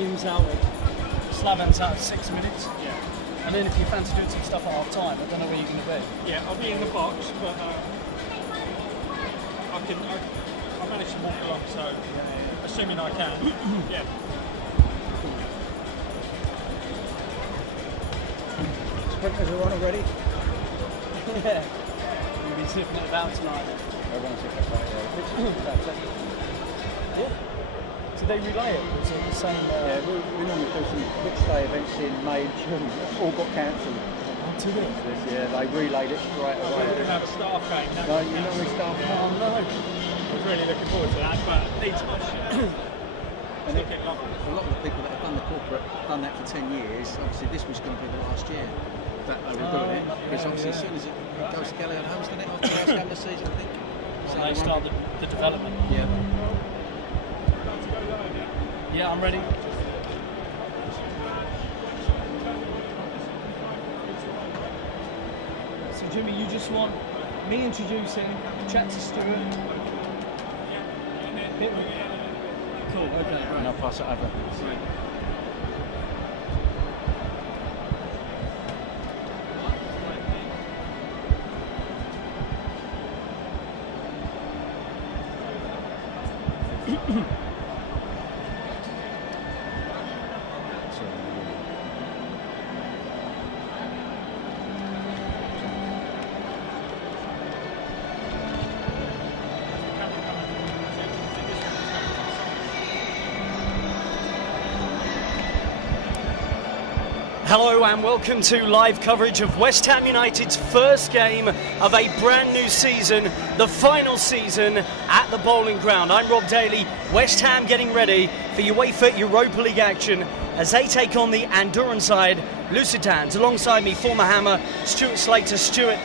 team's out at Slavan's out at 6 minutes. Yeah. And then if you fancy doing some stuff at half time, I don't know where you're going to be. Yeah, I'll be in the box, but I managed to walk along, so assuming I can. Yeah. Sprinters are on already. Yeah. You'll be zipping it about tonight. Everyone's zipping about, Yeah. Did they relay it? Was it the same? Yeah, we normally do some quick stay events in May and June. All got cancelled. Oh, did it? Yeah, they relayed it straight We away. didn't have a staff game. No, you know we staff. Oh no. I was really looking forward to that, but needs much. And a lot of the people that have done the corporate done that for 10 years. Obviously, this was going to be the last year that they were doing it, because obviously as soon as it goes to Gallagher Homes, doesn't it, after the last game of the season, I think. So they start the development. Yeah. Yeah, I'm ready. So Jimmy, you just want me introducing, chat to Stuart. Cool, okay, And I'll pass it over. Hello and welcome to live coverage of West Ham United's first game of a brand new season, the final season at the Bowling Ground. I'm Rob Daly. West Ham getting ready for UEFA Europa League action as they take on the Andorran side, Lusitans. Alongside me, former Hammer, Stuart Slater. Stuart,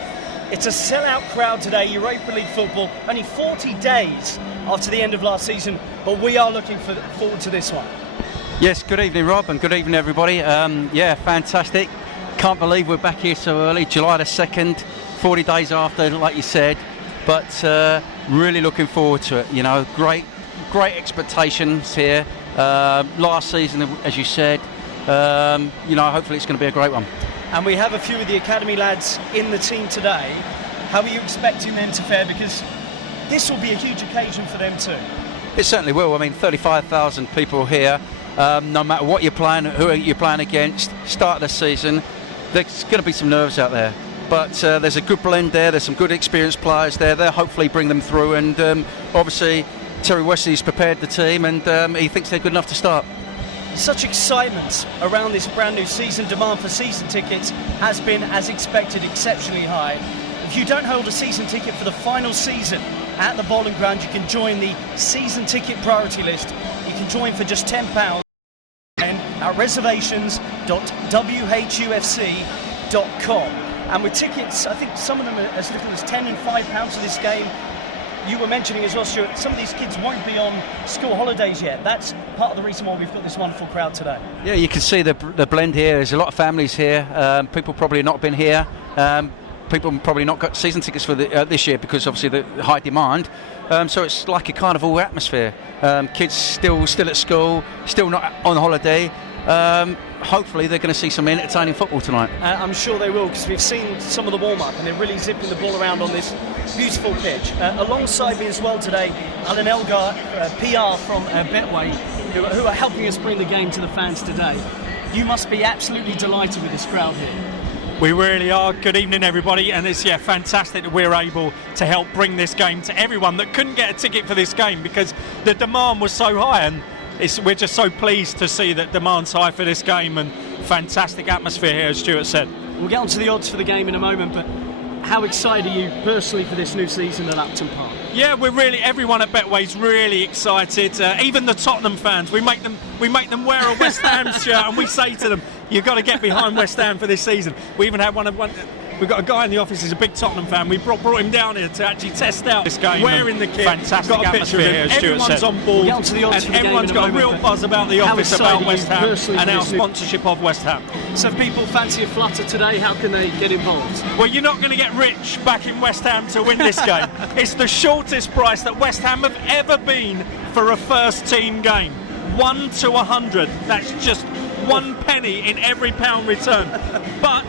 it's a sellout crowd today, Europa League football, only 40 days after the end of last season, but we are looking forward to this one. Yes, good evening Rob and good evening everybody. Yeah, fantastic. Can't believe we're back here so early, July the 2nd, 40 days after, like you said. But really looking forward to it, you know, great expectations here. Last season, as you said, you know, hopefully it's going to be a great one. And we have a few of the academy lads in the team today. How are you expecting them to fare? Because this will be a huge occasion for them too. It certainly will. I mean, 35,000 people here. No matter what you're playing, who you're playing against, start of the season, there's going to be some nerves out there. But there's a good blend there. There's some good experienced players there. They'll hopefully bring them through. And obviously, Terry Wesley's prepared the team, and he thinks they're good enough to start. Such excitement around this brand new season. Demand for season tickets has been, as expected, exceptionally high. If you don't hold a season ticket for the final season at the Bowling Ground, you can join the season ticket priority list. You can join for just £10 at reservations.whufc.com. And with tickets, I think some of them are as little as £10 and £5 for this game. You were mentioning as well, Stuart, some of these kids won't be on school holidays yet. That's part of the reason why we've got this wonderful crowd today. Yeah, you can see the blend here. There's a lot of families here. People probably not been here. People probably not got season tickets for this year because obviously the high demand. So it's like a carnival atmosphere. Kids still at school, still not on holiday. Hopefully they're going to see some entertaining football tonight. I'm sure they will, because we've seen some of the warm-up and they're really zipping the ball around on this beautiful pitch. Alongside me as well today, Alan Elgar, PR from Betway, who are helping us bring the game to the fans today. You must be absolutely delighted with this crowd here. We really are. Good evening everybody, and it's fantastic that we're able to help bring this game to everyone that couldn't get a ticket for this game because the demand was so high, and we're just so pleased to see that demand's high for this game, and fantastic atmosphere here, as Stuart said. We'll get on to the odds for the game in a moment, but how excited are you personally for this new season at Upton Park? Yeah, everyone at Betway's really excited. Even the Tottenham fans, we make them wear a West Ham shirt, and we say to them, you've got to get behind West Ham for this season. We even had we've got a guy in the office who's a big Tottenham fan. We brought him down here to actually test out this game. Wearing the kit. Fantastic got a atmosphere here, as Stuart said. Everyone's on board, we'll and everyone's got a real buzz about the office, about West Ham, and our sponsorship of West Ham. So if people fancy a flutter today, how can they get involved? Well, you're not going to get rich back in West Ham to win this game. It's the shortest price that West Ham have ever been for a first team game. 1 to 100. That's just 1 penny in every pound return. But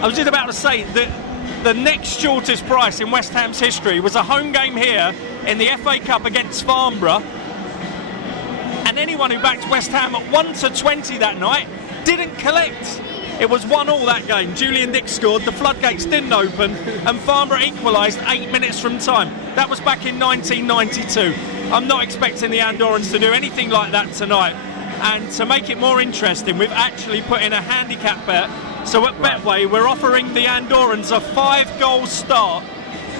I was just about to say that the next shortest price in West Ham's history was a home game here in the FA Cup against Farnborough. And anyone who backed West Ham at 1 to 20 that night didn't collect. It was 1-1 that game. Julian Dick scored, the floodgates didn't open, and Farnborough equalised 8 minutes from time. That was back in 1992. I'm not expecting the Andorrans to do anything like that tonight. And to make it more interesting, we've actually put in a handicap bet. So at Betway, we're offering the Andorrans a 5-goal start,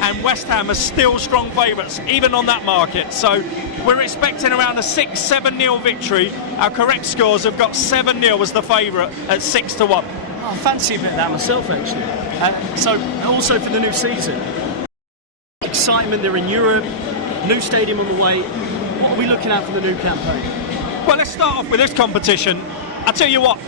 and West Ham are still strong favourites, even on that market. So we're expecting around a 6-7-0 victory. Our correct scores have got 7-0 as the favourite at 6 to 1. I fancy a bit of that myself, actually. So also for the new season, excitement, they're in Europe, new stadium on the way. What are we looking at for the new campaign? Well, let's start off with this competition. I tell you what,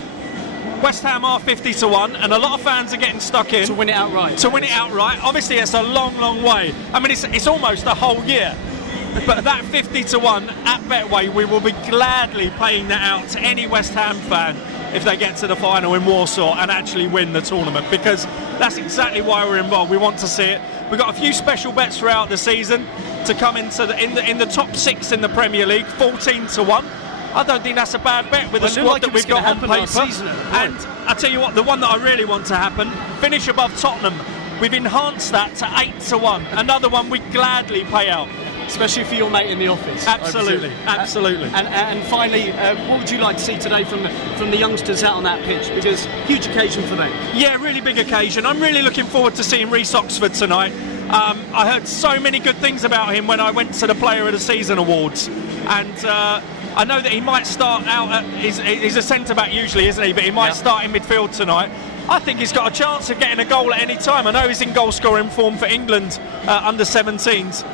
West Ham are 50 to 1, and a lot of fans are getting stuck in To win it outright. to win it outright. Obviously, it's a long, long way. I mean, it's almost a whole year. But that 50 to 1 at Betway, we will be gladly paying that out to any West Ham fan if they get to the final in Warsaw and actually win the tournament, because that's exactly why we're involved. We want to see it. We've got a few special bets throughout the season to come into in the top 6 in the Premier League, 14 to 1. I don't think that's a bad bet with the squad that we've got on paper. And I tell you what, the one that I really want to happen, finish above Tottenham. We've enhanced that to 8 to 1. Another one we'd gladly pay out. Especially for your mate in the office. Absolutely, absolutely. And finally, what would you like to see today from the youngsters out on that pitch? Because huge occasion for them. Yeah, really big occasion. I'm really looking forward to seeing Reece Oxford tonight. I heard so many good things about him when I went to the Player of the Season awards, and I know that he might start out he's a centre-back usually, isn't he? But he might start in midfield tonight. I think he's got a chance of getting a goal at any time. I know he's in goal-scoring form for England under 17s.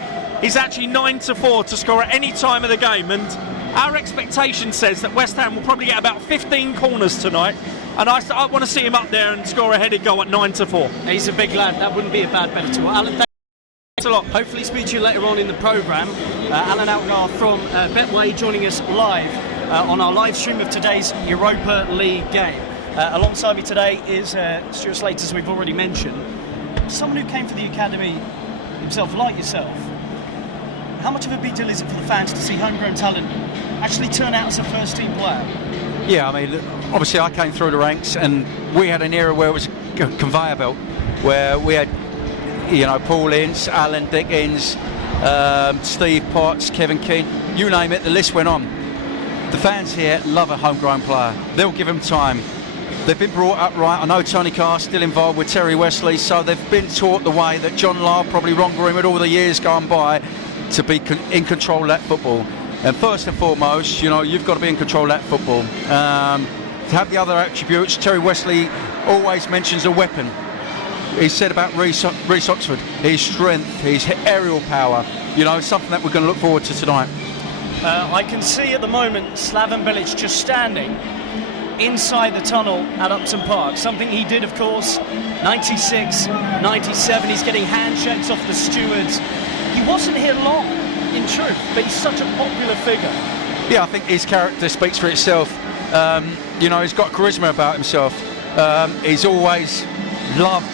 He's actually 9 to 4 to score at any time of the game, and our expectation says that West Ham will probably get about 15 corners tonight, and I want to see him up there and score a headed goal at 9 to 4. He's a big lad. That wouldn't be a bad bet at all. Alan, thanks a lot. Hopefully speak to you later on in the programme. Alan Algar from Betway joining us live on our live stream of today's Europa League game. Alongside me today is Stuart Slater, as we've already mentioned. Someone who came for the academy himself, like yourself. How much of a big deal is it for the fans to see homegrown talent actually turn out as a first-team player? Yeah, I mean, obviously I came through the ranks, and we had an era where it was a conveyor belt, where we had, Paul Ince, Alan Dickens, Steve Potts, Kevin Keane, you name it, the list went on. The fans here love a homegrown player. They'll give him time. They've been brought up right. I know Tony Carr's still involved with Terry Wesley, so they've been taught the way that John Lahr, probably Ron Greenwood, all the years gone by, to be in control of that football. And first and foremost, you've got to be in control of that football. To have the other attributes, Terry Wesley always mentions a weapon. He said about Reece Oxford, his strength, his aerial power, something that we're going to look forward to tonight. I can see at the moment Slaven Bilic just standing inside the tunnel at Upton Park, something he did, of course, 96, 97. He's getting handshakes off the stewards. He wasn't here long, in truth, but he's such a popular figure. Yeah, I think his character speaks for itself. He's got charisma about himself. He's always loved,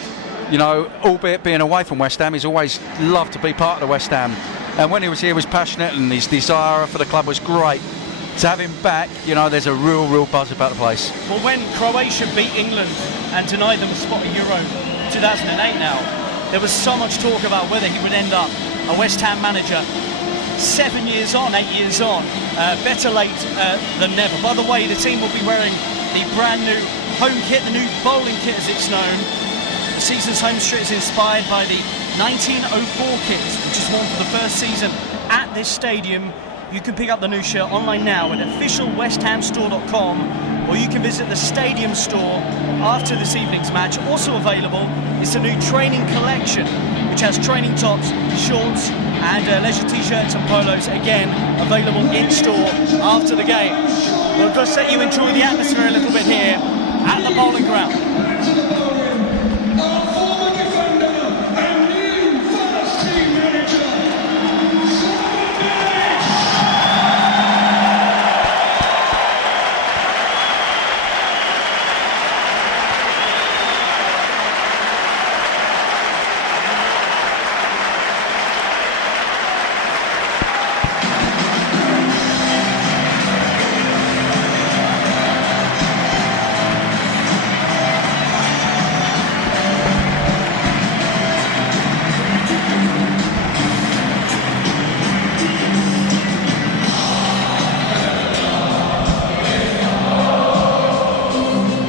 albeit being away from West Ham, he's always loved to be part of the West Ham. And when he was here, he was passionate, and his desire for the club was great. To have him back, there's a real buzz about the place. Well, when Croatia beat England and denied them a spot at Euro 2008 now, there was so much talk about whether he would end up a West Ham manager. 7 years on, 8 years on, better late than never. By the way, the team will be wearing the brand new home kit, the new bowling kit as it's known. The season's home strip is inspired by the 1904 kit, which is worn for the first season at this stadium. You can pick up the new shirt online now at officialwesthamstore.com, or you can visit the stadium store after this evening's match. Also available is the new training collection, which has training tops, shorts and leisure t-shirts and polos, again available in store after the game. We'll just let you enjoy the atmosphere a little bit here at the bowling ground.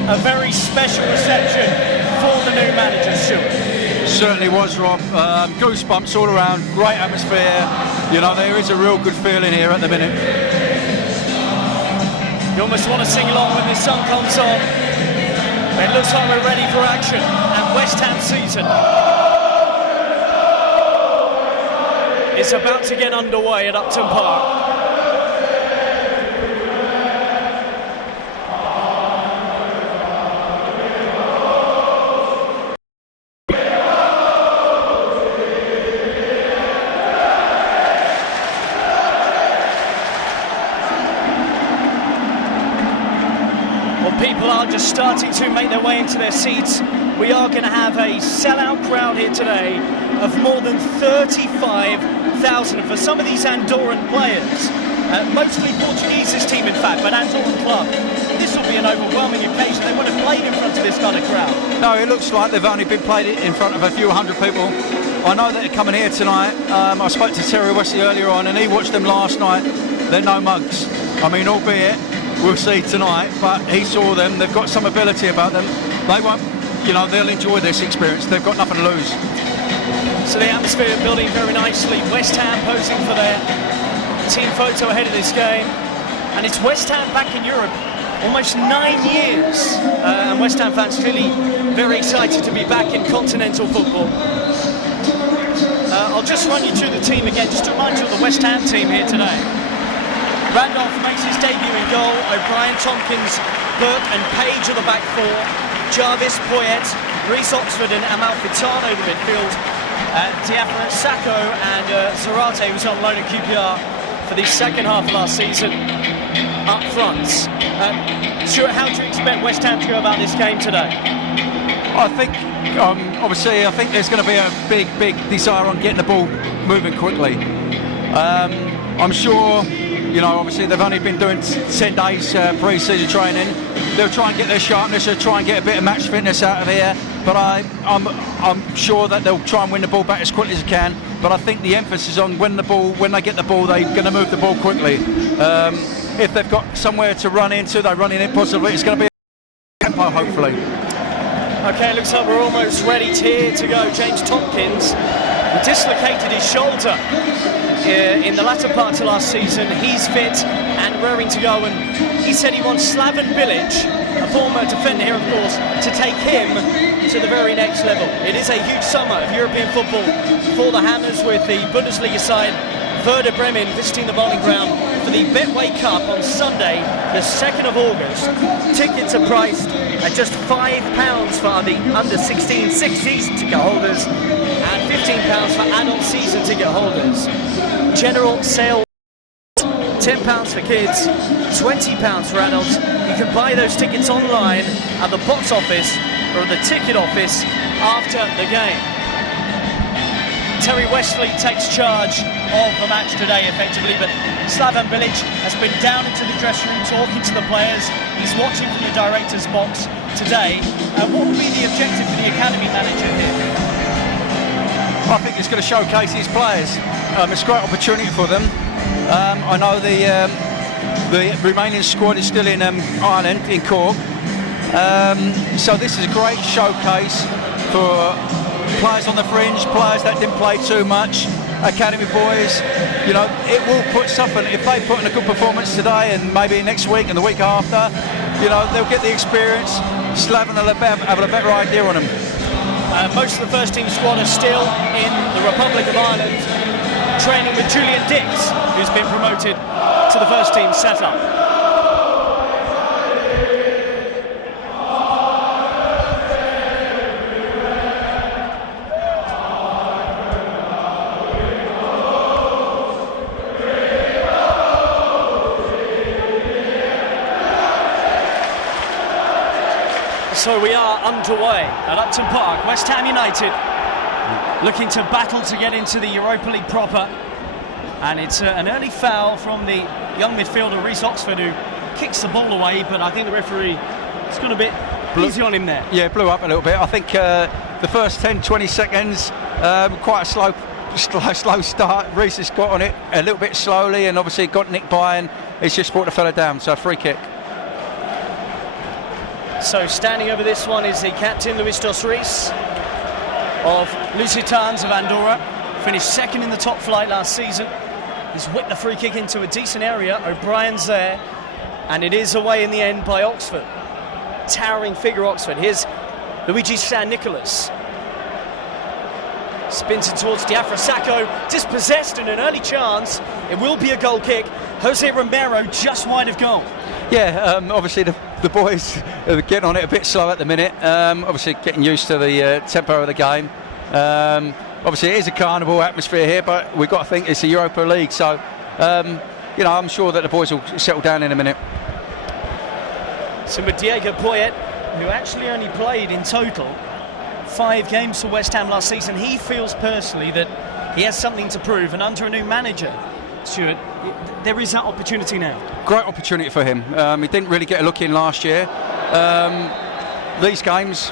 a very special reception for the new manager, Stuart. Certainly was, Rob. Goosebumps all around, great atmosphere. You know, there is a real good feeling here at the minute. You almost want to sing along when the sun comes on. It looks like we're ready for action and West Ham season is about to get underway at Upton Park. People are just starting to make their way into their seats. We are going to have a sellout crowd here today of more than 35,000 for some of these Andorran players. Mostly Portuguese, this team in fact, but Andorran club. This will be an overwhelming occasion. They would have played in front of this kind of crowd. No, it looks like they've only been played in front of a few hundred people. I know that they're coming here tonight. I spoke to Terry Wesley earlier on and he watched them last night. They're no mugs. I mean, albeit we'll see tonight, but he saw them. They've got some ability about them. They won't, you know, they'll enjoy this experience. They've got nothing to lose. So the atmosphere building very nicely. West Ham posing for their team photo ahead of this game. And it's West Ham back in Europe. Almost 9 years. And West Ham fans clearly very excited to be back in continental football. I'll just run you through the team again, just to remind you of the West Ham team here today. Randolph makes his debut in goal. O'Brien, Tompkins, Burke and Page are the back four. Jarvis, Poyet, Reece Oxford and Amalfitano the midfield. Diafra, Sacco and Zarate, who's on loan at QPR for the second half of last season, up front. Stuart, how do you expect West Ham to go about this game today? I think, obviously, I think there's going to be a big desire on getting the ball moving quickly. I'm sure, you know, obviously they've only been doing 10 days pre-season training. They'll try and get their sharpness, they'll try and get a bit of match fitness out of here. But I'm sure that they'll try and win the ball back as quickly as they can. But I think the emphasis on when they get the ball, they're going to move the ball quickly. If they've got somewhere to run into, they run in it possibly. It's going to be a tempo, hopefully. Okay, looks like we're almost ready to go. James Tompkins dislocated his shoulder in the latter part of last season. He's fit and raring to go, and he said he wants Slaven Bilic, a former defender here of course, to take him to the very next level. It is a huge summer of European football for the Hammers, with the Bundesliga side Werder Bremen visiting the Bowling Ground for the Betway Cup on Sunday, the 2nd of August. Tickets are priced at just £5 for the under-16 season ticket holders and £15 for adult season ticket holders. General sale £10 for kids, £20 for adults. You can buy those tickets online at the box office or at the ticket office after the game. Terry Wesley takes charge of the match today effectively, but Slaven Bilic has been down into the dressing room talking to the players. He's watching from the director's box today. What will be the objective for the academy manager here? I think it's going to showcase his players. It's a great opportunity for them. I know the Romanian squad is still in Ireland, in Cork. So this is a great showcase for players on the fringe, players that didn't play too much, academy boys. You know, it will put something. If they put in a good performance today and maybe next week and the week after, you know, they'll get the experience. Slaven will have a better idea on them. Most of the first team squad are still in the Republic of Ireland, training with Julian Dix, who's been promoted to the first team setup. So we are underway at Upton Park. West Ham United looking to battle to get into the Europa League proper. And it's an early foul from the young midfielder Reece Oxford, who kicks the ball away, but I think the referee has got a bit easy on him there. Yeah, blew up a little bit. I think the first 10-20 seconds, quite a slow start. Reece has got on it a little bit slowly and obviously got nicked by, and it's just brought the fella down. So free kick. So standing over this one is the captain, Luis dos Reis, of Lusitans of Andorra. Finished second in the top flight last season. He's whipped the free kick into a decent area. O'Brien's there. And it is away in the end by Oxford. Towering figure Oxford. Here's Luigi San Nicolas. Spins it towards Diafra Sacco. Dispossessed in an early chance. It will be a goal kick. Jose Romero just wide of goal. Yeah, obviously the boys are getting on it a bit slow at the minute. Obviously getting used to the tempo of the game. Obviously it is a carnival atmosphere here, but we've got to think it's the Europa League. So, I'm sure that the boys will settle down in a minute. So with Diego Poyet, who actually only played in total 5 games for West Ham last season, he feels personally that he has something to prove, and under a new manager, Stuart, there is that opportunity now. Great opportunity for him. He didn't really get a look in last year. These games,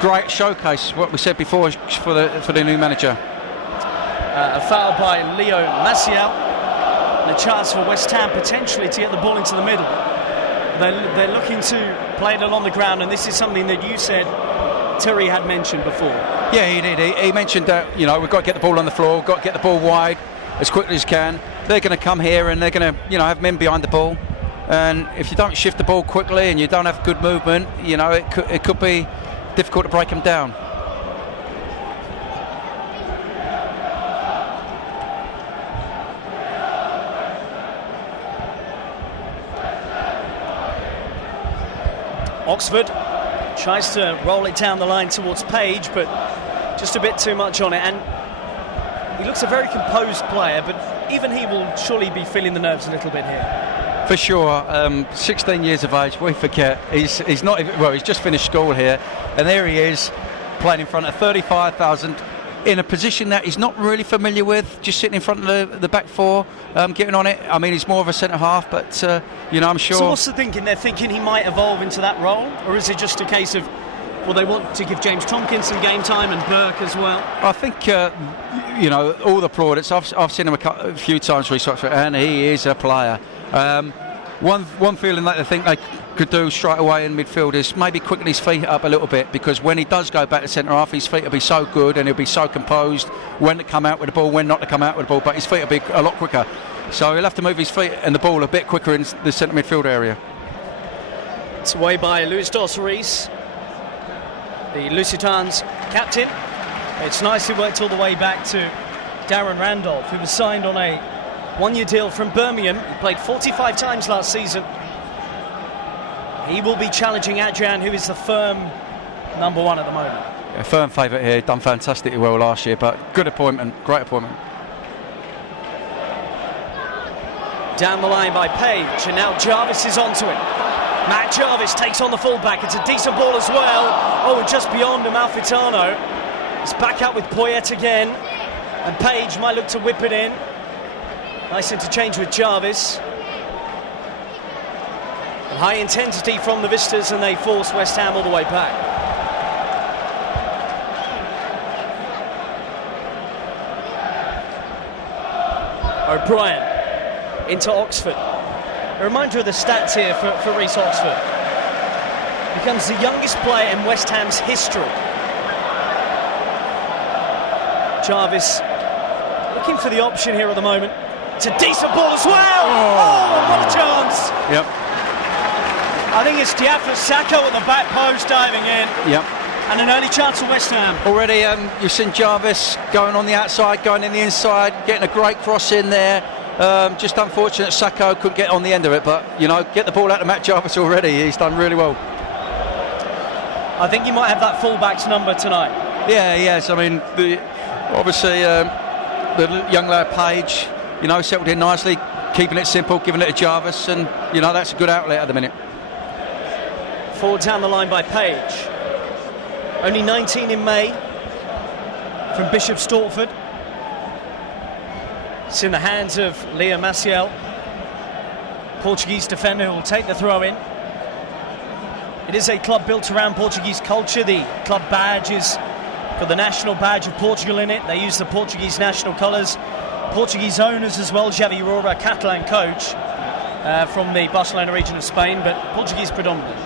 great showcase, what we said before, for the new manager. A foul by Leo Maciel, and a chance for West Ham potentially to get the ball into the middle. They're looking to play it along the ground, and this is something that you said Terry had mentioned before. Yeah, he did. He mentioned that we've got to get the ball on the floor, we've got to get the ball wide as quickly as can. They're going to come here and they're going to have men behind the ball, and if you don't shift the ball quickly and you don't have good movement, it could be difficult to break them down. Oxford tries to roll it down the line towards Page, but just a bit too much on it, and he looks a very composed player, but even he will surely be feeling the nerves a little bit here. For sure. 16 years of age, we forget. He's not even, he's just finished school here, and there he is playing in front of 35,000 in a position that he's not really familiar with, just sitting in front of the back four, getting on it. I mean, he's more of a centre half, but I'm sure. So what's the thinking? They're thinking he might evolve into that role, or is it just a case of, well, they want to give James Tompkins some game time and Burke as well? I think all the plaudits. I've seen him a few times recently, and he is a player. One feeling that I think they could do straight away in midfield is maybe quicken his feet up a little bit, because when he does go back to centre half, his feet will be so good and he'll be so composed when to come out with the ball, when not to come out with the ball, but his feet will be a lot quicker. So he'll have to move his feet and the ball a bit quicker in the centre midfield area. It's away by Luis dos Reis, the Lusitans captain. It's nicely worked all the way back to Darren Randolph, who was signed on a one-year deal from Birmingham. He played 45 times last season. He will be challenging Adrian, who is the firm number 1 at the moment. A firm favourite here, done fantastically well last year, but good appointment, great appointment. Down the line by Page, and now Jarvis is onto it. Matt Jarvis takes on the fullback. It's a decent ball as well. Oh, and just beyond Amalfitano. It's back out with Poyet again, and Page might look to whip it in. Nice interchange with Jarvis. And high intensity from the visitors, and they force West Ham all the way back. O'Brien into Oxford. A reminder of the stats here for Reece Oxford. Becomes the youngest player in West Ham's history. Jarvis looking for the option here at the moment. It's a decent ball as well. Oh, what a chance. Yep. I think it's Diafra Sacco at the back post diving in. Yep. And an early chance for West Ham. Already you've seen Jarvis going on the outside, going in the inside, getting a great cross in there. Just unfortunate Sacco couldn't get on the end of it, but get the ball out to Matt Jarvis already. He's done really well. I think he might have that fullback's number tonight. Yeah, yes. I mean, obviously the young lad Page, settled in nicely, keeping it simple, giving it to Jarvis, and that's a good outlet at the minute. Forward down the line by Page. Only 19 in May from Bishop Stortford. It's in the hands of Leo Maciel, Portuguese defender, who will take the throw in. It is a club built around Portuguese culture. The club badge is got the national badge of Portugal in it. They use the Portuguese national colours. Portuguese owners as well. Javi Roura, Catalan coach from the Barcelona region of Spain, but Portuguese predominantly.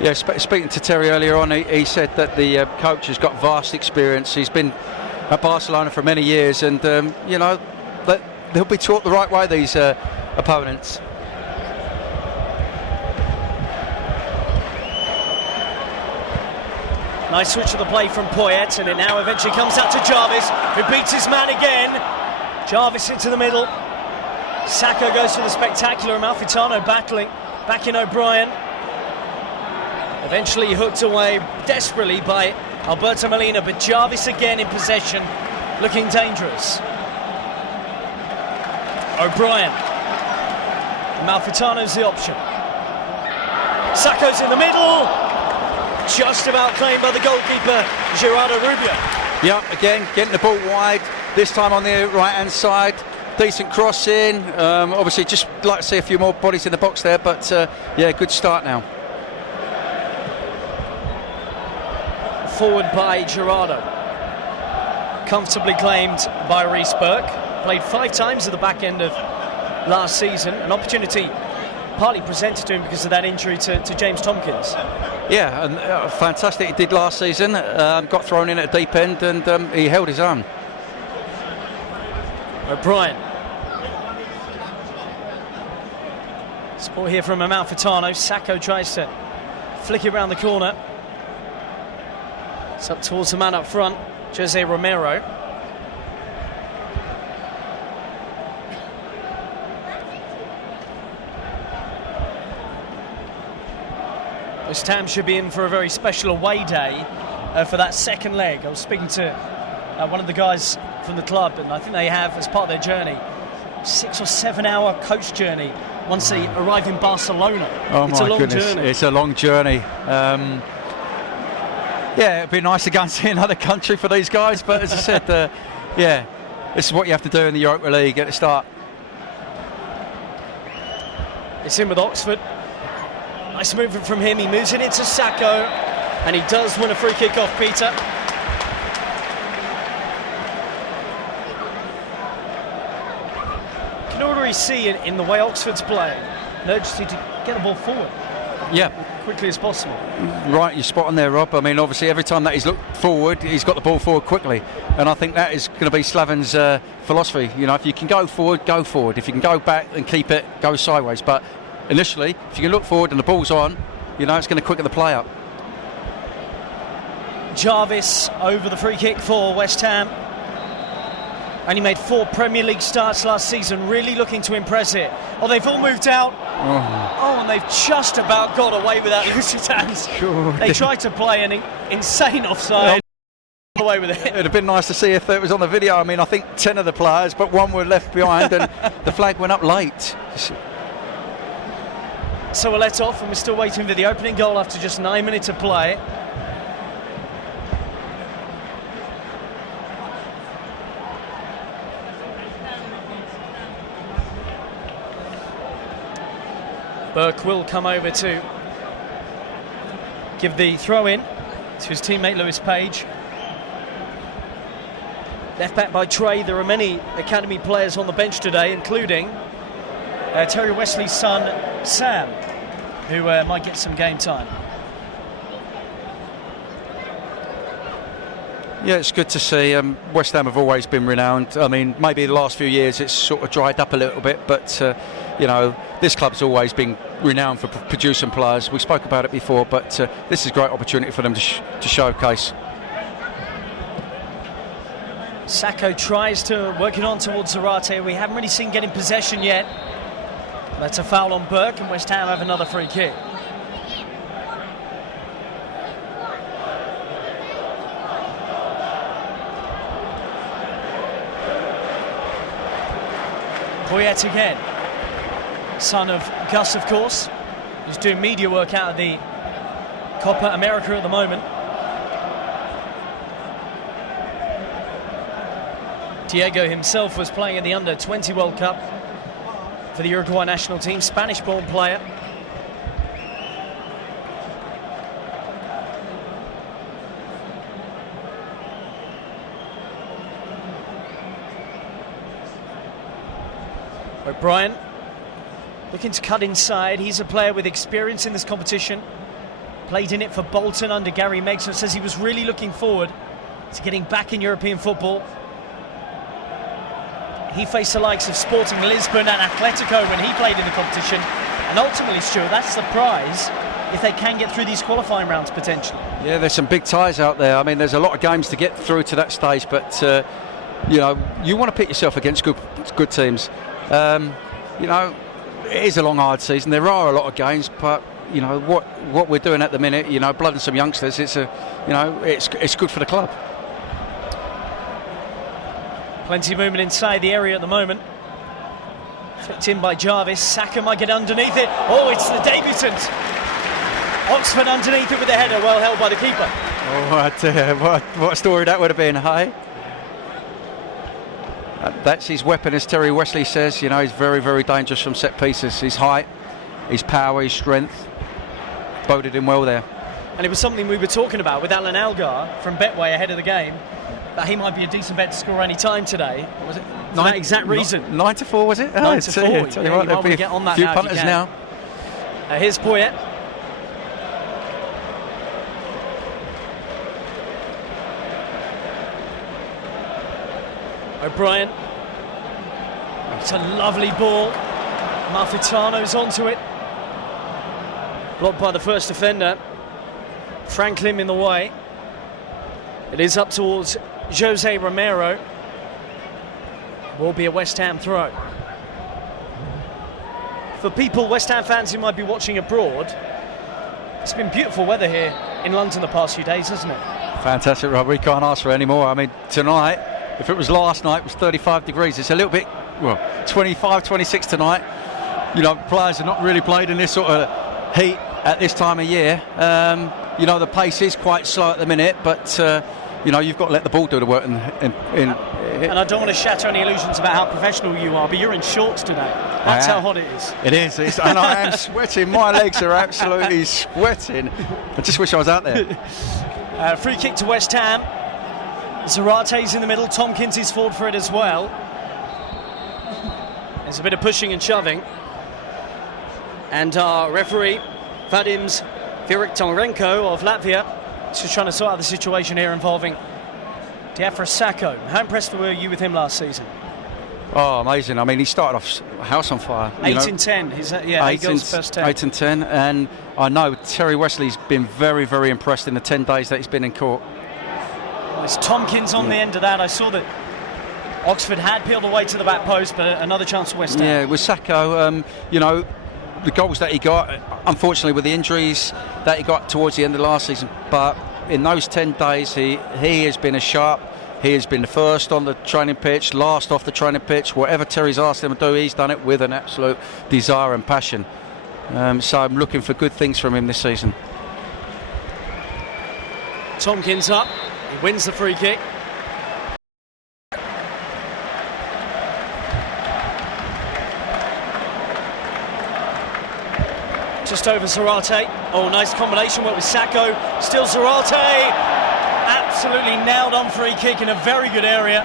Yeah, speaking to Terry earlier on, he said that the coach has got vast experience. He's been at Barcelona for many years, and you know, that they'll be taught the right way, these opponents. Nice switch of the play from Poyet, and it now eventually comes out to Jarvis, who beats his man again. Jarvis into the middle. Sacco goes for the spectacular Amalfitano battling back in O'Brien. Eventually hooked away desperately by Alberto Molina, but Jarvis again in possession, looking dangerous. O'Brien. Amalfitano's the option. Sacco's in the middle. Just about claimed by the goalkeeper, Gerardo Rubio. Yeah, again, getting the ball wide, this time on the right-hand side. Decent cross in. Obviously, just like to see a few more bodies in the box there, but yeah, good start now. Forward by Gerardo. Comfortably claimed by Reece Burke. Played 5 times at the back end of last season. An opportunity partly presented to him because of that injury to James Tompkins. Yeah, and fantastic he did last season. Got thrown in at deep end, and he held his own. O'Brien. Support here from Amalfitano. Sacco tries to flick it around the corner. It's up towards the man up front, Jose Romero. West Ham should be in for a very special away day for that second leg. I was speaking to one of the guys from the club, and I think they have, as part of their journey, 6 or 7 hour coach journey once they arrive in Barcelona. Oh, it's a long goodness, journey. It's a long journey. Yeah, it'd be nice to go and see another country for these guys, but as I said, yeah, this is what you have to do in the Europa League at the start. It's in with Oxford. Nice movement from him. He moves it into Sacco, and he does win a free kick off Peter. You can already see in the way Oxford's playing an urgency to get the ball forward. Yeah, as quickly as possible. Right, you're spot on there, Rob. I mean, obviously, every time that he's looked forward, he's got the ball forward quickly, and I think that is going to be Slaven's philosophy. You know, if you can go forward, go forward. If you can go back and keep it, go sideways. But initially, if you can look forward and the ball's on, you know, it's going to quicken the play up. Jarvis over the free kick for West Ham. Only made 4 Premier League starts last season, really looking to impress it. Oh, they've all moved out. Oh, and they've just about got away with that Lusitans. Sure. They tried to play an insane offside. Got away with it. It'd have been nice to see if it was on the video. I mean, I think 10 of the players, but 1 were left behind, and the flag went up late. So we're let off, and we're still waiting for the opening goal after just 9 minutes of play. Burke will come over to give the throw in to his teammate Lewis Page. Left back by Trey. There are many academy players on the bench today, including Terry Wesley's son Sam, who might get some game time. Yeah, it's good to see. West Ham have always been renowned. I mean, maybe the last few years it's sort of dried up a little bit, but you know, this club's always been renowned for producing players. We spoke about it before, but this is a great opportunity for them to showcase. Sacco tries to work it on towards Zarate. We haven't really seen getting possession yet. That's a foul on Burke, and West Ham have another free kick. Poyet again, son of Gus, of course, who's doing media work out of the Copa America at the moment. Diego himself was playing in the Under-20 World Cup for the Uruguay national team, Spanish-born player. O'Brien looking to cut inside. He's a player with experience in this competition. Played in it for Bolton under Gary Megson. Says he was really looking forward to getting back in European football. He faced the likes of Sporting Lisbon and Atletico when he played in the competition. And ultimately, Stuart, that's the prize if they can get through these qualifying rounds potentially. Yeah, there's some big ties out there. I mean, there's a lot of games to get through to that stage, but you know, you want to pit yourself against good teams. You know, it is a long, hard season. There are a lot of games, but you know what we're doing at the minute. You know, blooding some youngsters. It's it's good for the club. Plenty of movement inside the area at the moment. Flicked in by Jarvis. Saka might get underneath it. Oh, it's the debutant. Oxford underneath it with the header, well held by the keeper. Oh, what a story that would have been, hey? That's his weapon, as Terry Wesley says. You know, he's very, very dangerous from set pieces. His height, his power, his strength boded him well there. And it was something we were talking about with Alan Algar from Betway ahead of the game, that he might be a decent bet to score any time today. Was it? For that exact reason. 9-4, was it? 9-4. Tell you what, you might there'll be get on that few now punters now. Here's Poyet. O'Brien. It's a lovely ball. Malfitano's onto it. Blocked by the first defender. Franklin in the way. It is up towards Jose Romero. Will be a West Ham throw. For people, West Ham fans who might be watching abroad, it's been beautiful weather here in London the past few days, hasn't it? Fantastic, Rob. We can't ask for any more. I mean, tonight, if it was last night, it was 35 degrees. It's a little bit, well, 25, 26 tonight. You know, players have not really played in this sort of heat at this time of year. You know, the pace is quite slow at the minute, but you know, you've got to let the ball do the work. And I don't want to shatter any illusions about how professional you are, but you're in shorts today. That's how hot it is. It is, and I am sweating. My legs are absolutely sweating. I just wish I was out there. Free kick to West Ham. Zarate's in the middle. Tompkins is forward for it as well. There's a bit of pushing and shoving. And our referee, Vadims Viktorenko of Latvia, is just trying to sort out the situation here involving Diafra Sacco. How impressed were you with him last season? Oh, amazing. I mean, he started off house on fire. 8 in 10. Eight goals first 10. 8 and 10. And I know Terry Wesley's been very, very impressed in the 10 days that he's been in court. Well, it's Tompkins on the end of that. I saw that Oxford had peeled away to the back post, but another chance for West Ham. Yeah, with Sacco, you know, the goals that he got, unfortunately with the injuries that he got towards the end of last season, but in those 10 days he has been as sharp. He has been the first on the training pitch, last off the training pitch. Whatever Terry's asked him to do, he's done it with an absolute desire and passion. So I'm looking for good things from him this season. Tompkins up, he wins the free kick. Just over Zarate. Oh, nice combination work with Sacco. Still Zarate. Absolutely nailed on free kick in a very good area.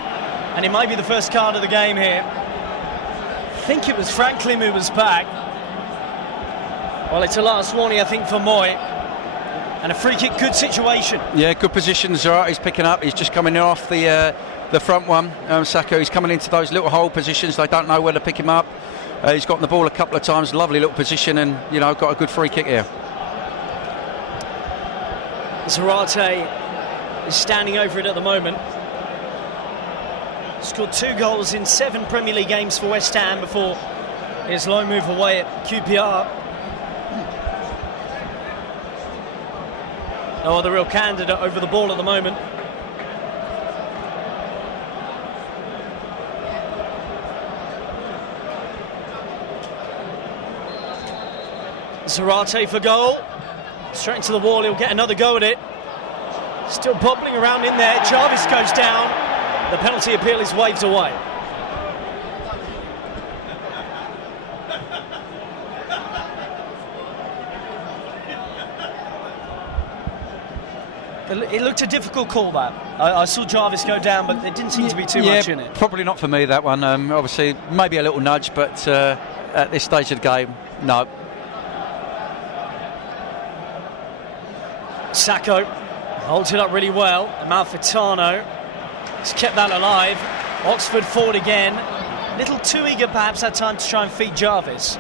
And it might be the first card of the game here. I think it was Franklin who was back. Well, it's a last warning, I think, for Moy. And a free kick, good situation. Yeah, good position. Zarate's picking up. He's just coming off the front one. Sacco, he's coming into those little hole positions. They don't know where to pick him up. He's gotten the ball a couple of times, lovely little position, and you know, got a good free kick here. Zarate is standing over it at the moment. Scored 2 goals in 7 Premier League games for West Ham before his loan move away at QPR. No other real candidate over the ball at the moment. Zarate for goal. Straight into the wall, he'll get another go at it. Still bobbling around in there. Jarvis goes down. The penalty appeal is waved away. It looked a difficult call, that. I saw Jarvis go down, but there didn't seem to be too much in it. Probably not for me, that one. Obviously, maybe a little nudge, but at this stage of the game, no. Sacco holds it up really well. Amalfitano has kept that alive. Oxford forward again. A little too eager perhaps that time to try and feed Jarvis.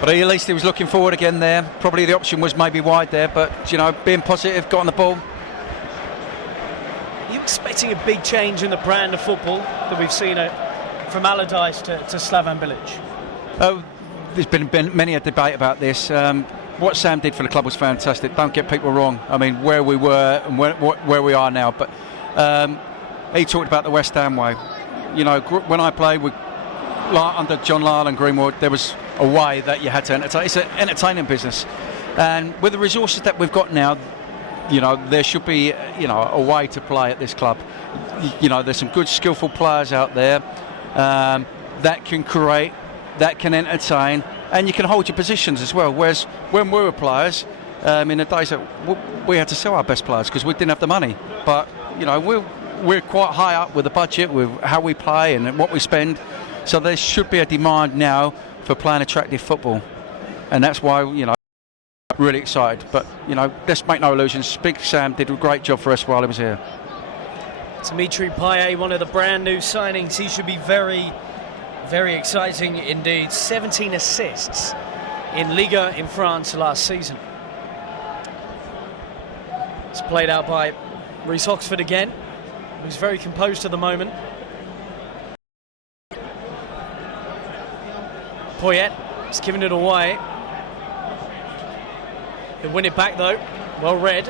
But at least he was looking forward again there. Probably the option was maybe wide there, but being positive, got on the ball. Are you expecting a big change in the brand of football that we've seen from Allardyce to Slaven Bilic? Oh, there's been many a debate about this. What Sam did for the club was fantastic. Don't get people wrong. I mean, where we were and where we are now. But he talked about the West Ham way. When I played under John Lyle and Greenwood, there was a way that you had to entertain. It's an entertaining business, and with the resources that we've got now, there should be a way to play at this club. There's some good, skillful players out there that can create, that can entertain, and you can hold your positions as well. Whereas when we were players, in the days that we had to sell our best players because we didn't have the money. But we're quite high up with the budget, with how we play and what we spend. So there should be a demand now for playing attractive football, and that's why really excited. But let's make no illusions. Big Sam did a great job for us while he was here. Dimitri Payet, one of the brand new signings. He should be very, very exciting indeed. 17 assists in Liga in France last season. It's played out by Reece Oxford again, who's very composed at the moment. Poyet has given it away. He'll win it back though. Well read.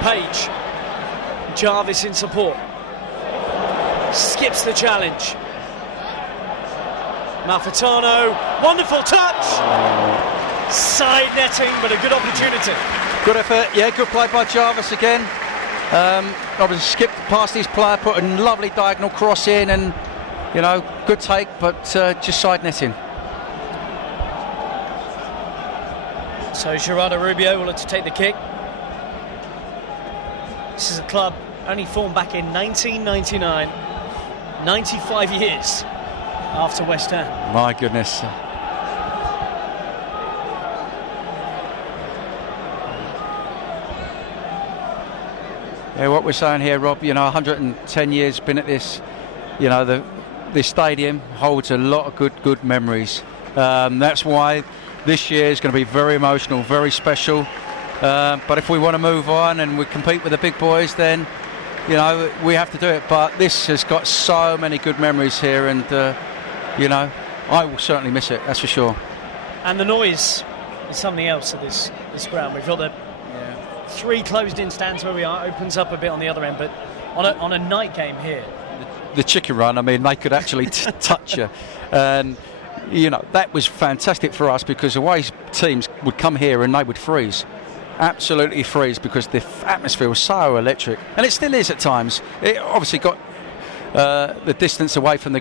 Page. Jarvis in support. Skips the challenge. Malfitano. Wonderful touch. Side netting, but a good opportunity. Good effort. Yeah, good play by Jarvis again. Obviously skipped past his player, put a lovely diagonal cross in, and good take, but just side netting. So Gerardo Rubio will have to take the kick. This is a club only formed back in 1999, 95 years after West Ham. My goodness. Yeah, what we're saying here, Rob, 110 years been at this, this stadium holds a lot of good memories. That's why this year is going to be very emotional, very special. But if we want to move on and we compete with the big boys, then we have to do it. But this has got so many good memories here, and I will certainly miss it. That's for sure. And the noise is something else at this ground. We've got the 3 closed-in stands where we are. Opens up a bit on the other end, but on a night game here, the chicken run. I mean, they could actually touch you, and that was fantastic for us because away teams would come here and they would freeze. Absolutely freeze, because the atmosphere was so electric, and it still is at times. It obviously got the distance away from the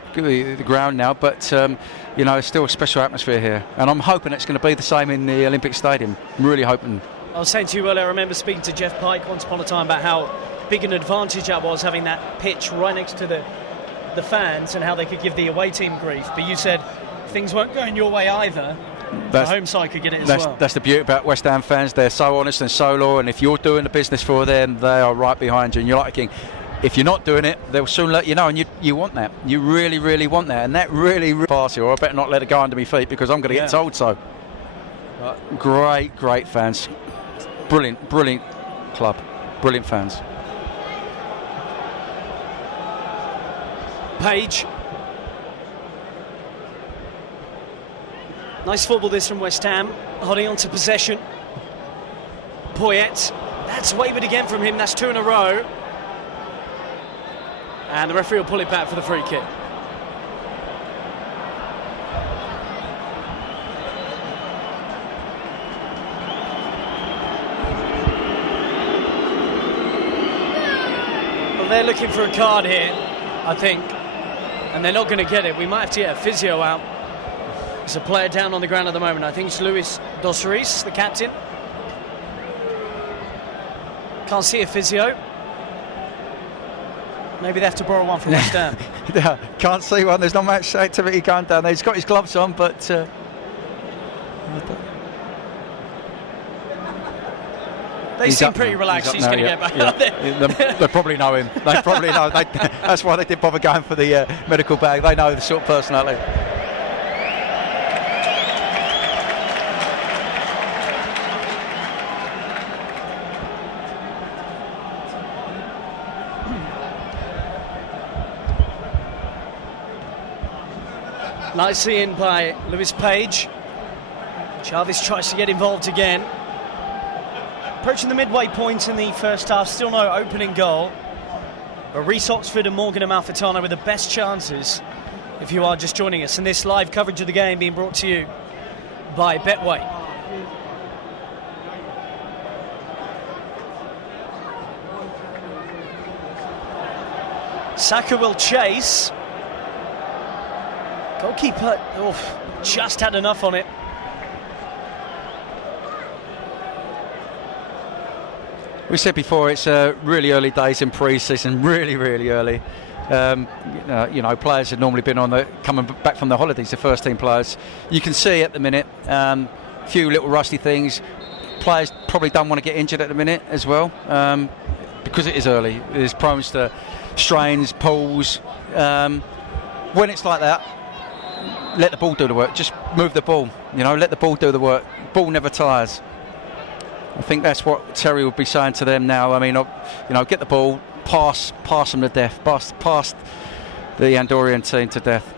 ground now, but it's still a special atmosphere here, and I'm hoping it's going to be the same in the Olympic Stadium. I'm really hoping. I was saying to you earlier, I remember speaking to Jeff Pike once upon a time about how big an advantage that was, having that pitch right next to the fans, and how they could give the away team grief. But you said things weren't going your way either. The home side could get it as well. That's the beauty about West Ham fans. They're so honest and so loyal, and if you're doing the business for them, they are right behind you, and you're like a king. If you're not doing it, they'll soon let you know, and you want that. You really, really want that, and that really passes you. Or I better not let it go under my feet, because I'm going to get told so. Great fans. Brilliant club. Brilliant fans. Page. Nice football this from West Ham, holding on to possession. Poyet, that's wavered again from him, that's 2 in a row. And the referee will pull it back for the free kick. Well, they're looking for a card here, I think, and they're not going to get it. We might have to get a physio out. There's a player down on the ground at the moment. I think it's Luis Dosseris, the captain. Can't see a physio. Maybe they have to borrow one from West Ham. Yeah, can't see one. There's not much activity going down there. He's got his gloves on, but They seem pretty relaxed. He's going to get back up there. They probably know him. They probably know. That's why they didn't bother going for the medical bag. They know the sort of personality. Nicely in by Lewis Page. Jarvis tries to get involved again. Approaching the midway point in the first half, still no opening goal. But Reece Oxford and Morgan Amalfitano with the best chances if you are just joining us. And this live coverage of the game being brought to you by Betway. Saka will chase. Goalkeeper just had enough on it. We said before, it's really early days in pre-season, really early. Players have normally been coming back from their holidays, the first team players. You can see at the minute a few little rusty things. Players probably don't want to get injured at the minute as well, because it is early. There's prone to strains, pulls. When it's like that, let the ball do the work. Just move the ball. Let the ball do the work. Ball never tires. I think that's what Terry would be saying to them now. I mean, get the ball, pass them to death, pass the Andorran team to death.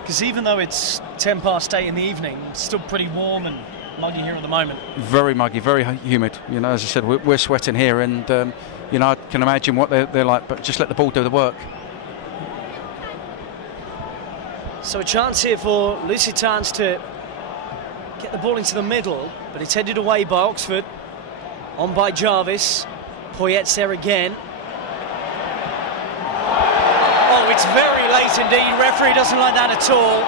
Because even though it's 8:10 in the evening, it's still pretty warm and muggy here at the moment. Very muggy, very humid. As I said, we're sweating here, and I can imagine what they're like. But just let the ball do the work. So a chance here for Lusitans to get the ball into the middle, but it's headed away by Oxford. On by Jarvis. Poyet's there again. Oh, it's very late indeed. Referee doesn't like that at all.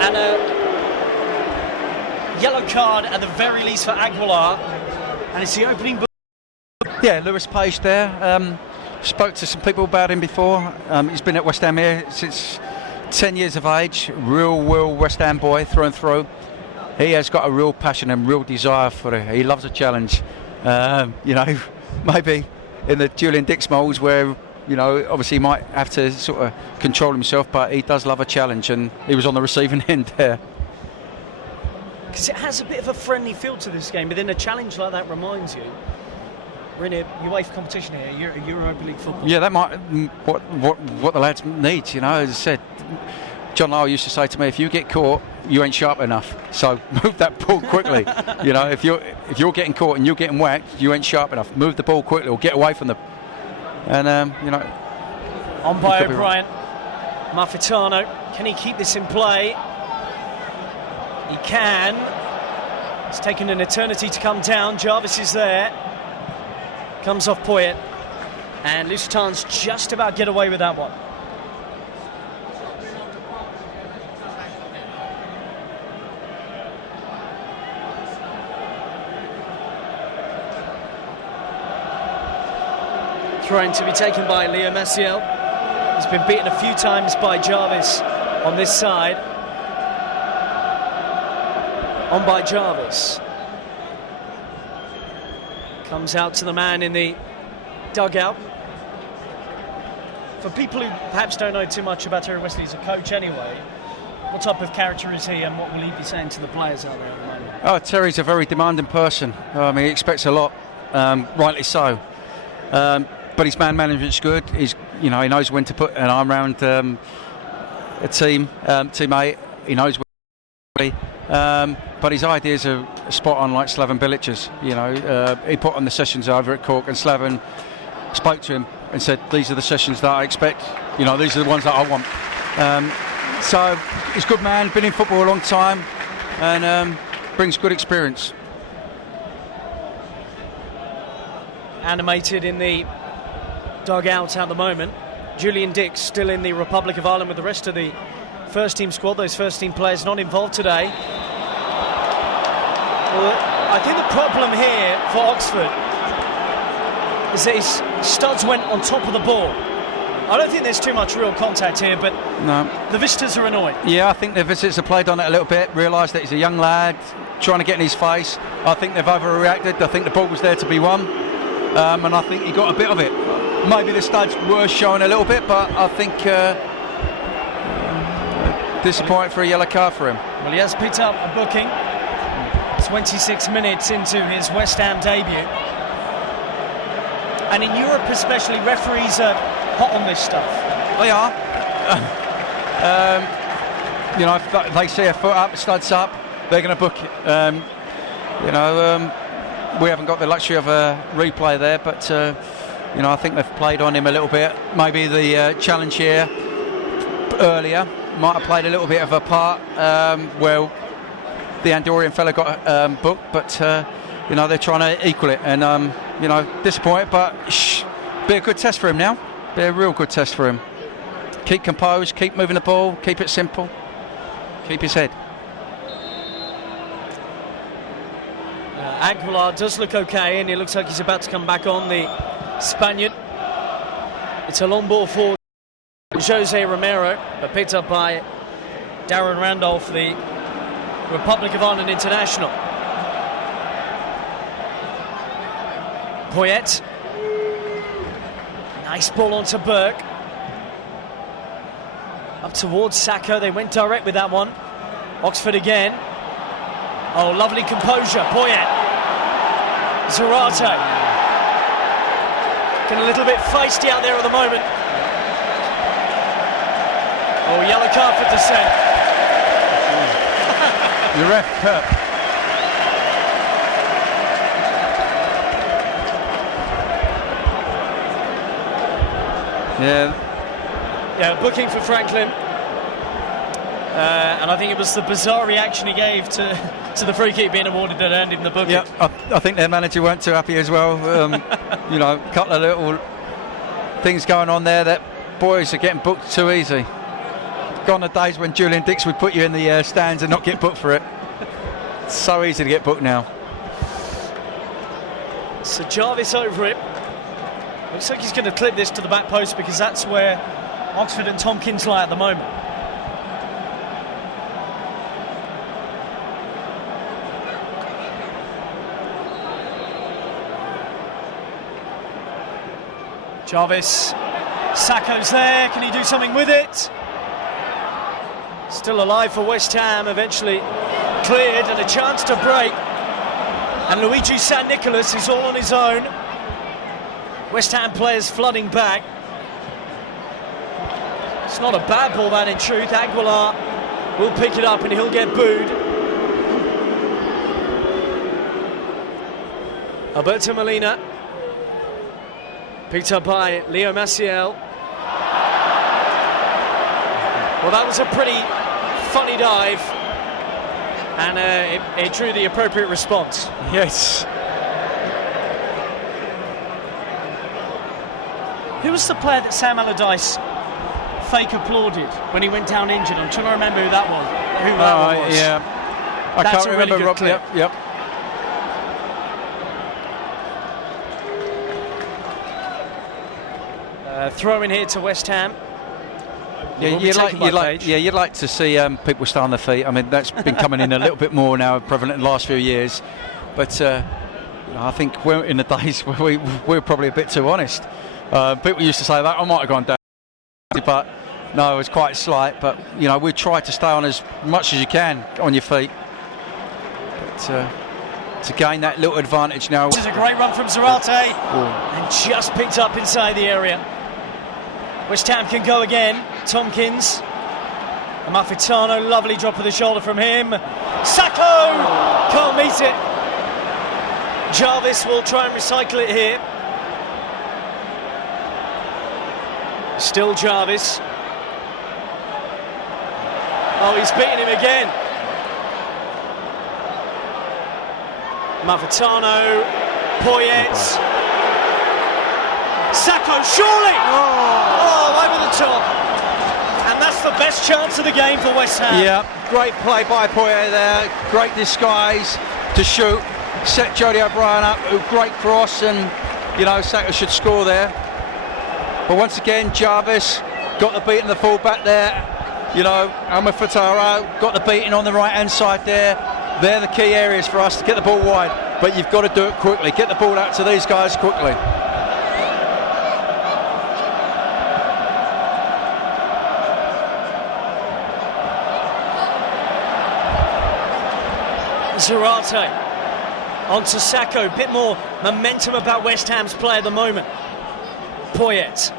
And a yellow card at the very least for Aguilar. And it's the opening. Yeah, Lewis Page there. Spoke to some people about him before. He's been at West Ham here since 10 years of age. Real West Ham boy through and through. He has got a real passion and real desire for it. He loves a challenge. Maybe in the Julian Dix molds where, obviously he might have to sort of control himself, but he does love a challenge, and he was on the receiving end there. Because it has a bit of a friendly feel to this game, but then a challenge like that reminds you we're in a UEFA competition here, Europa League football. Yeah, that might what the lads need. As I said, John Lyle used to say to me, if you get caught, you ain't sharp enough. So move that ball quickly. If you're getting caught and you're getting whacked, you ain't sharp enough. Move the ball quickly or get away from them. And on by O'Brien, Amalfitano, can he keep this in play? He can. It's taken an eternity to come down. Jarvis is there. Comes off Poyet. And Lusitans just about get away with that one. Thrown to be taken by Leo Maciel. He's been beaten a few times by Jarvis on this side. On by Jarvis. Comes out to the man in the dugout. For people who perhaps don't know too much about Terry Wesley as a coach anyway, what type of character is he and what will he be saying to the players out there at the moment? Oh, Terry's a very demanding person. He expects a lot, rightly so. But his man management's good. He knows when to put an arm around a teammate. He knows when to be. But his ideas are spot on, like Slaven Bilic's. He put on the sessions over at Cork, and Slaven spoke to him and said, "These are the sessions that I expect. These are the ones that I want." So he's a good man. Been in football a long time, and brings good experience. Animated in the dugout at the moment. Julian Dix still in the Republic of Ireland with the rest of the first team squad. Those first team players not involved today. Well, I think the problem here for Oxford is that his studs went on top of the ball. I don't think there's too much real contact here, but no. The visitors are annoyed. Yeah, I think the visitors have played on it a little bit, realised that he's a young lad, trying to get in his face. I think they've overreacted. I think the ball was there to be won, and I think he got a bit of it. Maybe the studs were showing a little bit, but I think disappointing for a yellow card for him. Well, he has picked up a booking 26 minutes into his West Ham debut. And in Europe especially, referees are hot on this stuff. They are. You know, if they see a foot up, studs up, they're going to book it. You know, we haven't got the luxury of a replay there, but you know, I think they've played on him a little bit. Maybe the challenge here earlier might have played a little bit of a part. Well, the Andorian fella got booked, but you know, they're trying to equal it, and you know, disappointed, but be a good test for him now. Be a real good test for him. Keep composed, keep moving the ball, keep it simple, keep his head. Aguilar does look okay, and it looks like he's about to come back on, the Spaniard. It's a long ball for Jose Romero, but picked up by Darren Randolph, the Republic of Ireland international. Poyet. Nice ball onto Burke. Up towards Sacco. They went direct with that one. Oxford again. Oh, lovely composure. Poyet. Zarate. Getting a little bit feisty out there at the moment. Oh, yellow card for dissent. Your ref, Kirk. Yeah, booking for Franklin. And I think it was the bizarre reaction he gave to the free kick being awarded that earned him the booking. Yeah, I think their manager weren't too happy as well. You know, a couple of little things going on there that boys are getting booked too easy. Gone the days when Julian Dix would put you in the stands and not get booked for it. It's so easy to get booked now. So Jarvis over it. Looks like he's going to clip this to the back post, because that's where Oxford and Tompkins lie at the moment. Jarvis. Sacco's there. Can he do something with it? Still alive for West Ham. Eventually cleared, and a chance to break. And Luigi San Nicolas is all on his own. West Ham players flooding back. It's not a bad ball, that, in truth. Aguilar will pick it up and he'll get booed. Alberto Molina. Picked up by Leo Maciel. Well, that was a pretty funny dive. And it drew the appropriate response. Yes. Who was the player that Sam Allardyce fake applauded when he went down injured? I'm trying to remember who that was. Was. Yeah. I That's can't a remember. really good clip. Yep. Throw in here to West Ham. Yeah, you'd like to see people stay on their feet. I mean, that's been coming in a little bit more now, prevalent in the last few years. But you know, I think we're in the days where we're probably a bit too honest. People used to say that I might have gone down, but no, it was quite slight. But you know, we try to stay on as much as you can on your feet. But to gain that little advantage now. This is a great run from Zarate, and just picked up inside the area. West Ham can go again. Tompkins. Amalfitano, lovely drop of the shoulder from him. Sacco! Can't meet it. Jarvis will try and recycle it here. Still Jarvis. Oh, he's beaten him again. Amalfitano. Poyet. Sacco, surely! Oh, over the top. And that's the best chance of the game for West Ham. Yeah, great play by Poyet there. Great disguise to shoot. Set Jody O'Brien up. Great cross, and you know, Sacco should score there. But once again, Jarvis got the beating the full back there. You know, Amalfitano got the beating on the right hand side there. They're the key areas for us to get the ball wide, but you've got to do it quickly. Get the ball out to these guys quickly. Zarate onto Sacco, bit more momentum about West Ham's play at the moment. Poyet.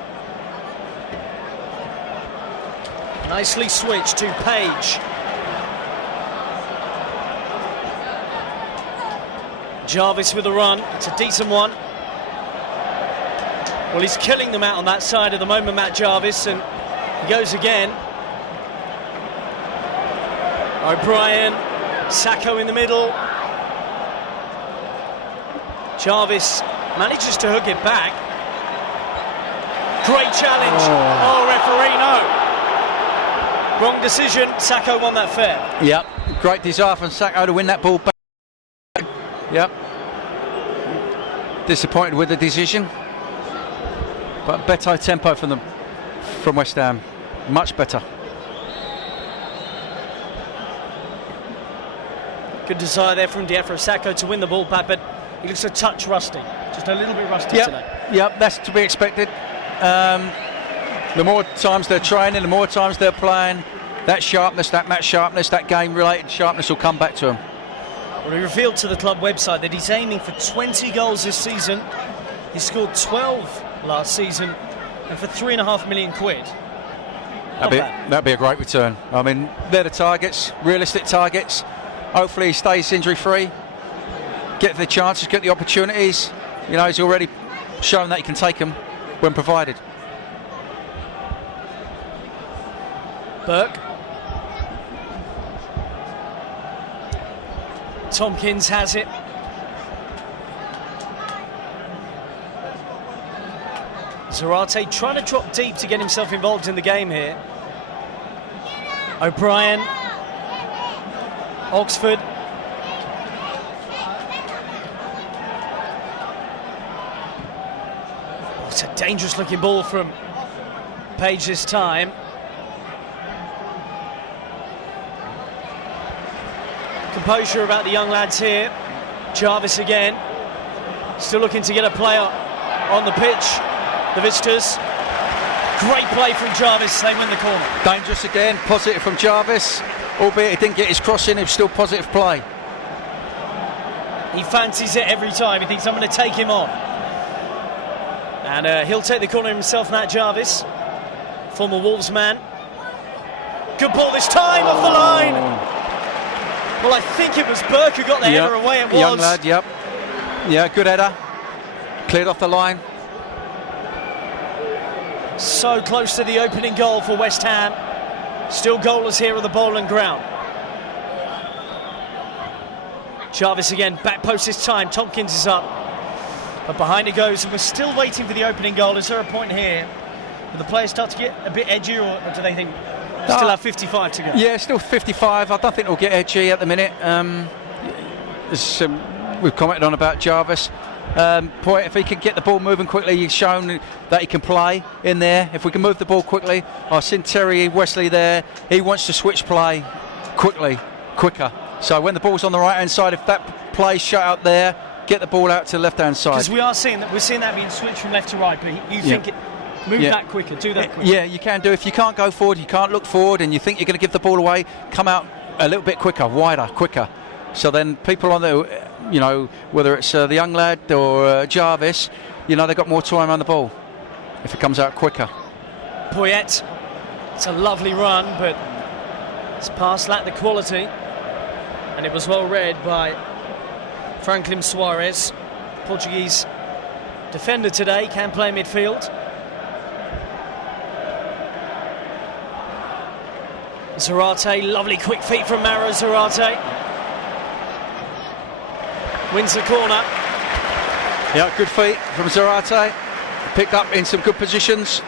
Nicely switched to Page. Jarvis with a run, it's a decent one. Well, he's killing them out on that side at the moment, Matt Jarvis, and he goes again. O'Brien, Sacco in the middle. Jarvis manages to hook it back. Great challenge. Oh, referee, no. Wrong decision. Sacco won that fair. Yep, great desire from Sacco to win that ball back. Yep. Disappointed with the decision, but better tempo from West Ham. Much better. Good desire there from Diafra Sacco to win the ball back, but he looks a touch rusty. Just a little bit rusty today. Yep, that's to be expected. The more times they're training, the more times they're playing, that sharpness, that match sharpness, that game-related sharpness will come back to them. Well, he revealed to the club website that he's aiming for 20 goals this season. He scored 12 last season, and for £3.5 million. That'd be a great return. I mean, they're the targets, realistic targets. Hopefully he stays injury-free, get the chances, get the opportunities. You know, he's already shown that he can take them when provided. Burke. Tompkins has it. Zarate trying to drop deep to get himself involved in the game here. O'Brien. Oxford. Oh, it's a dangerous looking ball from Page this time. Composure about the young lads here. Jarvis again. Still looking to get a player on the pitch. The visitors. Great play from Jarvis. They win the corner. Dangerous again. Positive from Jarvis. Albeit he didn't get his cross in, it was still positive play. He fancies it every time. He thinks I'm going to take him on. And he'll take the corner himself, Matt Jarvis. Former Wolves man. Good ball this time, off the line. Well, I think it was Burke who got the header away. It was. Young lad, yep. Yeah, good header. Cleared off the line. So close to the opening goal for West Ham. Still goalless here at the Bowling Ground. Jarvis again, back post this time. Tompkins is up. But behind it goes, and we're still waiting for the opening goal. Is there a point here? Will the players start to get a bit edgy, or do they think still have 55 to go? Yeah, still 55. I don't think it'll get edgy at the minute. We've commented on about Jarvis. Point, if he can get the ball moving quickly, he's shown that he can play in there. If we can move the ball quickly, I've seen Terry Wesley there. He wants to switch play quicker. So when the ball's on the right hand side, if that play's shut out there, get the ball out to the left hand side. Because we're seeing that being switched from left to right, but you think it move that quicker, do that quicker. Yeah, you can do. If you can't go forward, you can't look forward, and you think you're going to give the ball away, come out a little bit quicker, wider, quicker. So then people on the, you know, whether it's the young lad or Jarvis, you know, they've got more time on the ball if it comes out quicker. Poyet, it's a lovely run, but his pass lacked the quality, and it was well read by Franklin Suarez, Portuguese defender today, can play midfield. Zarate, lovely quick feet from Maro Zarate. Wins the corner. Yeah, good feet from Zarate. Picked up in some good positions.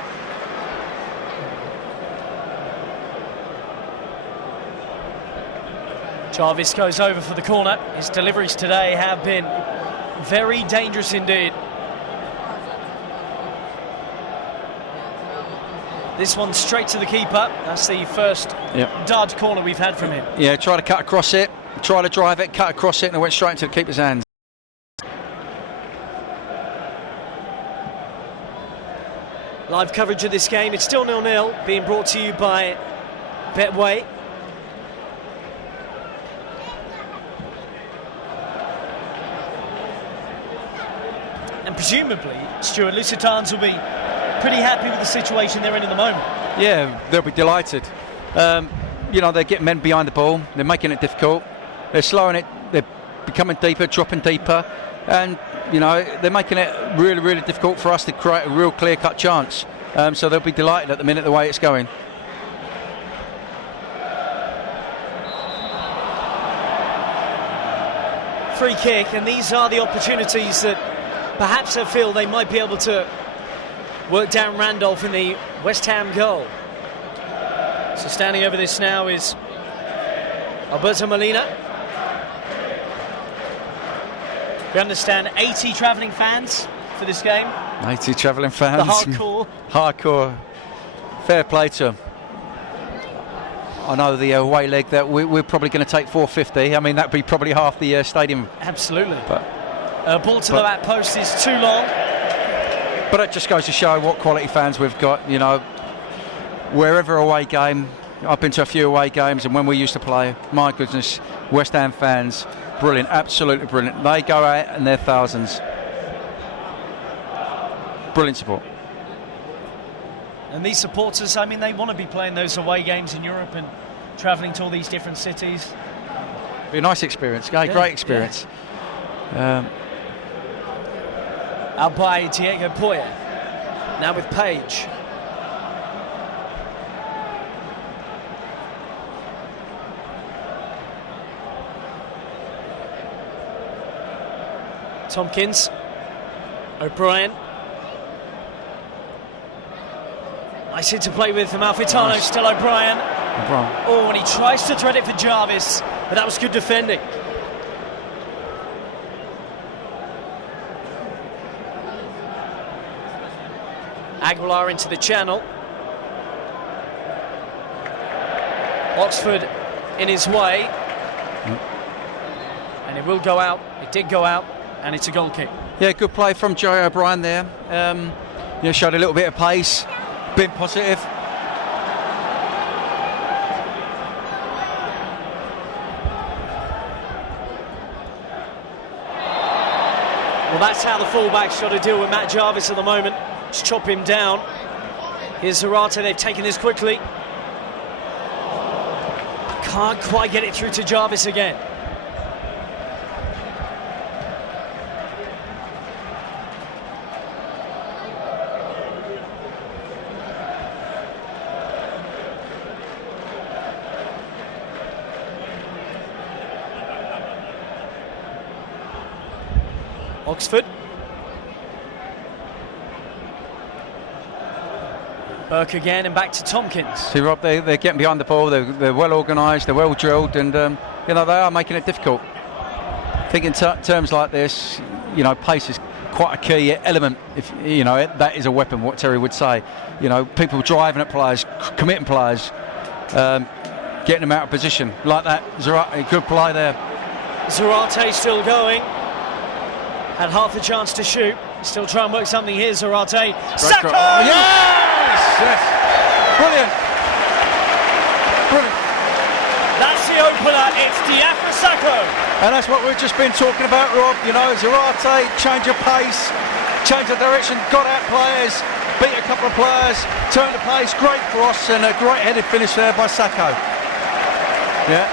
Jarvis goes over for the corner. His deliveries today have been very dangerous indeed. This one straight to the keeper. That's the first dud corner we've had from him. Yeah, try to cut across it. Try to drive it, cut across it, and it went straight into the keeper's hands. Live coverage of this game, it's still 0-0, being brought to you by Betway. And presumably, Stuart, Lusitans will be pretty happy with the situation they're in the moment. Yeah, they'll be delighted. You know, they're getting men behind the ball, they're making it difficult, they're slowing it, they're becoming deeper, dropping deeper, and you know, they're making it really, really difficult for us to create a real clear-cut chance. So they'll be delighted at the minute the way it's going. Free kick, and these are the opportunities that perhaps they feel they might be able to work down Randolph in the West Ham goal. So standing over this now is Alberto Molina. We understand 80 travelling fans for this game. 80 travelling fans. The hardcore. Hardcore. Fair play to them. I know the away leg that we're probably going to take 450. I mean, that'd be probably half the stadium. Absolutely. But ball to the back post is too long. But it just goes to show what quality fans we've got. You know, wherever away game, I've been to a few away games, and when we used to play, my goodness, West Ham fans, brilliant, absolutely brilliant. They go out in their thousands. Brilliant support. And these supporters, I mean, they want to be playing those away games in Europe and travelling to all these different cities. Be a nice experience, great experience. Yeah. Out by Diego Poya. Now with Page. Tompkins. O'Brien. Nice hit to play with Amalfitano, nice. Still O'Brien. Oh, and he tries to thread it for Jarvis, but that was good defending. Aguilar into the channel. Oxford in his way. And it will go out. It did go out, and it's a goal kick. Yeah, good play from Joe O'Brien there. You know, showed a little bit of pace, been positive. Well, that's how the fullback's got to deal with Matt Jarvis at the moment. Just chop him down. Here's Zarate, they've taken this quickly. Can't quite get it through to Jarvis again. Oxford. Burke again, and back to Tompkins. See, Rob, they're getting behind the ball, they're well organised, they're well drilled, and you know, they are making it difficult. I think in terms like this, you know, pace is quite a key element. If you know, that is a weapon, what Terry would say. You know, people driving at players, committing players, getting them out of position like that. Zarate, good play there. Zarate still going. Had half a chance to shoot. Still try and work something here, Zarate. Sacco! Yes! Brilliant. That's the opener. It's Diafra Sacco. And that's what we've just been talking about, Rob. You know, Zarate, change of pace, change of direction, got out players, beat a couple of players, turned the pace. Great cross and a great headed finish there by Sacco. Yeah.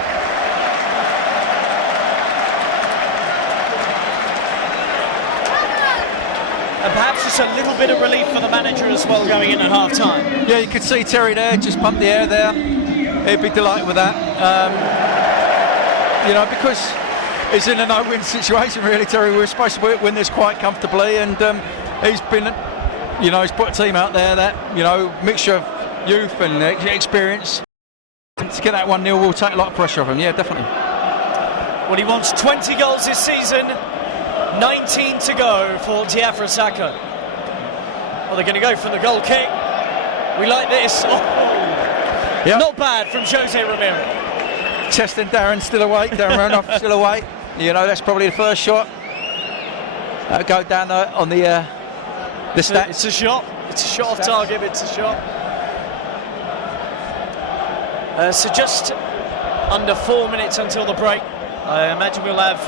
And perhaps just a little bit of relief for the manager as well going in at half-time. Yeah, you could see Terry there, just pumped the air there. He'd be delighted with that. You know, because it's in a no-win situation, really, Terry. We're supposed to win this quite comfortably, and he's been, you know, he's put a team out there that, you know, mixture of youth and experience. To get that 1-0 will take a lot of pressure off him, yeah, definitely. Well, he wants 20 goals this season. 19 to go for Diafra Sacco. Well, they're going to go for the goal kick. We like this. Oh, yep. Not bad from Jose Romero. Cheston Darren still awake. Darren Ronoff still awake. You know, that's probably the first shot. That'll go down there on the stats. It's a shot. It's a shot off target. It's a shot. So just under 4 minutes until the break. I imagine we'll have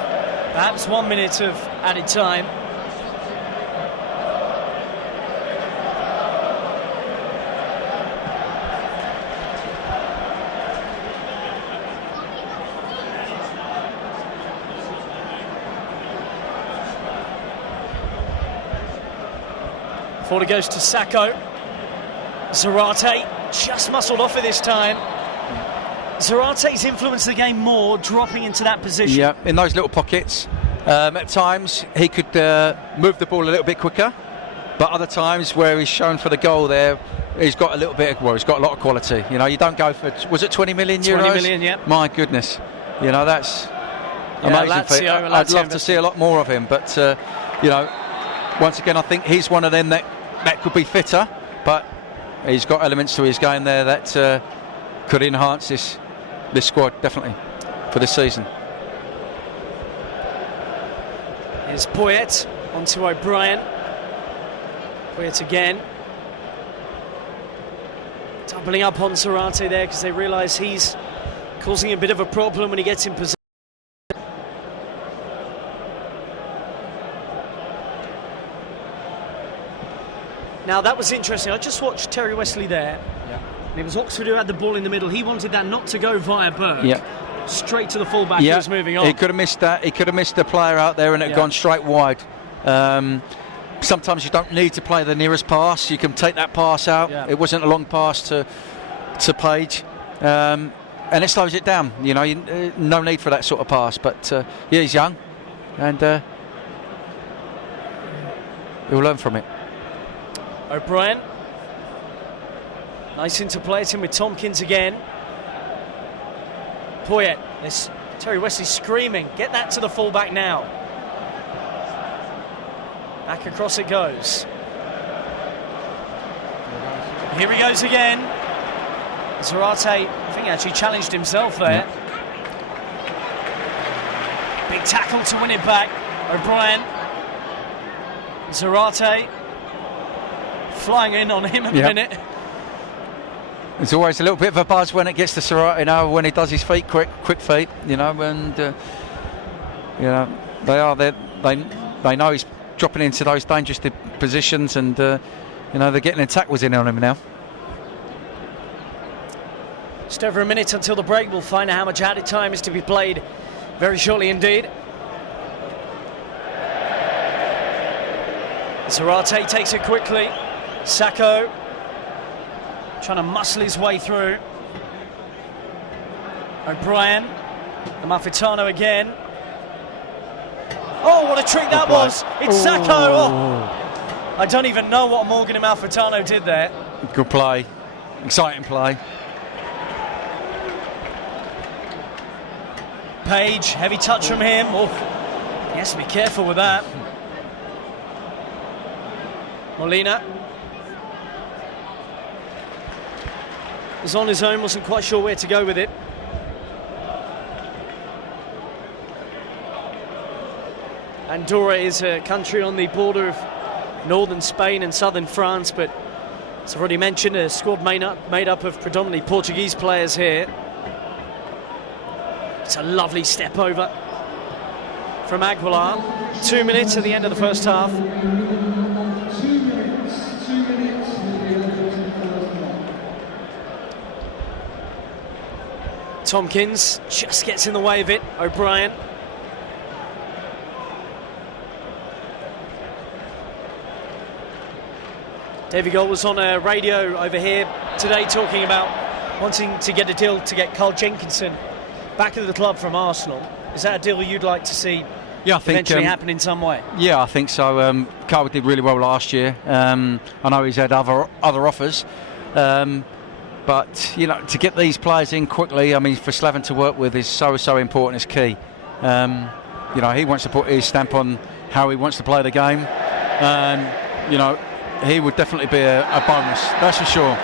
perhaps 1 minute of added time. Ball goes to Sacco. Zarate just muscled off it this time. Zarate's influenced the game more, dropping into that position. Yeah, in those little pockets. At times he could move the ball a little bit quicker, but other times where he's shown for the goal there, he's got a little bit. He's got a lot of quality. You know, you don't go for, was it 20 million euros? 20 million, yeah. My goodness, you know, that's amazing. I'd love to see a lot more of him, but you know, once again, I think he's one of them that could be fitter, but he's got elements to his game there that could enhance this squad definitely for this season. Here's Poyet onto O'Brien. Poyet again. Doubling up on Zarate there because they realise he's causing a bit of a problem when he gets in possession. Now that was interesting. I just watched Terry Wesley there. Yeah. And it was Oxford who had the ball in the middle. He wanted that not to go via Burke. Yeah. Straight to the fullback. He was moving on. He could have missed that. He could have missed the player out there and it had gone straight wide. Sometimes you don't need to play the nearest pass. You can take that pass out. Yeah. It wasn't a long pass to Page. And it slows it down. You know, no need for that sort of pass. But yeah, he's young. And he'll learn from it. O'Brien. Nice interplay with Tompkins again. Poyet. This Terry Wesley screaming. Get that to the fullback now. Back across it goes. Here he goes again. Zarate, I think, actually challenged himself there. Yeah. Big tackle to win it back. O'Brien. Zarate flying in on him a minute. There's always a little bit of a buzz when it gets to Zarate, you know, when he does his feet quick feet, you know, and you know, they know he's dropping into those dangerous positions, and you know, they're getting tackles in on him now. Just over a minute until the break. We'll find out how much added time is to be played very shortly indeed. Zarate takes it quickly. Sacco trying to muscle his way through. O'Brien. Amalfitano again. Oh, what a trick that was! It's Sacco! Oh. I don't even know what Morgan Amalfitano did there. Good play. Exciting play. Page, heavy touch from him. Oh, he has to be careful with that. Molina was on his own, wasn't quite sure where to go with it. Andorra is a country on the border of northern Spain and southern France, but as I've already mentioned, a squad made up of predominantly Portuguese players here. It's a lovely step over from Aguilar. 2 minutes at the end of the first half. Tompkins just gets in the way of it. O'Brien. David Gold was on a radio over here today talking about wanting to get a deal to get Carl Jenkinson back at the club from Arsenal. Is that a deal you'd like to see eventually happen in some way? Yeah, I think so. Carl did really well last year. I know he's had other offers. But, you know, to get these players in quickly, I mean, for Slaven to work with is so important, it's key. You know, he wants to put his stamp on how he wants to play the game. You know, he would definitely be a bonus, that's for sure.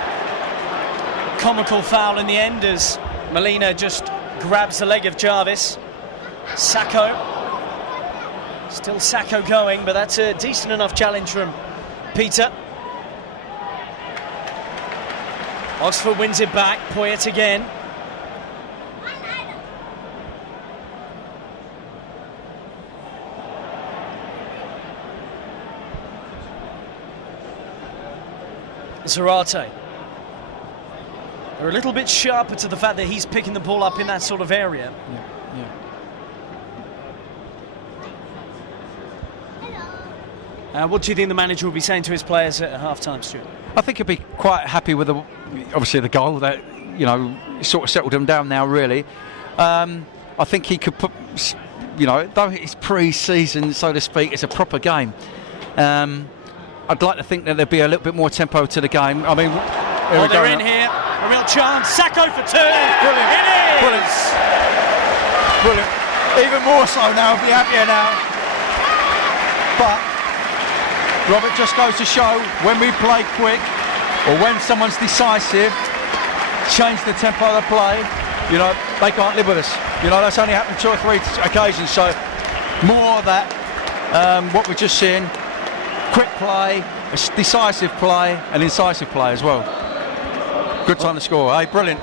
Comical foul in the end as Molina just grabs the leg of Jarvis. Sacco. Still Sacco going, but that's a decent enough challenge from Peter. Oxford wins it back. Poyet again. Zarate. They're a little bit sharper to the fact that he's picking the ball up in that sort of area. What do you think the manager will be saying to his players at half-time, Stuart? I think he'll be quite happy with obviously the goal that, you know, sort of settled him down now, really. I think he could put, you know, though it's pre-season, so to speak, it's a proper game. I'd like to think that there'd be a little bit more tempo to the game. I mean, they're in here. A real chance. Sacco for two. Brilliant. It is. Brilliant. Brilliant. Even more so now. I'll be happier now. But Robert, just goes to show when we play quick or when someone's decisive, change the tempo of the play, you know, they can't live with us. You know, that's only happened 2 or 3 occasions. So more of that, what we're just seeing. Quick play, decisive play, and incisive play as well. Good time to score, eh? Brilliant.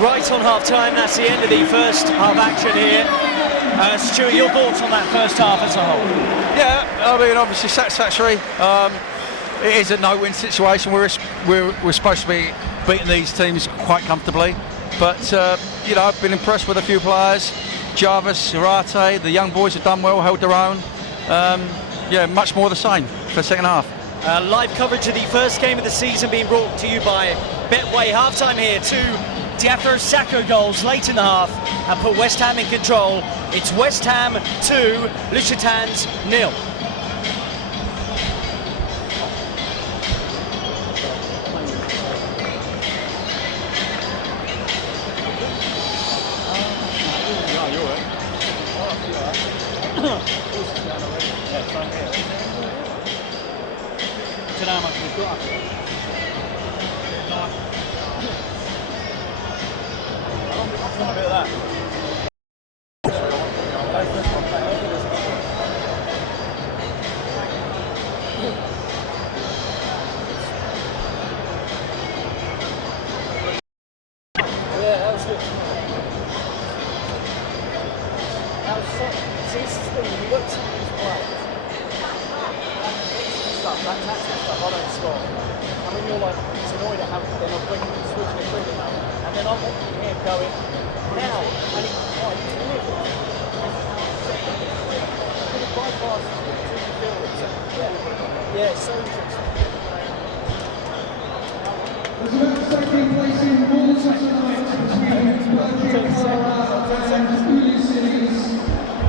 Right on half-time, that's the end of the first half action here. Stuart, your thoughts on that first half as a whole? Yeah, I mean, obviously satisfactory. It is a no-win situation. We're supposed to be beating these teams quite comfortably, but you know, I've been impressed with a few players. Jarvis, Zarate, the young boys have done well, held their own. Yeah, much more the same for the second half. Live coverage of the first game of the season being brought to you by Betway. Half-time here, 2 Diafra Sacco goals late in the half and put West Ham in control. It's West Ham 2, Lusitans 0.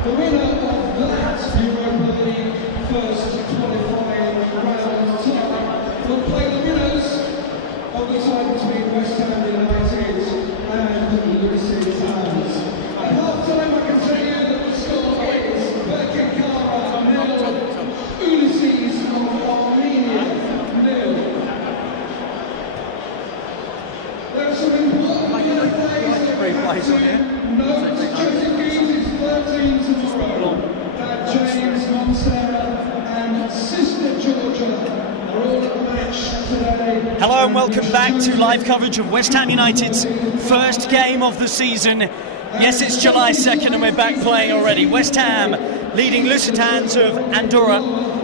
The winner of that Europa League first qualifying round tie will play the winners of the tie between West Ham United and Lusitans. At half-time, I can tell you that the score is Berkikara 0, Ulysses of Armenia 0. There are some important replays on here. James, Montserrat and Sister Georgia are all at the match today. Hello and welcome back to live coverage of West Ham United's first game of the season. Yes, it's July 2nd and we're back playing already. West Ham leading Lusitans of Andorra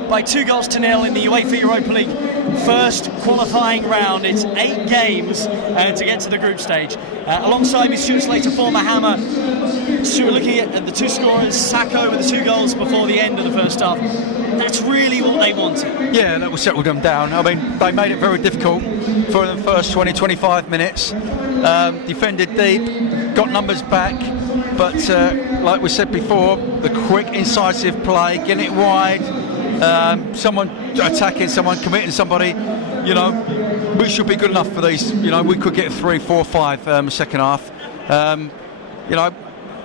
by 2-0 in the UEFA Europa League first qualifying round. It's 8 games to get to the group stage. Alongside me, Stuart Slater, former Hammer. Stuart, looking at the 2 scorers, Sacco with the 2 goals before the end of the first half. That's really what they wanted. Yeah, that will settle them down. I mean, they made it very difficult for the first 20-25 minutes. Defended deep, got numbers back, but like we said before, the quick, incisive play, getting it wide, someone attacking, someone committing somebody, you know, we should be good enough for these. You know, we could get 3, 4, 5 second half. You know,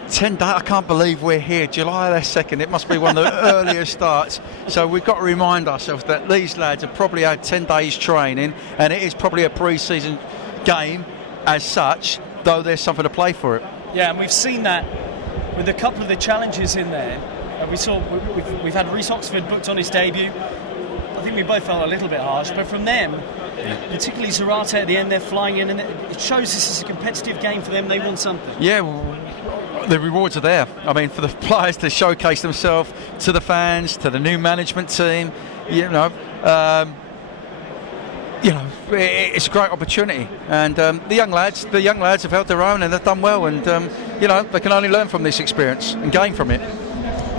10 days, I can't believe we're here, July the 2nd. It must be one of the earliest starts. So we've got to remind ourselves that these lads have probably had 10 days training, and it is probably a pre-season game as such, though there's something to play for it. Yeah, and we've seen that with a couple of the challenges in there. We've had Reece Oxford booked on his debut. I think we both felt a little bit harsh, but from them, particularly Zarate at the end, they're flying in, and it shows this is a competitive game for them. They want something. Yeah, well, the rewards are there. I mean, for the players to showcase themselves, to the fans, to the new management team, it's a great opportunity. And the young lads have held their own and they've done well. And they can only learn from this experience and gain from it.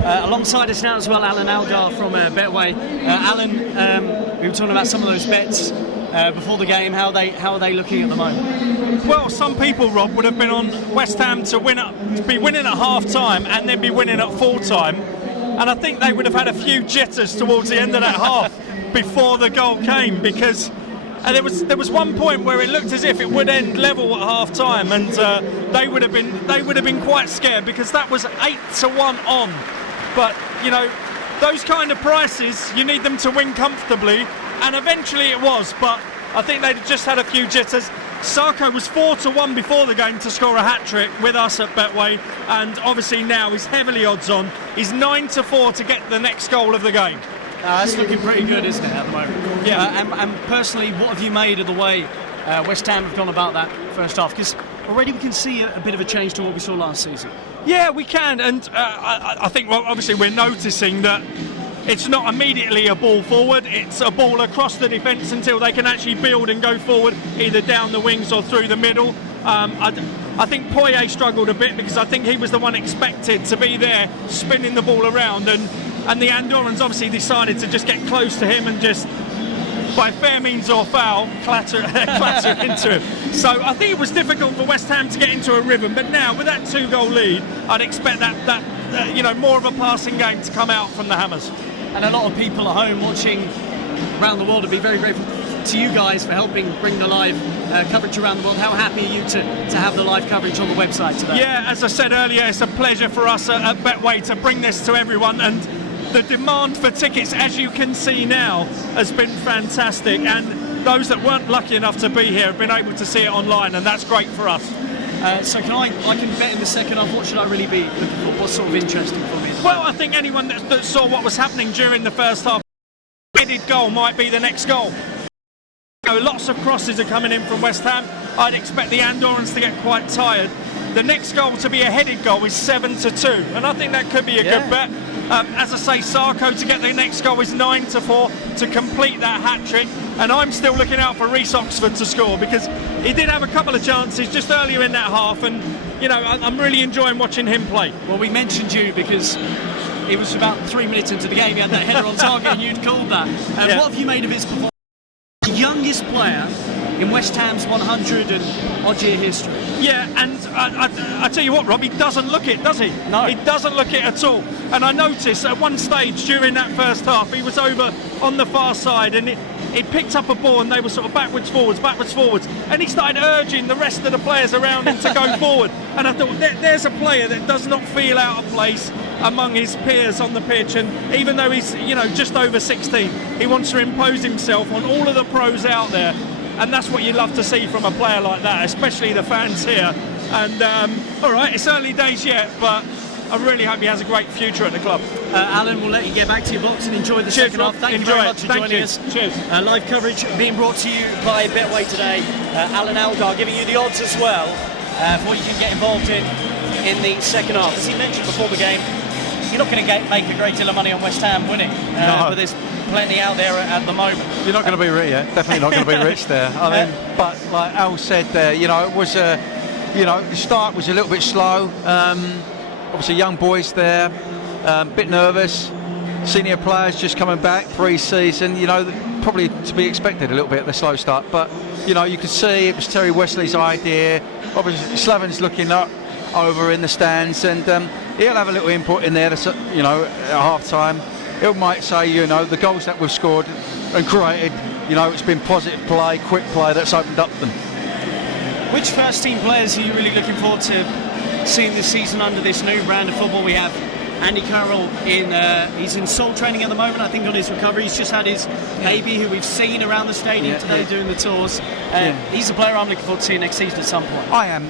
Alongside us now as well, Alan Algar from Betway. Alan, we were talking about some of those bets before the game. How are they looking at the moment? Well, some people, Rob, would have been on West Ham to be winning at half time and then be winning at full time, and I think they would have had a few jitters towards the end of that half before the goal came, because there was one point where it looked as if it would end level at half time, and they would have been quite scared, because that was 8-1 on. But those kind of prices, you need them to win comfortably, and eventually it was. But I think they just had a few jitters. Sarko was 4-1 before the game to score a hat-trick with us at Betway, and obviously now he's heavily odds on. He's 9-4 to get the next goal of the game. That's looking pretty good, isn't it, at the moment? Yeah. And personally, what have you made of the way West Ham have gone about that first half? Because already we can see a bit of a change to what we saw last season. Yeah, we can, and I think, well, obviously we're noticing that it's not immediately a ball forward, it's a ball across the defence until they can actually build and go forward, either down the wings or through the middle. I think Poyet struggled a bit, because I think he was the one expected to be there spinning the ball around, and the Andorrans obviously decided to just get close to him and just, by fair means or foul, clatter into him. So I think it was difficult for West Ham to get into a rhythm, but now with that 2-goal lead, I'd expect that more of a passing game to come out from the Hammers. And a lot of people at home watching around the world would be very grateful to you guys for helping bring the live coverage around the world. How happy are you to have the live coverage on the website today? Yeah, as I said earlier, it's a pleasure for us at Betway to bring this to everyone, and the demand for tickets, as you can see now, has been fantastic, and those that weren't lucky enough to be here have been able to see it online, and that's great for us. So I can bet in the second half. What should I really be looking for? What's sort of interesting for me? Well, I think anyone that saw what was happening during the first half, headed goal might be the next goal. Lots of crosses are coming in from West Ham. I'd expect the Andorrans to get quite tired. The next goal to be a headed goal is 7-2, and I think that could be a good bet. As I say, Sarko to get the next goal is 9-4 to complete that hat-trick, and I'm still looking out for Reece Oxford to score, because he did have a couple of chances just earlier in that half, and I'm really enjoying watching him play. Well, we mentioned you because it was about 3 minutes into the game, he had that header on target and you'd called that. What have you made of his performance? The youngest player in West Ham's 100 and odd year history. Yeah, and I tell you what, Rob, he doesn't look it, does he? No. He doesn't look it at all. And I noticed at one stage during that first half, he was over on the far side, and he picked up a ball, and they were sort of backwards, forwards, and he started urging the rest of the players around him to go forward. And I thought, there's a player that does not feel out of place among his peers on the pitch, and even though he's just over 16, he wants to impose himself on all of the pros out there. And that's what you love to see from a player like that, especially the fans here. And all right, it's early days yet, but I really hope he has a great future at the club. Alan, we'll let you get back to your box and enjoy the second half. Thank you very much for joining us. Cheers. Live coverage being brought to you by Betway today. Alan Algar giving you the odds as well for what you can get involved in the second half. As he mentioned before the game, you're not going to make a great deal of money on West Ham winning, but there's plenty out there at the moment. You're not going to be rich, definitely not going to be rich there. I mean, but like Al said there, it was the start was a little bit slow. Obviously, young boys there, bit nervous. Senior players just coming back pre-season. Probably to be expected a little bit the slow start. But you could see it was Terry Wesley's idea. Obviously, Slaven's looking up over in the stands, and he'll have a little input in there. At half time. It might say, the goals that we've scored and created, it's been positive play, quick play that's opened up them. Which first team players are you really looking forward to seeing this season under this new brand of football? We have Andy Carroll he's in sole training at the moment, I think, on his recovery. He's just had his baby, who we've seen around the stadium today doing the tours. He's a player I'm looking forward to seeing next season at some point. I am.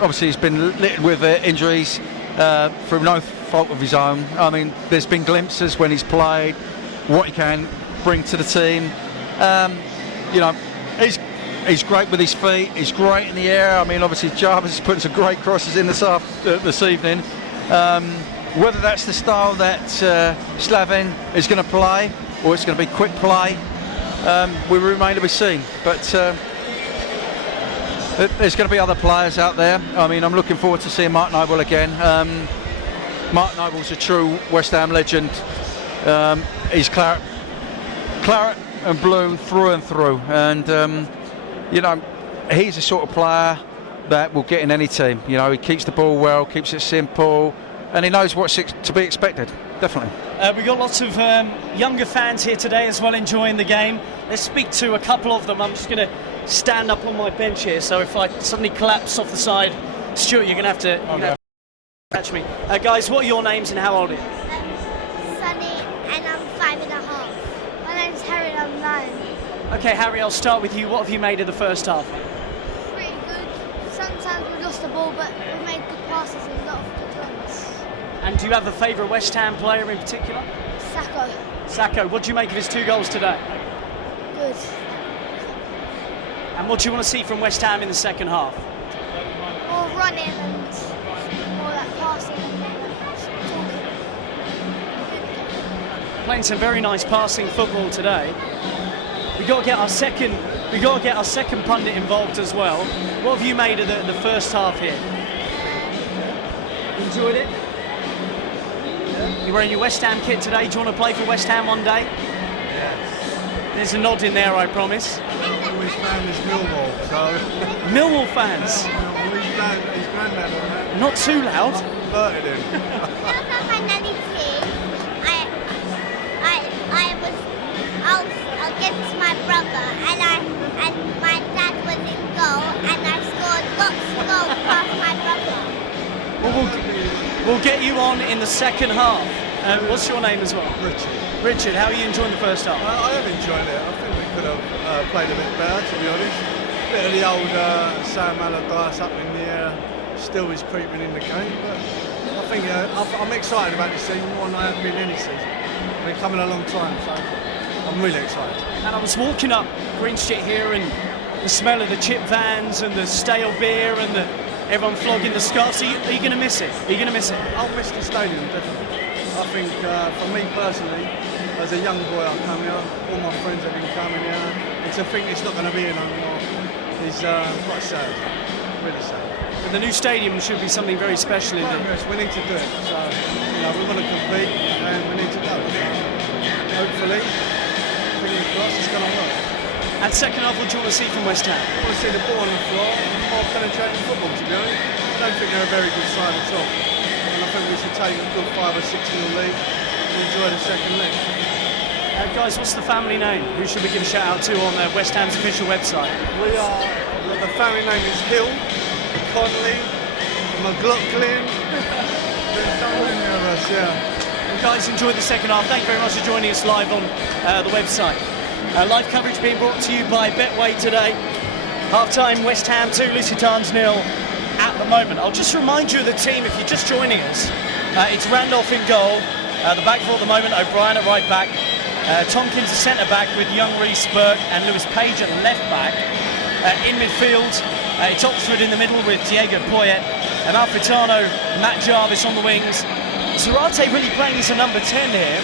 Obviously, he's been littered with injuries through no fault of his own. I mean, there's been glimpses when he's played, what he can bring to the team. You know, he's great with his feet. He's great in the air. I mean, obviously, Jarvis has put some great crosses in this evening. Whether that's the style that Slaven is going to play, or it's going to be quick play, we remain to be seen. But there's going to be other players out there. I mean, I'm looking forward to seeing Mark Noble again. Mark Noble's a true West Ham legend. He's claret and blue through and through, and you know, he's the sort of player that will get in any team. You know, he keeps the ball well, keeps it simple, and he knows what's to be expected. Definitely. We've got lots of younger fans here today as well, enjoying the game. Let's speak to a couple of them. I'm just going to stand up on my bench here, so if I suddenly collapse off the side, Stuart, you're going to have to catch me. Guys, what are your names and how old are you? Sunny, and I'm 5.5. My name's Harry and I'm 9. Okay, Harry, I'll start with you. What have you made of the first half? Pretty good. Sometimes we lost the ball, but we made good passes and a lot of good runs. And do you have a favourite West Ham player in particular? Sacco, what do you make of his 2 goals today? Good. And what do you want to see from West Ham in the second half? More running and more like passing and talking. Playing some very nice passing football today. We got to get our second pundit involved as well. What have you made of the first half here? Enjoyed it? You're wearing your West Ham kit today. Do you want to play for West Ham one day? Yes. There's a nod in there, I promise. His family's Millwall, so... Millwall fans? His granddad on that. Not too loud. Flirted him. My nanny team, I was against my brother, and my dad was in goal, and I scored lots of goals past my brother. Well, we'll get you on in the second half. What's your name as well? Richard, how are you enjoying the first half? I have enjoyed it. I think we could have played a bit better, to be honest. A bit of the old Sam Allardyce up in the air still is creeping in the game, but I think I'm excited about this season more than I have been any season. I've been coming a long time, so I'm really excited. And I was walking up Green Street here, and the smell of the chip vans and the stale beer and everyone flogging the scarves. Are you going to miss it? Are you going to miss it? I'll miss the stadium, definitely. I think for me personally, as a young boy I come here, all my friends have been coming here, and to think it's not going to be here no more is quite sad, really sad. But the new stadium should be something very special indeed. Yes, we need to do it, so we want to compete and we need to go. So, hopefully, fingers crossed, it's going to work. And second half, what do you want to see from West Ham? I want to see the ball on the floor, more penetrating football, to be honest. I don't think they're a very good side at all. And I think we should take a good 5 or 6 0 lead and enjoy the second leg. Guys, what's the family name? Who should we give a shout out to on West Ham's official website? The family name is Hill, Conley, McLaughlin. There's so many of us, Well, guys, enjoy the second half. Thank you very much for joining us live on the website. Live coverage being brought to you by Betway today. Half-time, West Ham 2, Lusitans 0 at the moment. I'll just remind you of the team if you're just joining us. It's Randolph in goal. The back four at the moment, O'Brien at right back. Tompkins at centre back with young Reece Burke and Lewis Page at left back. In midfield, it's Oxford in the middle with Diego Poyet. Amalfitano, Matt Jarvis on the wings. Zarate really playing as a number 10 here.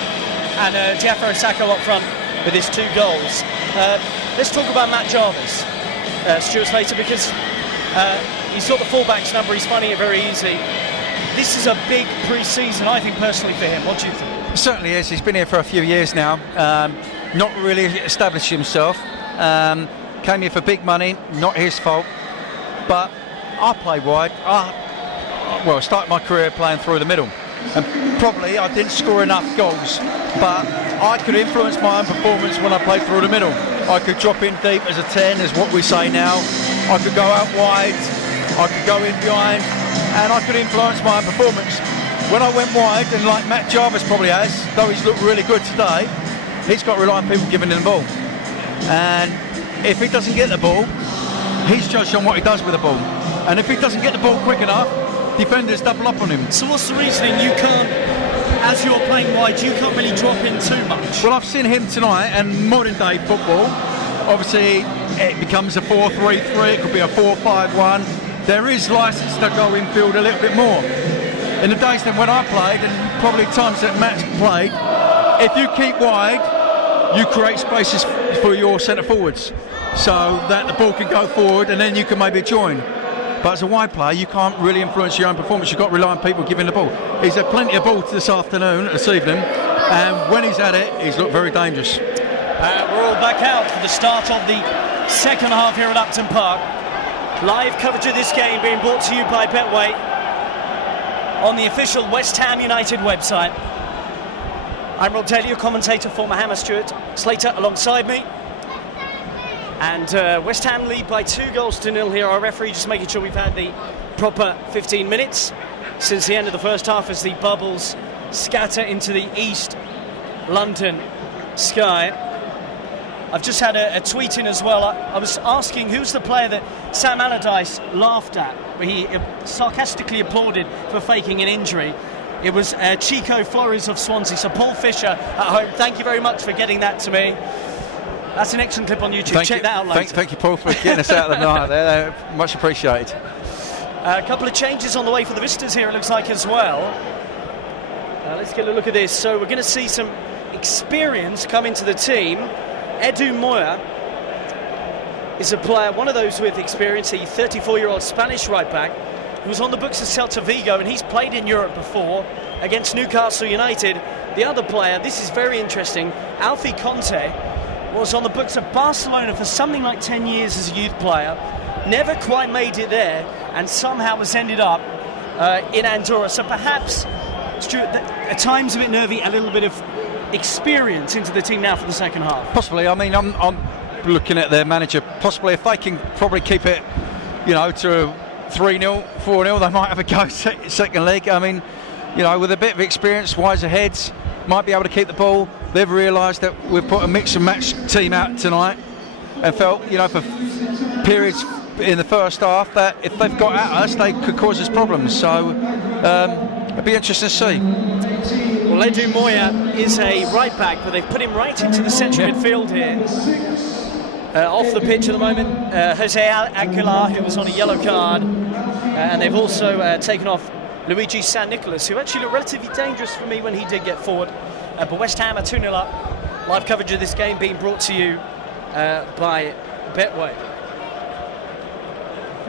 And Diafra Sacco up front with his 2 goals. Let's talk about Matt Jarvis, Stuart Slater, because he's got the fullback's number, he's finding it very easy. This is a big pre-season, I think, personally for him. What do you think? It certainly is. He's been here for a few years now, not really established himself. Came here for big money, not his fault. But I play wide. I started my career playing through the middle. And probably I didn't score enough goals, but I could influence my own performance when I played through the middle. I could drop in deep as a 10, is what we say now. I could go out wide, I could go in behind, and I could influence my own performance. when I went wide, and like Matt Jarvis probably has, though he's looked really good today, he's got to rely on people giving him the ball. And if he doesn't get the ball, he's judged on what he does with the ball. And if he doesn't get the ball quick enough, defenders double up on him. So what's the reasoning you can't, as you're playing wide, you can't really drop in too much? Well, I've seen him tonight, and modern day football, obviously it becomes a 4-3-3, it could be a 4-5-1. There is licence to go infield a little bit more. In the days then when I played, and probably times that Matt's played, if you keep wide, you create spaces for your centre forwards so that the ball can go forward and then you can maybe join. But as a wide player, you can't really influence your own performance. You've got to rely on people giving the ball. He's had plenty of ball this evening, and when he's had it, he's looked very dangerous. We're all back out for the start of the second half here at Upton Park. Live coverage of this game being brought to you by Betway on the official West Ham United website. I'm Rob Daly, your commentator for Mohammed Stewart Slater alongside me. And West Ham lead by 2-0 here. Our referee just making sure we've had the proper 15 minutes since the end of the first half as the bubbles scatter into the East London sky. I've just had a tweet in as well. I was asking who's the player that Sam Allardyce laughed at, where he sarcastically applauded for faking an injury. It was Chico Flores of Swansea. So Paul Fisher at home, thank you very much for getting that to me. That's an excellent clip on YouTube. Check that out later. Thank you, Paul, for getting us out of the night there. Much appreciated. A couple of changes on the way for the visitors here, it looks like, as well. Let's get a look at this. So we're going to see some experience come into the team. Edu Moya is a player, one of those with experience, a 34-year-old Spanish right-back who was on the books of Celta Vigo, and he's played in Europe before against Newcastle United. The other player, this is very interesting, Alfie Conte, was on the books of Barcelona for something like 10 years as a youth player, never quite made it there, and somehow has ended up in Andorra. So perhaps, Stuart, at times a bit nervy, a little bit of experience into the team now for the second half. Possibly. I mean, I'm looking at their manager. Possibly, if they can probably keep it, to 3-0, 4-0, they might have a go second leg. I mean, with a bit of experience, wiser heads, might be able to keep the ball. They've realised that we've put a mix and match team out tonight, and felt, for periods in the first half that if they've got at us, they could cause us problems. So it'd be interesting to see. Well, Edu Moya is a right back, but they've put him right into the central midfield here. Off the pitch at the moment, Jose Aguilar, who was on a yellow card, and they've also taken off Luigi San Nicolas, who actually looked relatively dangerous for me when he did get forward. But West Ham are 2-0 up. Live coverage of this game being brought to you by Betway.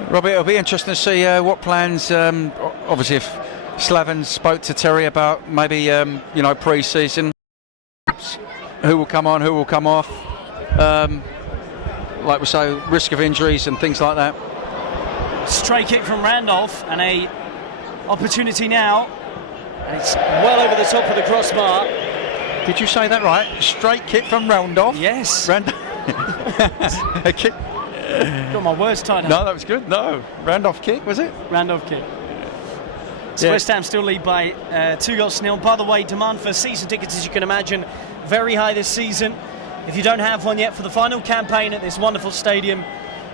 Robbie, it'll be interesting to see what plans, obviously if Slaven spoke to Terry about maybe, pre-season, who will come on, who will come off, like we say, risk of injuries and things like that. Stray kick from Randolph, and a opportunity now, and it's well over the top of the crossbar. Did you say that right? Straight kick from Randolph? Yes. A kick. Got my words tied up. No, that was good. No, Randolph kick, was it? Randolph kick. So West Ham still lead by 2-0. By the way, demand for season tickets, as you can imagine, very high this season. If you don't have one yet for the final campaign at this wonderful stadium,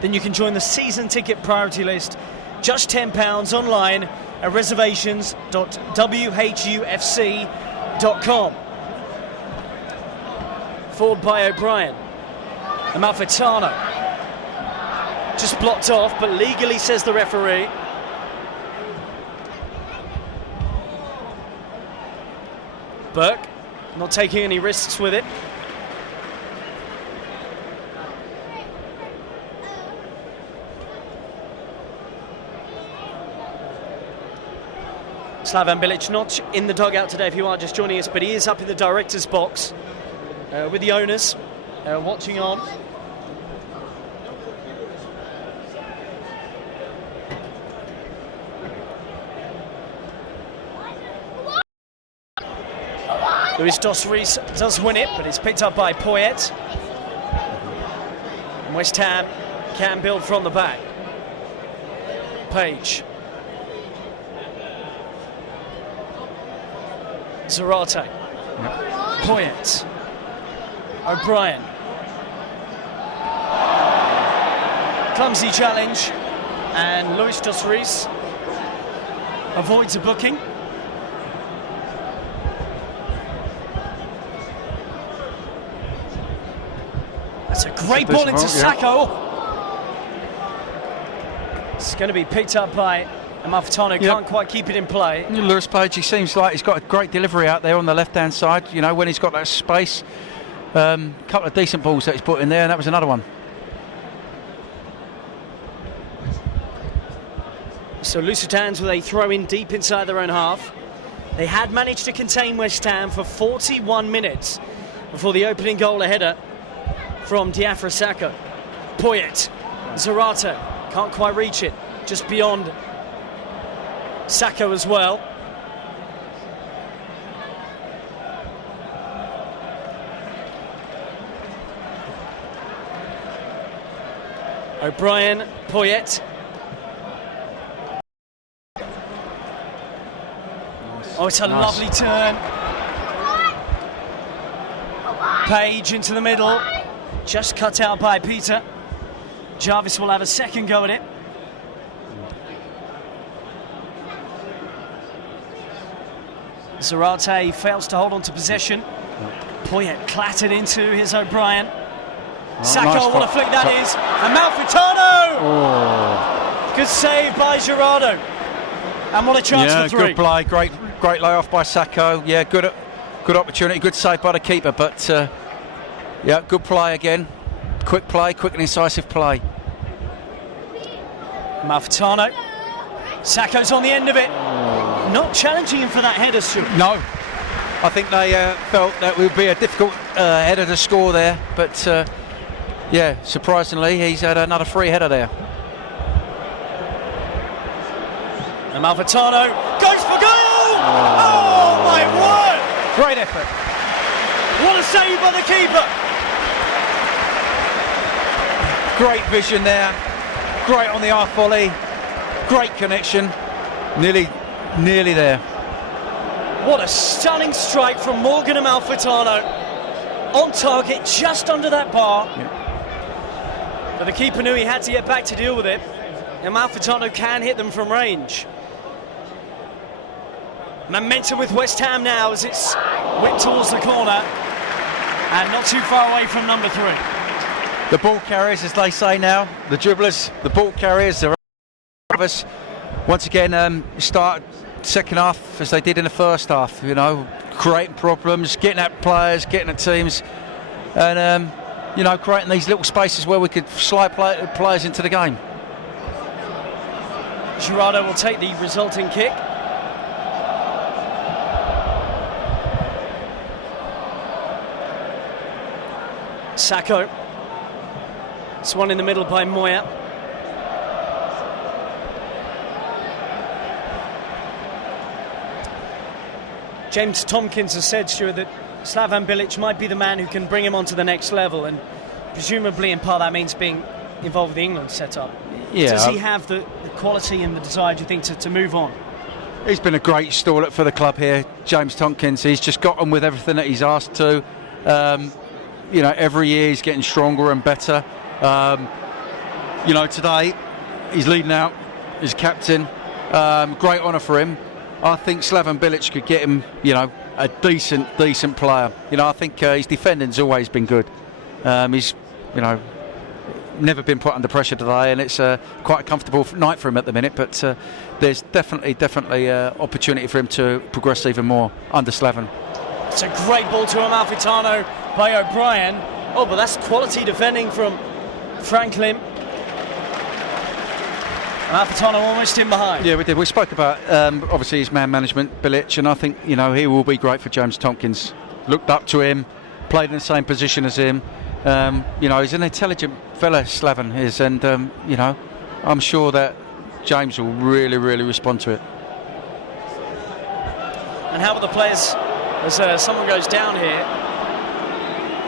then you can join the season ticket priority list. Just £10 online at reservations.whufc.com. Forward by O'Brien. Amalfitano. Just blocked off, but legally, says the referee. Burke not taking any risks with it. Slaven Bilic not in the dugout today if you are just joining us, but he is up in the director's box with the owners watching on. Luis Dos Reis does win it, but it's picked up by Poyet. And West Ham can build from the back. Page. Zarate. Poyet. O'Brien. Clumsy challenge, and Luis dos Reis avoids a booking. That's a great ball into Sacco. It's going to be picked up by Amalfitano. Can't quite keep it in play. Lewis Page, he seems like he's got a great delivery out there on the left-hand side. You know, when he's got that space. Couple of decent balls that he's put in there, and that was another one. So Lusitans with a throw in deep inside their own half. They had managed to contain West Ham for 41 minutes before the opening goal, a header from Diafra Sakho. Poyet, Zarate, can't quite reach it, just beyond Sakho as well. O'Brien, Poyet. Oh, it's a lovely turn. Page into the middle. Just cut out by Peter. Jarvis will have a second go at it. Zarate fails to hold on to possession. Poyet clattered into his O'Brien. Sakho, what a flick that is. And Amalfitano! Oh. Good save by Gerardo. And what a chance for three. Good play, great layoff by Sakho. Yeah, good opportunity, good save by the keeper. But yeah, good play again. Quick and incisive play. Amalfitano. Sakho's on the end of it. Not challenging him for that header, Stuart. No. I think they felt that would be a difficult header to score there. But yeah, surprisingly, he's had another free header there. Amalfitano goes for goal! Oh my word! Great effort. What a save by the keeper! Great vision there. Great on the half volley. Great connection. Nearly there. What a stunning strike from Morgan Amalfitano. On target, just under that bar. Yeah. But the keeper knew he had to get back to deal with it. Amalfitano can hit them from range. Momentum with West Ham now as it's whipped towards the corner and not too far away from number 3. The ball carriers, as they say now, the dribblers, the ball carriers, the us once again start second half as they did in the first half. You know, creating problems, getting at players, getting at teams, and you know, creating these little spaces where we could slide players into the game. Gerardo will take the resulting kick. Sakho. It's one in the middle by Moya. James Tompkins has said, Stuart, that Slaven Bilic might be the man who can bring him on to the next level, and presumably in part that means being involved with the England setup. Yeah. Does he have the quality and the desire, do you think, to move on? He's been a great stalwart for the club here, James Tompkins. He's just got on with everything that he's asked to. You know, every year he's getting stronger and better. You know, today he's leading out, he's captain. Great honour for him. I think Slaven Bilic could get him, you know, a decent player. You know, I think his defending's always been good. He's, you know, never been put under pressure today, and it's quite a comfortable night for him at the minute. But there's definitely opportunity for him to progress even more under Slaven. It's a great ball to Amalfitano by O'Brien. Oh, but that's quality defending from Franklin. Amalfitano almost in behind. Yeah, we did. We spoke about obviously his man management, Bilic, and I think, you know, he will be great for James Tompkins. Looked up to him, played in the same position as him. You know, he's an intelligent fella, Slaven is, and you know, I'm sure that James will really respond to it. And how will the players, as someone goes down here,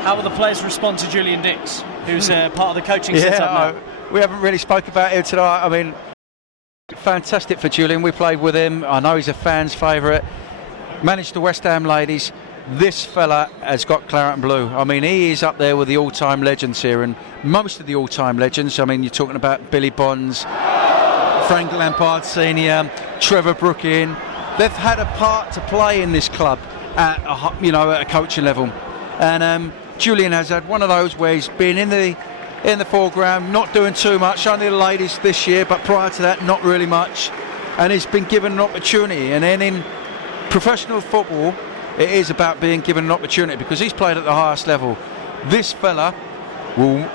how will the players respond to Julian Dix, who's part of the coaching setup now? We haven't really spoke about him tonight. I mean, fantastic for Julian. We played with him. I know he's a fan's favourite. managed the West Ham ladies. This fella has got claret and blue. I mean, he is up there with the all-time legends here, and most of the all-time legends. I mean, you're talking about Billy Bonds, Frank Lampard Senior, Trevor Brooking. They've had a part to play in this club at a coaching level, and Julian has had one of those where he's been in the foreground, not doing too much. Only the ladies this year, but prior to that, not really much. And he's been given an opportunity. And then in professional football, it is about being given an opportunity because he's played at the highest level. This fella will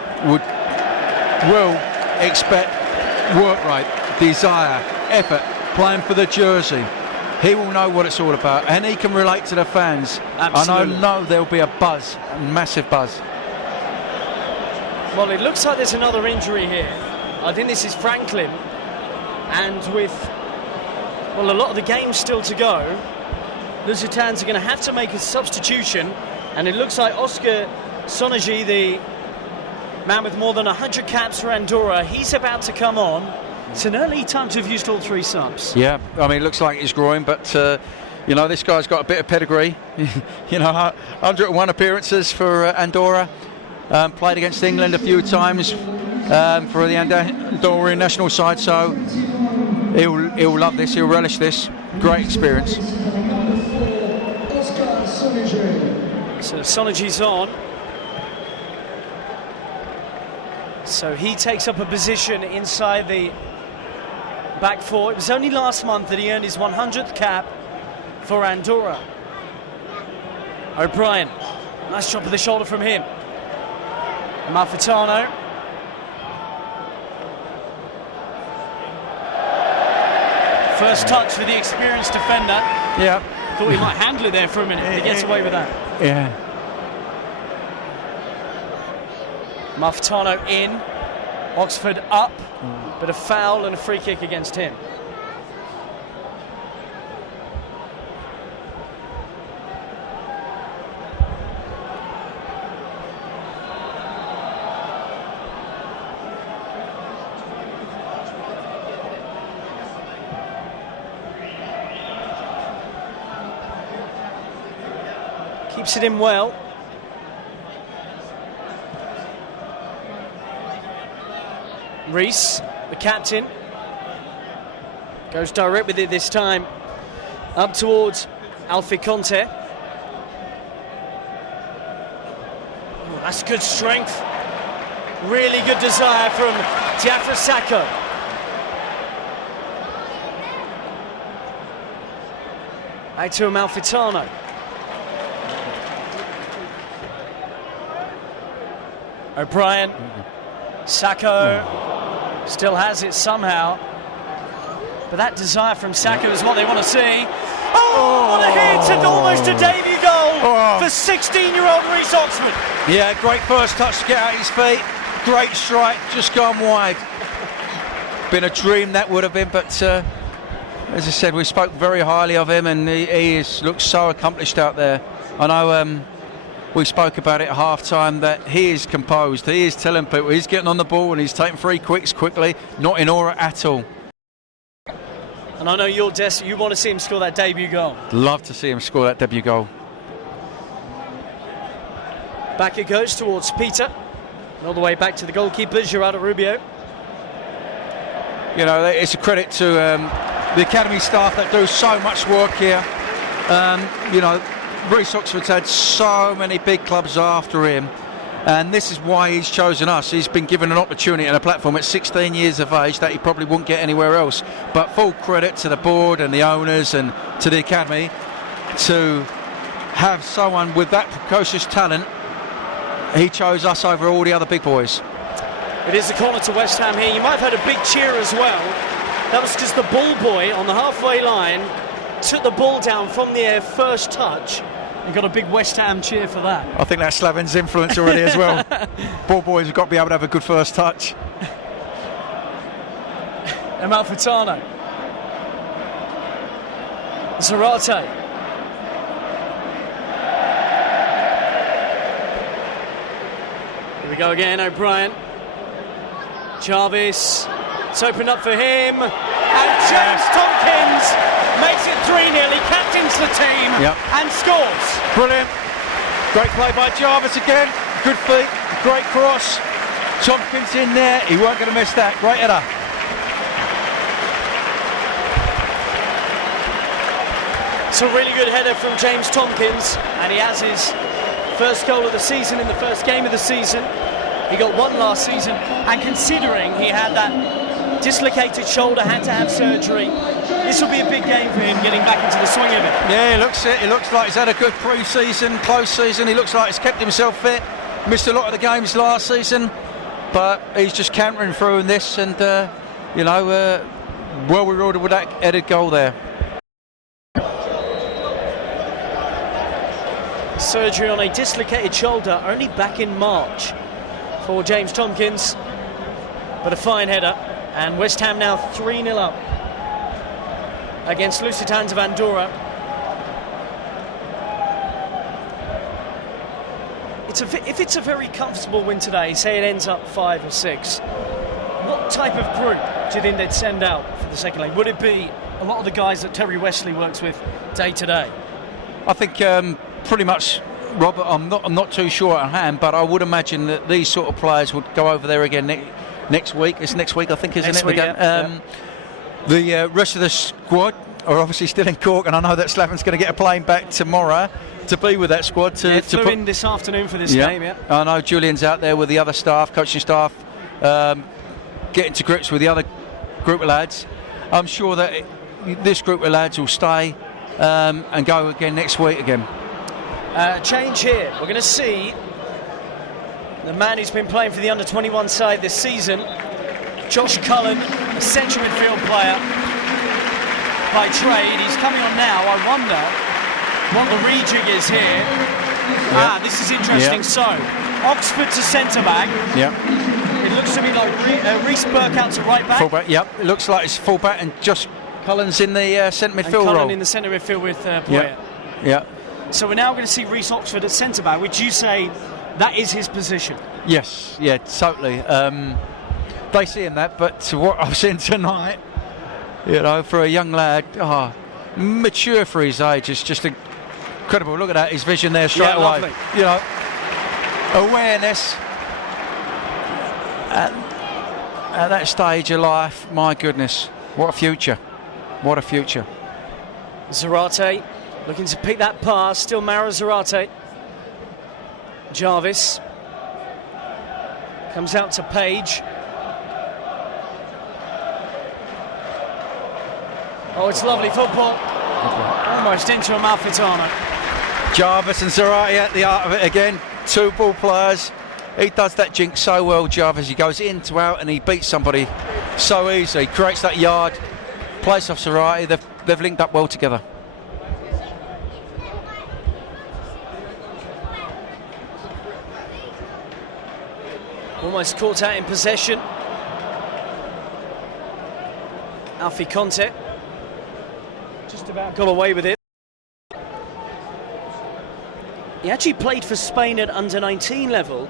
expect work rate, desire, effort, playing for the jersey. He will know what it's all about, and he can relate to the fans. Absolutely. And I know there'll be a buzz, a massive buzz. Well, it looks like there's another injury here. I think this is Franklin, and with a lot of the game still to go, Lusitans are going to have to make a substitution, and it looks like Oscar Sonergy, the man with more than 100 caps for Andorra, he's about to come on. It's an early time to have used all 3 subs. Yeah, I mean, it looks like he's groin, but this guy's got a bit of pedigree. 101 appearances for Andorra. Played against England a few times for the Andorran national side, so he'll love this, he'll relish this. Great experience. So Sonergy's on. So he takes up a position inside the back 4. It was only last month that he earned his 100th cap for Andorra. O'Brien, nice drop of the shoulder from him. Malfitano. First touch for the experienced defender. Yeah. Thought he might handle it there for a minute. He gets away with that. Yeah. Malfitano in. Oxford up. But a foul and a free kick against him. Keeps it in well. Reese, the captain, goes direct with it this time, up towards Alfie Conte. Oh, that's good strength. Really good desire from Diafra Sacco. Back to Amalfitano. O'Brien, Sacco still has it somehow, but that desire from Sacco is what they want to see. Oh, what a hit, and almost a debut goal for 16-year-old Reece Oxford. Yeah, great first touch to get out his feet. Great strike, just gone wide. Been a dream that would have been, but as I said, we spoke very highly of him, and he looks so accomplished out there. I know we spoke about it at half-time that he is composed. He is telling people he's getting on the ball and he's taking free kicks quickly, not in aura at all. And I know you're desperate. You want to see him score that debut goal. Love to see him score that debut goal. Back it goes towards Peter. And all the way back to the goalkeeper, Gerardo Rubio. You know, it's a credit to the academy staff that do so much work here. Reece Oxford's had so many big clubs after him, and this is why he's chosen us. He's been given an opportunity and a platform at 16 years of age that he probably wouldn't get anywhere else. But full credit to the board and the owners and to the academy to have someone with that precocious talent. He chose us over all the other big boys. It is the corner to West Ham here. You might have had a big cheer as well. That was because the ball boy on the halfway line took the ball down from the air first touch and got a big West Ham cheer for that. I think that's Slavin's influence already as well. Ball boys have got to be able to have a good first touch. Amalfitano. Zarate. Here we go again, O'Brien. Jarvis. It's opened up for him. And James Tompkins makes it 3-0. He captains the team and scores. Brilliant. Great play by Jarvis again. Good feet, great cross. Tompkins in there. He weren't going to miss that. Great header. It's a really good header from James Tompkins, and he has his first goal of the season in the first game of the season. He got one last season, and considering he had that dislocated shoulder, had to have surgery, this will be a big game for him getting back into the swing of it. Yeah, he looks it. He looks like he's had a good pre-season, close season. He looks like he's kept himself fit. Missed a lot of the games last season, but he's just cantering through in this, and well rewarded with that headed goal there. Surgery on a dislocated shoulder, only back in March for James Tompkins, but a fine header. And West Ham now 3-0 up against Lusitans of Andorra. If it's a very comfortable win today, say it ends up 5 or 6, what type of group do you think they'd send out for the second leg? Would it be a lot of the guys that Terry Wesley works with day to day? I think pretty much, Robert. I'm not too sure at hand, but I would imagine that these sort of players would go over there again next week. It's next week, I think, isn't next it? Week, The rest of the squad are obviously still in Cork, and I know that Slavin's going to get a plane back tomorrow to be with that squad. Flew in this afternoon for this game. Yeah, I know Julian's out there with the other staff, coaching staff, getting to grips with the other group of lads. I'm sure that this group of lads will stay and go again next week again. Change here. We're going to see the man who's been playing for the under-21 side this season, Josh Cullen, a central midfield player by trade. He's coming on now. I wonder what the rejig is here. This is interesting. So, Oxford to centre-back. It looks to me like Reece Burkout to right-back. Full-back, it looks like it's full-back, and Josh Cullen's in the centre midfield role. Cullen in the centre midfield with Poyer. Yeah. So we're now going to see Reece Oxford at centre-back. Would you say that is his position? Yes, totally. They see him that, but to what I've seen tonight, for a young lad, mature for his age, it's just incredible. Look at that, his vision there straight away. Lovely. Awareness at that stage of life. My goodness, what a future! What a future! Zarate looking to pick that pass. Still Mara Zarate. Jarvis comes out to Page. Oh, it's lovely football. Almost into Amalfitano. Jarvis and Zarate at the art of it again. Two ball players. He does that jinx so well, Jarvis. He goes in to out and he beats somebody so easily. Creates that yard. Plays off Zarate. They've linked up well together. Almost caught out in possession. Alfie Conte just about got away with it. He actually played for Spain at under-19 level,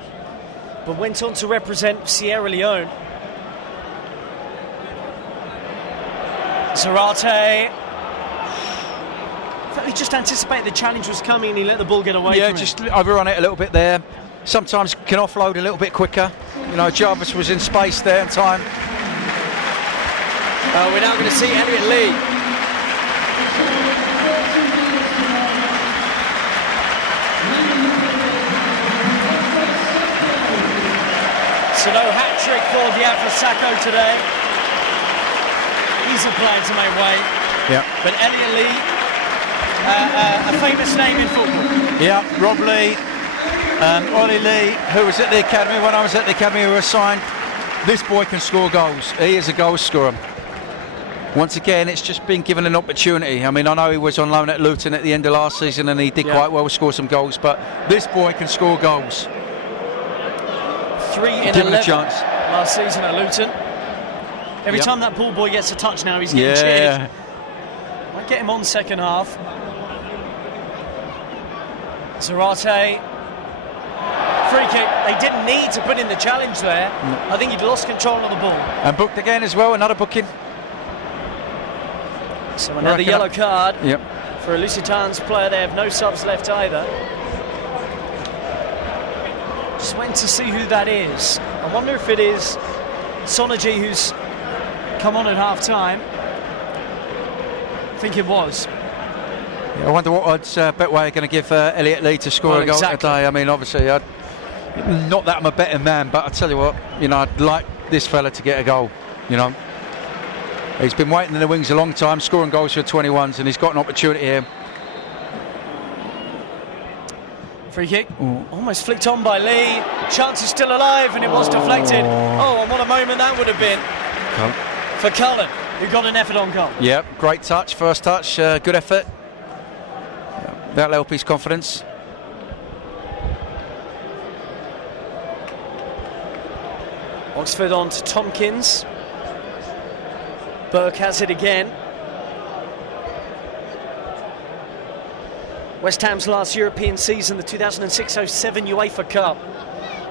but went on to represent Sierra Leone. Zarate. I thought he just anticipated the challenge was coming and he let the ball get away from him. Just overrun it a little bit there. Sometimes can offload a little bit quicker. Jarvis was in space there in time. We're now going to see Elliot Lee. So no hat-trick for Diafra-Sakho today. He's a player to make way. Yeah. But Elliot Lee, a famous name in football. Yeah, Rob Lee. Ollie Lee, who was at the academy when I was at the academy, who was signed. This boy can score goals. He is a goal scorer. Once again, it's just been given an opportunity. I mean, I know he was on loan at Luton at the end of last season and he did quite well, score some goals, but this boy can score goals. 3 in 11 last season at Luton. Every time that ball boy gets a touch now, he's getting cheered. Might get him on second half. Zarate. Free kick. They didn't need to put in the challenge there. I think he'd lost control of the ball. And booked again as well, another booking. So another yellow card Yep. for a Lusitans player. They have no subs left either. Just waiting to see who that is. I wonder if it is Sonergy who's come on at half-time. I think it was. Yeah, I wonder what odds Betway are going to give Elliot Lee to score a goal today. I mean, obviously, not that I'm a betting man, but I tell you what, you know, I'd like this fella to get a goal. You know, he's been waiting in the wings a long time, scoring goals for 21s, and he's got an opportunity here. Free kick, almost flicked on by Lee. Chance is still alive, and it was deflected. Oh, and what a moment that would have been for Cullen, who got an effort on goal. Yep, great touch, first touch, good effort. That'll help his confidence. Oxford on to Tompkins. Burke has it again. West Ham's last European season, the 2006-07 UEFA Cup,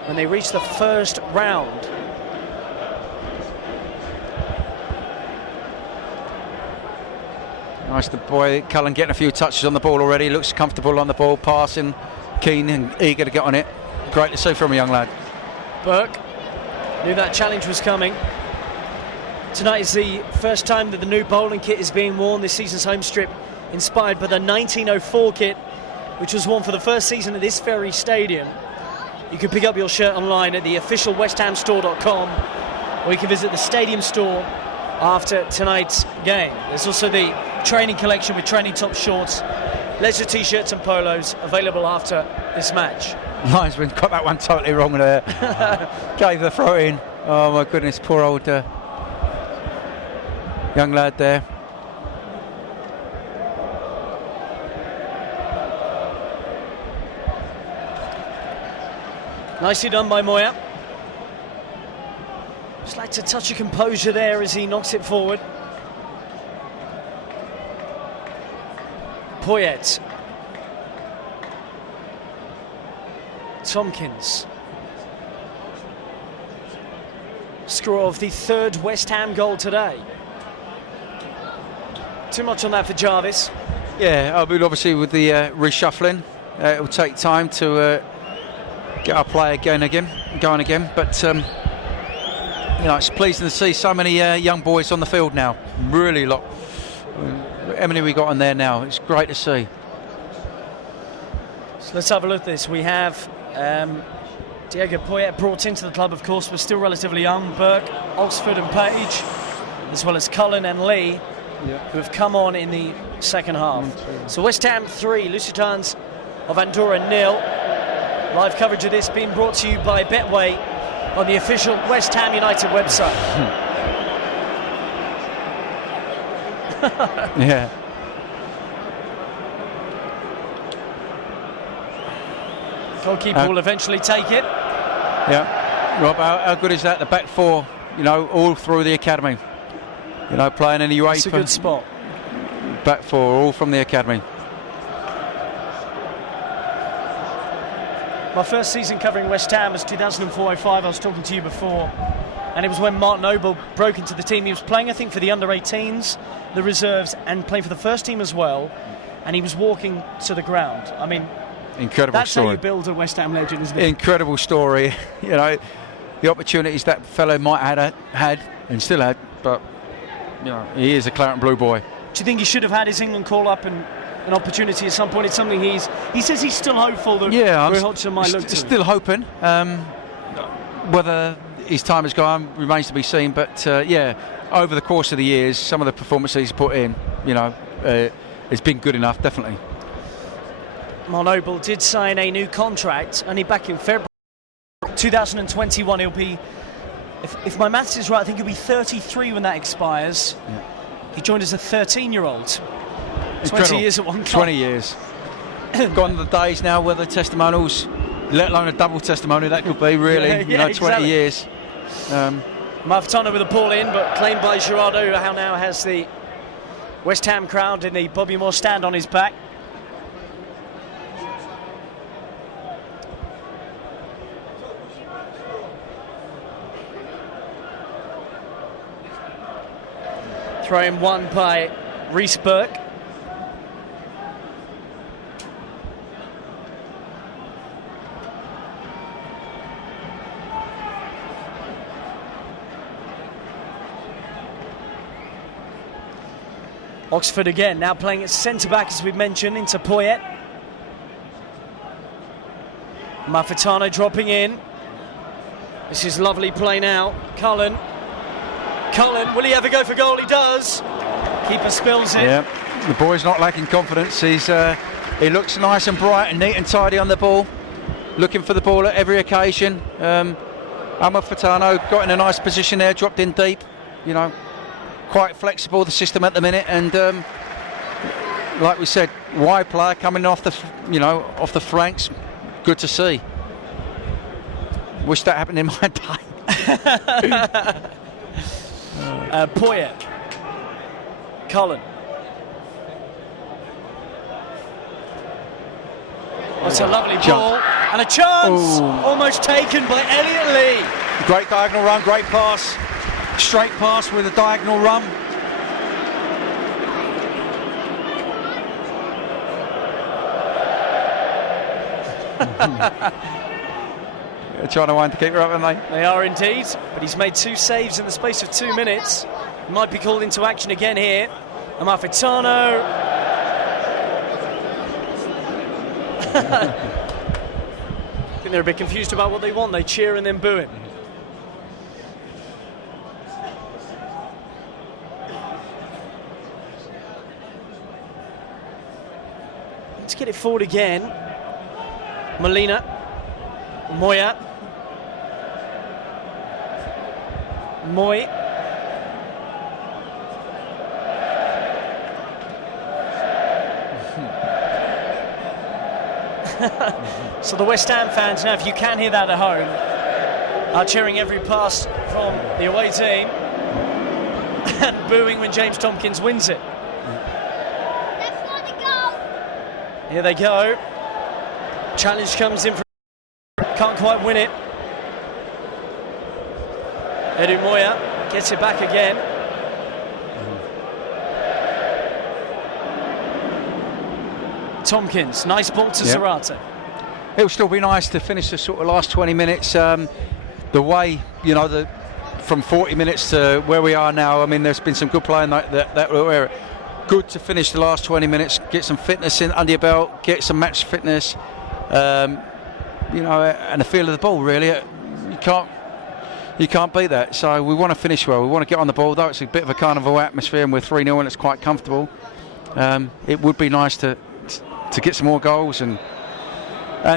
when they reached the first round. Nice, the boy Cullen getting a few touches on the ball already. Looks comfortable on the ball, passing, keen and eager to get on it. Great to see from a young lad. Burke knew that challenge was coming. Tonight is the first time that the new bowling kit is being worn. This season's home strip inspired by the 1904 kit, which was worn for the first season at this very stadium. You can pick up your shirt online at the official westhamstore.com, or you can visit the stadium store after tonight's game. There's also the training collection with training top shorts, leisure t-shirts and polos available after this match. Linesman got that one totally wrong there. Gave the throw in. Oh my goodness, poor old young lad there. Nicely done by Moya. Just like to touch of composure there as he knocks it forward. Poyet. Tompkins. Score of the third West Ham goal today. Too much on that for Jarvis. Yeah, I mean, obviously with the reshuffling, it will take time to get our player going again. But you know, it's pleasing to see so many young boys on the field now. Really, lot. How many we got on there now? It's great to see. So let's have a look at this. We have Diego Poyet brought into the club, of course, but still relatively young. Burke, Oxford and Page, as well as Cullen and Lee, who have come on in the second half. So West Ham 3, Lusitans of Andorra 0. Live coverage of this being brought to you by Betway on the official West Ham United website. Yeah. Goalkeeper will eventually take it. Yeah. Rob, how good is that? The back four, you know, all through the academy. You know, playing in the UEFA. It's a good spot. Back four, all from the academy. My first season covering West Ham was 2004-05. I was talking to you before, and it was when Mark Noble broke into the team. He was playing, I think, for the under-18s, the reserves, and playing for the first team as well. And he was walking to the ground. I mean, incredible that's story. how you build a West Ham legend, isn't it? Incredible story. You know, the opportunities that fellow might have had and still had, but you know, he is a claret and blue boy. Do you think he should have had his England call-up and an opportunity at some point? It's something he says he's still hopeful that Roy Hodgson might look to. Still hoping. Whether his time has gone remains to be seen, but yeah, over the course of the years, some of the performances he's put in, you know, it's been good enough, definitely. Mark Noble did sign a new contract only back in February 2021. He'll be, if my maths is right, I think he'll be 33 when that expires. Yeah. He joined as a 13-year-old. 20 Incredible. years at one club. 20 years. Gone the days now where the testimonials, let alone a double testimony, that could be really, Yeah, you know, 20 exactly. years. Mafatana with a ball in, but claimed by Gerardo, who now has the West Ham crowd in the Bobby Moore stand on his back. Throw in one by Reece Burke. Oxford again, now playing at centre-back, as we've mentioned, into Poyet. Mafetano dropping in. This is lovely play now. Cullen, will he ever go for goal? He does. Keeper spills it. Yeah, the boy's not lacking confidence. He looks nice and bright and neat and tidy on the ball, looking for the ball at every occasion. Mafetano got in a nice position there, dropped in deep. You know, quite flexible, the system at the minute, and like we said, wide player coming off the flanks. Good to see. Wish that happened in my day. Poyet, Cullen. That's a lovely ball and a chance. Ooh. Almost taken by Elliot Lee. Great diagonal run, great pass. Straight pass with a diagonal run. Trying to wind the keeper up, aren't they? They are indeed, but he's made 2 saves in the space of 2 minutes. He might be called into action again here. Amalfitano. I think they're a bit confused about what they want. They cheer and then boo him. Let's get it forward again. Molina. Moya. Moy. So the West Ham fans now, if you can hear that at home, are cheering every pass from the away team and booing when James Tompkins wins it. Here they go. Challenge comes in. Can't quite win it. Edu Moya gets it back again. Tompkins, nice ball to Zarate. It'll still be nice to finish the sort of last 20 minutes. The way, from 40 minutes to where we are now, I mean, there's been some good play in that area. Good to finish the last 20 minutes, get some fitness in under your belt, get some match fitness, and a feel of the ball, really. You can't beat that. So we want to finish well. We want to get on the ball, though it's a bit of a carnival atmosphere and we're 3-0 and it's quite comfortable. It would be nice to get some more goals and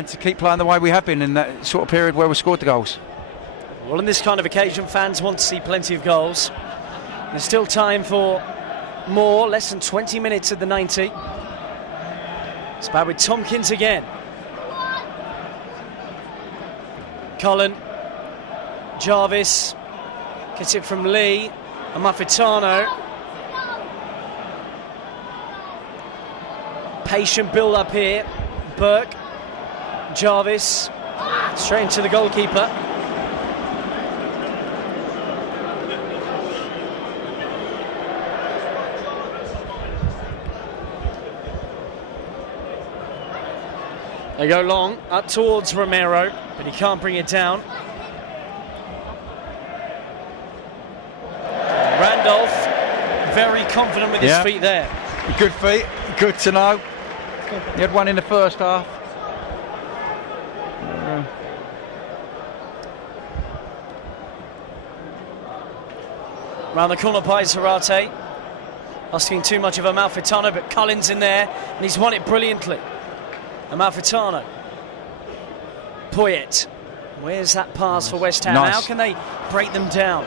to keep playing the way we have been in that sort of period where we scored the goals. Well, on this kind of occasion, fans want to see plenty of goals. There's still time for more, less than 20 minutes of the 90. It's bad with Tompkins again. Cullen, Jarvis, gets it from Lee, Amalfitano. Patient build up here. Burke, Jarvis, straight into the goalkeeper. They go long, up towards Romero, but he can't bring it down. Randolph, very confident with his feet there. Good feet, good to know. He had one in the first half. Round the corner by Zarate. Asking too much of Amalfitano, but Cullen's in there, and he's won it brilliantly. Amalfitano. Poyet. Where's that pass for West Ham? Nice. How can they break them down?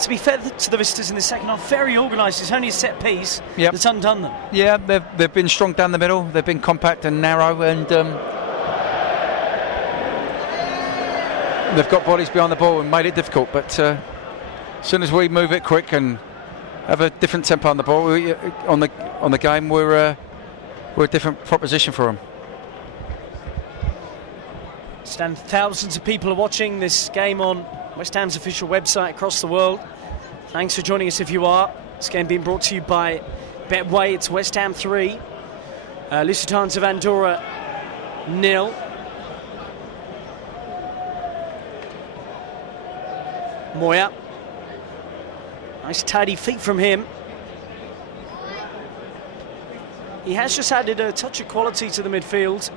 To be fair to the visitors in the second half, very organised. It's only a set piece that's undone them. Yeah, they've been strong down the middle. They've been compact and narrow, and they've got bodies behind the ball and made it difficult. But as soon as we move it quick and have a different tempo on the ball, on the game, we're a different proposition for them. Stand thousands of people are watching this game on West Ham's official website across the world. Thanks for joining us if you are. This game being brought to you by Betway. It's West Ham 3, Lusitans of Andorra 0. Moya. Nice tidy feet from him. He has just added a touch of quality to the midfield.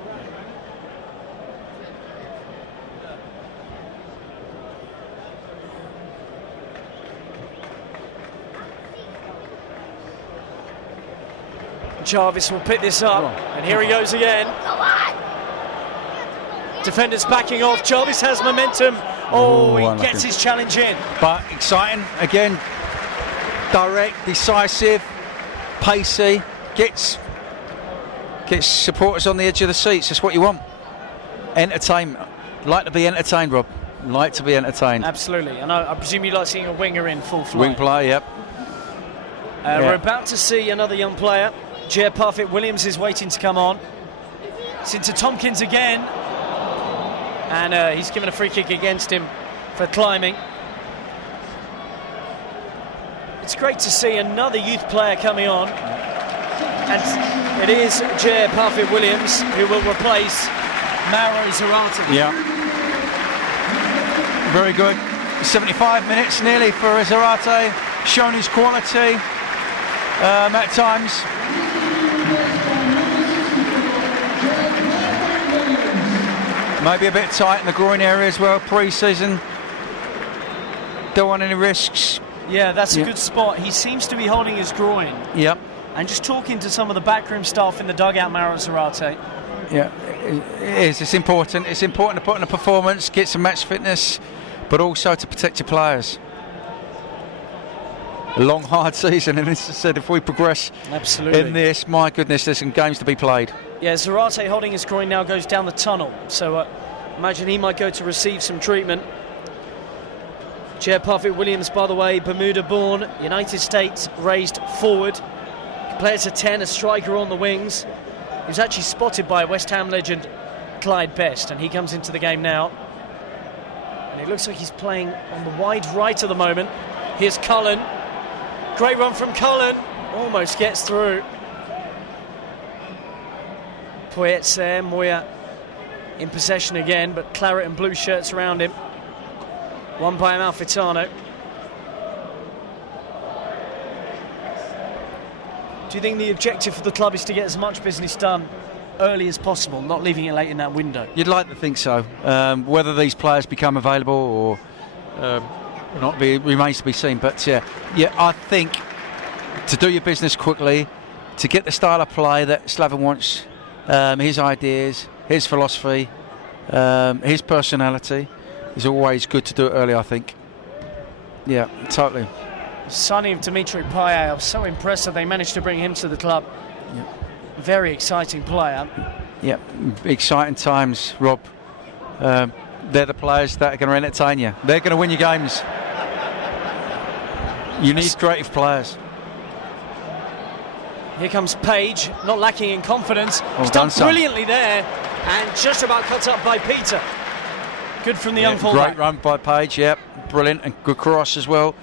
Jarvis will pick this up, and here he goes again. Defenders backing off. Jarvis has momentum. Oh, he gets his challenge in. But exciting again, direct, decisive, pacey, gets supporters on the edge of the seats. That's what you want. Entertainment. Like to be entertained, Rob. Like to be entertained. Absolutely, and I presume you like seeing a winger in full flight. Wing play, yep. We're about to see another young player. Jer Parfitt-Williams is waiting to come on. It's into Tompkins again. And he's given a free kick against him for climbing. It's great to see another youth player coming on. And it is Jer Parfitt-Williams who will replace Mauro Zarate. Yeah. Very good. 75 minutes nearly for Zarate. Shown his quality at times. Maybe a bit tight in the groin area as well, pre-season. Don't want any risks. Yeah, that's a good spot. He seems to be holding his groin. Yep. And just talking to some of the backroom staff in the dugout, Mauro Zarate. Yeah, it is. It's important. It's important to put in a performance, get some match fitness, but also to protect your players. A long, hard season, and as I said, if we progress in this, my goodness, there's some games to be played. Yeah, Zarate holding his groin now goes down the tunnel, so imagine he might go to receive some treatment. Jer Parfitt-Williams, by the way, Bermuda-born, United States, raised forward. Plays a 10, a striker on the wings. He was actually spotted by West Ham legend Clyde Best, and he comes into the game now. And it looks like he's playing on the wide right at the moment. Here's Cullen. Great run from Cullen. Almost gets through. Poyet's there, Moya in possession again, but claret and blue shirts around him. One by Amalfitano. Do you think the objective for the club is to get as much business done early as possible, not leaving it late in that window? You'd like to think so. Whether these players become available or not remains to be seen. But yeah, I think to do your business quickly, to get the style of play that Slaven wants, his ideas, his philosophy, his personality, is always good to do it early, I think. Yeah, totally. Sonny of Dimitri Payet, I was so impressed that they managed to bring him to the club. Yeah. Very exciting player. Yeah, exciting times, Rob. They're the players that are going to entertain you. They're going to win your games. You need creative players. Here comes Page, not lacking in confidence. He's done brilliantly there, and just about cut up by Peter. Good from the young fullback. Great run by Page, yep. Brilliant, and good cross as well.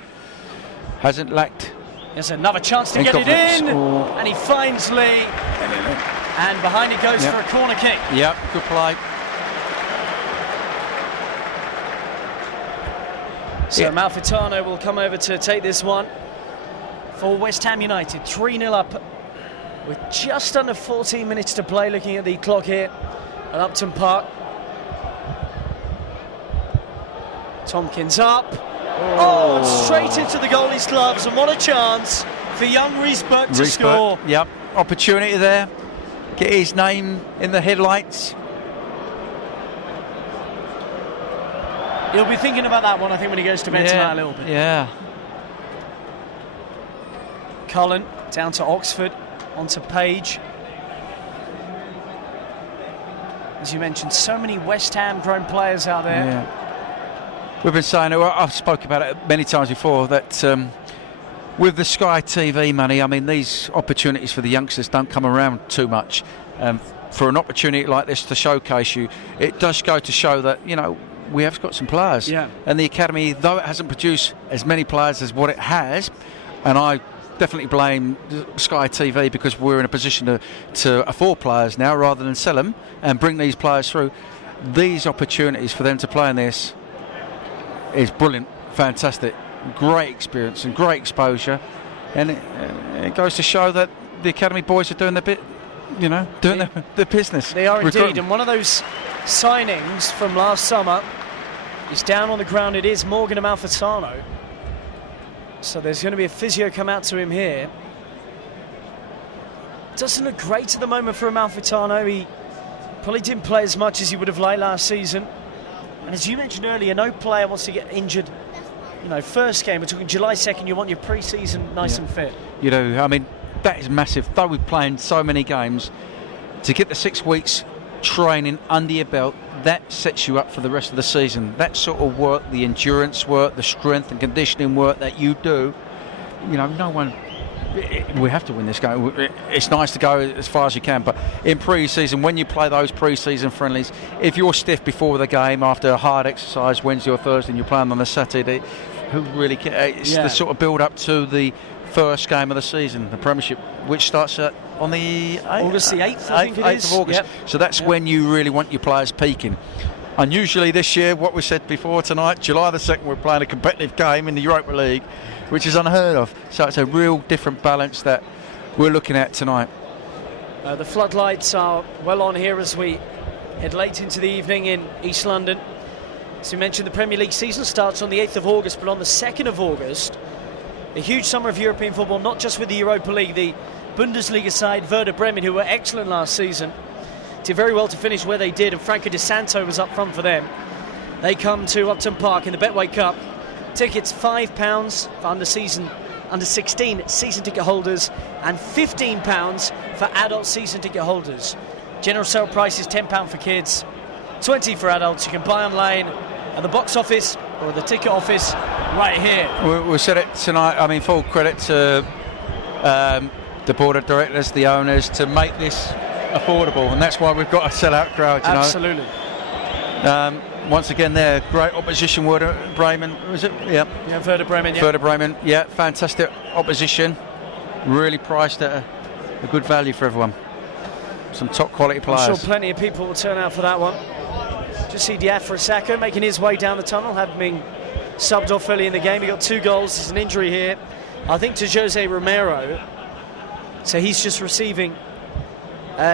Hasn't lacked. There's another chance to get it in, and he finds Lee. And behind it goes for a corner kick. Yep, good play. So Amalfitano will come over to take this one for West Ham United. 3-0 up with just under 14 minutes to play, looking at the clock here at Upton Park. Tompkins up. Oh, and straight into the goalie's gloves, and what a chance for young Rhys Burke to score. Yep, opportunity there. Get his name in the headlights. He'll be thinking about that one, I think, when he goes to bed tonight a little bit. Yeah. Cullen down to Oxford, onto Page. As you mentioned, so many West Ham grown players out there. Yeah. We've been saying, I've spoken about it many times before, that with the Sky TV money, I mean, these opportunities for the youngsters don't come around too much. For an opportunity like this to showcase you, it does go to show that, you know, we have got some players. Yeah. And the academy, though it hasn't produced as many players as what it has, and I definitely blame Sky TV because we're in a position to afford players now rather than sell them and bring these players through. These opportunities for them to play in this is brilliant, fantastic, great experience and great exposure, and it goes to show that the academy boys are doing their bit, doing their business. They are indeed, and one of those signings from last summer is down on the ground. It is Morgan Amalfitano. So there's going to be a physio come out to him here. Doesn't look great at the moment for Amalfitano. He probably didn't play as much as he would have liked last season. And as you mentioned earlier, no player wants to get injured. First game, we're talking July 2nd, you want your pre-season nice and fit. That is massive. Though we're playing so many games, to get the 6 weeks training under your belt, that sets you up for the rest of the season. That sort of work, the endurance work, the strength and conditioning work that you do, no one... We have to win this game. It's nice to go as far as you can, but in pre-season, when you play those pre-season friendlies, if you're stiff before the game after a hard exercise Wednesday or Thursday and you're playing on a Saturday, who really cares? It's the sort of build-up to the first game of the season, the Premiership, which starts on the August the 8th, I think it is. 8th of August. Yep. So that's when you really want your players peaking. Unusually this year, what we said before tonight, July the 2nd, we're playing a competitive game in the Europa League, which is unheard of. So it's a real different balance that we're looking at tonight. The floodlights are well on here as we head late into the evening in East London. As you mentioned, the Premier League season starts on the 8th of August, but on the 2nd of August, a huge summer of European football, not just with the Europa League, the Bundesliga side, Werder Bremen, who were excellent last season, did very well to finish where they did, and Franco Di Santo was up front for them. They come to Upton Park in the Betway Cup. Tickets £5 for under 16 season ticket holders and £15 for adult season ticket holders. General sale price is £10 for kids, $20 for adults. You can buy online at the box office or the ticket office right here. We said it tonight. Full credit to the board of directors, the owners, to make this affordable, and that's why we've got a sell-out crowd. Absolutely. Once again, there, great opposition. Werder Bremen, was it? Yeah. Yeah, Werder Bremen. Yeah. Werder Bremen. Yeah, fantastic opposition. Really priced at a good value for everyone. Some top quality players. I'm sure plenty of people will turn out for that one. Just see Diafra Sacco making his way down the tunnel, having been subbed off early in the game. He got 2 goals. There's an injury here, I think, to Jose Romero. So he's just receiving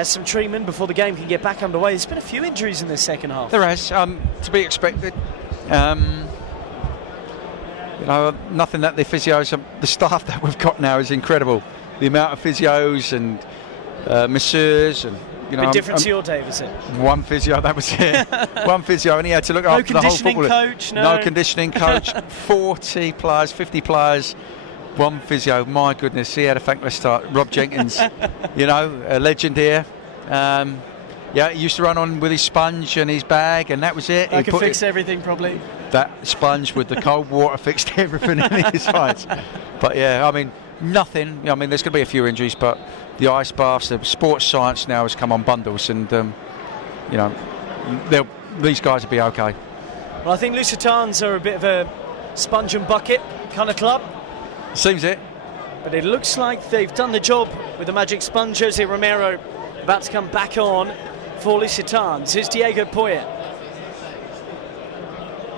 some treatment before the game can get back underway. There's been a few injuries in this second half. There has, to be expected. Nothing that the physios, the staff that we've got now is incredible. The amount of physios and masseurs and bit different to your day, was it? One physio, that was it. One physio, and he had to look after the whole football. No conditioning coach. 40 players, 50 players. One physio, my goodness, he had a thankless start. Rob Jenkins, a legend here. He used to run on with his sponge and his bag, and that was it. I could fix everything, probably. That sponge with the cold water fixed everything in his sides. But nothing. There's going to be a few injuries, but the ice baths, the sports science now has come on bundles, and these guys will be okay. Well, I think Lusitans are a bit of a sponge and bucket kind of club. Seems it. But it looks like they've done the job with the magic sponge. Jose Romero about to come back on for Lusitans. Here's Diego Poyet.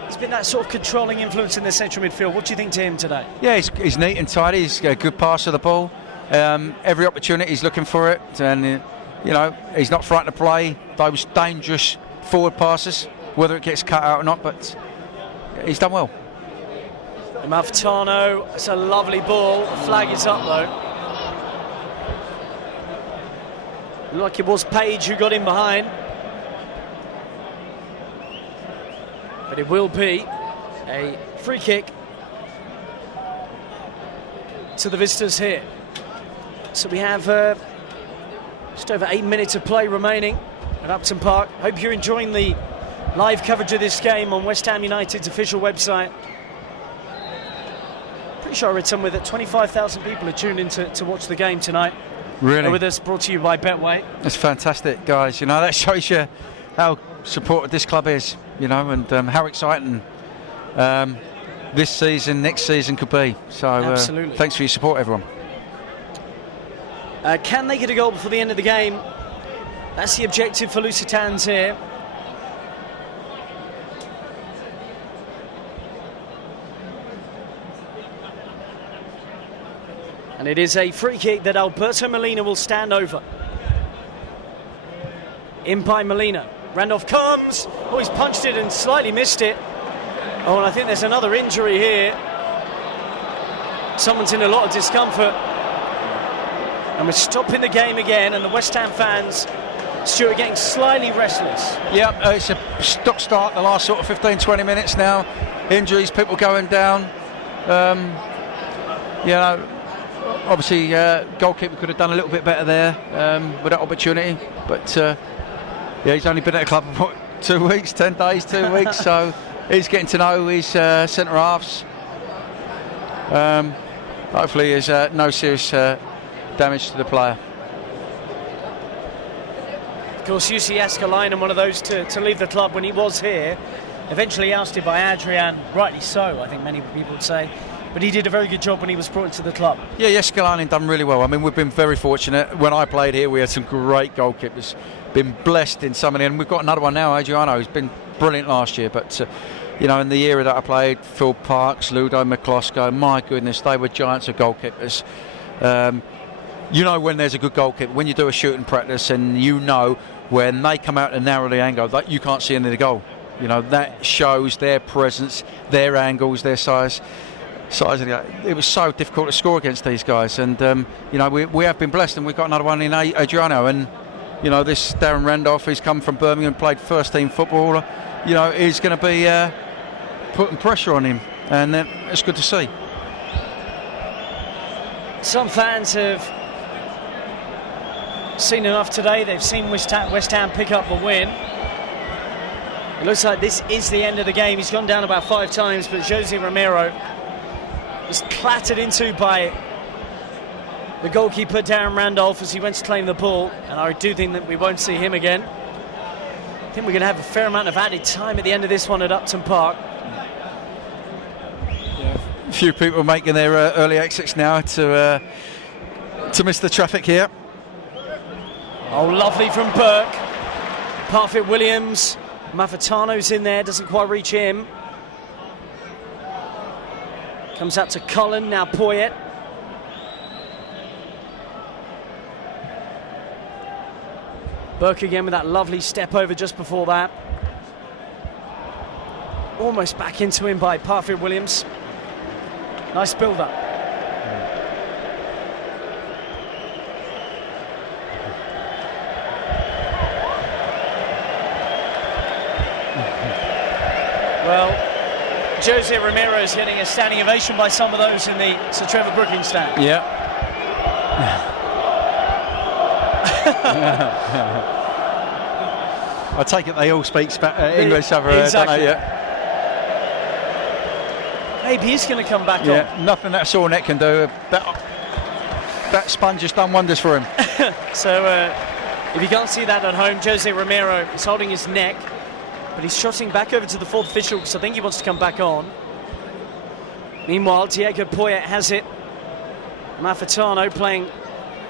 He's been that sort of controlling influence in the central midfield. What do you think to him today? Yeah, he's neat and tidy. He's got a good pass of the ball. Every opportunity he's looking for it, and he's not frightened to play those dangerous forward passes, whether it gets cut out or not. But he's done well. Amalfitano, it's a lovely ball. The flag is up though. Looked like it was Page who got in behind. But it will be a free kick to the visitors here. So we have just over 8 minutes of play remaining at Upton Park. Hope you're enjoying the live coverage of this game on West Ham United's official website. Pretty sure I read somewhere that 25,000 people are tuned in to watch the game tonight. Really? With us, brought to you by Betway. That's fantastic, guys. That shows you how supported this club is, and how exciting this season, next season could be. So absolutely. Thanks for your support, everyone. Can they get a goal before the end of the game? That's the objective for Lusitans here. And it is a free kick that Alberto Molina will stand over. In by Molina. Randolph comes. Oh, he's punched it and slightly missed it. Oh, and I think there's another injury here. Someone's in a lot of discomfort. And we're stopping the game again, and the West Ham fans, Stuart, getting slightly restless. Yep, it's a stop-start the last sort of 15-20 minutes now. Injuries, people going down. Obviously, goalkeeper could have done a little bit better there with that opportunity. But, he's only been at the club for, 2 weeks, 10 days, 2 weeks. So he's getting to know his centre-halves. Hopefully there's no serious damage to the player. Of course, Jussi Jääskeläinen, one of those to leave the club when he was here. Eventually ousted by Adrian, rightly so, I think many people would say. But he did a very good job when he was brought into the club. Yeah, Jääskeläinen done really well. I mean, we've been very fortunate. When I played here, we had some great goalkeepers. Been blessed in some of them. And we've got another one now, Adriano, who's been brilliant last year. But, in the era that I played, Phil Parks, Ludo McCloskey, my goodness, they were giants of goalkeepers. When there's a good goalkeeper, when you do a shooting practice and when they come out and narrow the angle, that you can't see into the goal. That shows their presence, their angles, their size of the game. It was so difficult to score against these guys, and we have been blessed, and we've got another one in Adriano, and this Darren Randolph, who's come from Birmingham, played first team footballer, is going to be putting pressure on him, and it's good to see. Some fans have seen enough today. They've seen West Ham pick up the win. It looks like this is the end of the game. He's gone down about 5 times, but Jose Romero was clattered into by the goalkeeper, Darren Randolph, as he went to claim the ball. And I do think that we won't see him again. I think we're going to have a fair amount of added time at the end of this one at Upton Park. A few people making their early exits now to miss the traffic here. Oh, lovely from Burke. Parfit Williams. Mafetano's in there, doesn't quite reach him. Comes out to Cullen, now Poyet. Burke again with that lovely step over just before that. Almost back into him by Parfit Williams. Nice build-up. Well, Jose Romero is getting a standing ovation by some of those in the Sir Trevor Brooking stand. Yeah. I take it they all speak English over here, exactly. Don't they? Yeah. Maybe he's going to come back on. Nothing that sore neck can do. That sponge has done wonders for him. So, if you can't see that at home, Jose Romero is holding his neck. But he's shotting back over to the 4th official because I think he wants to come back on. Meanwhile, Diego Poyet has it. Mafetano playing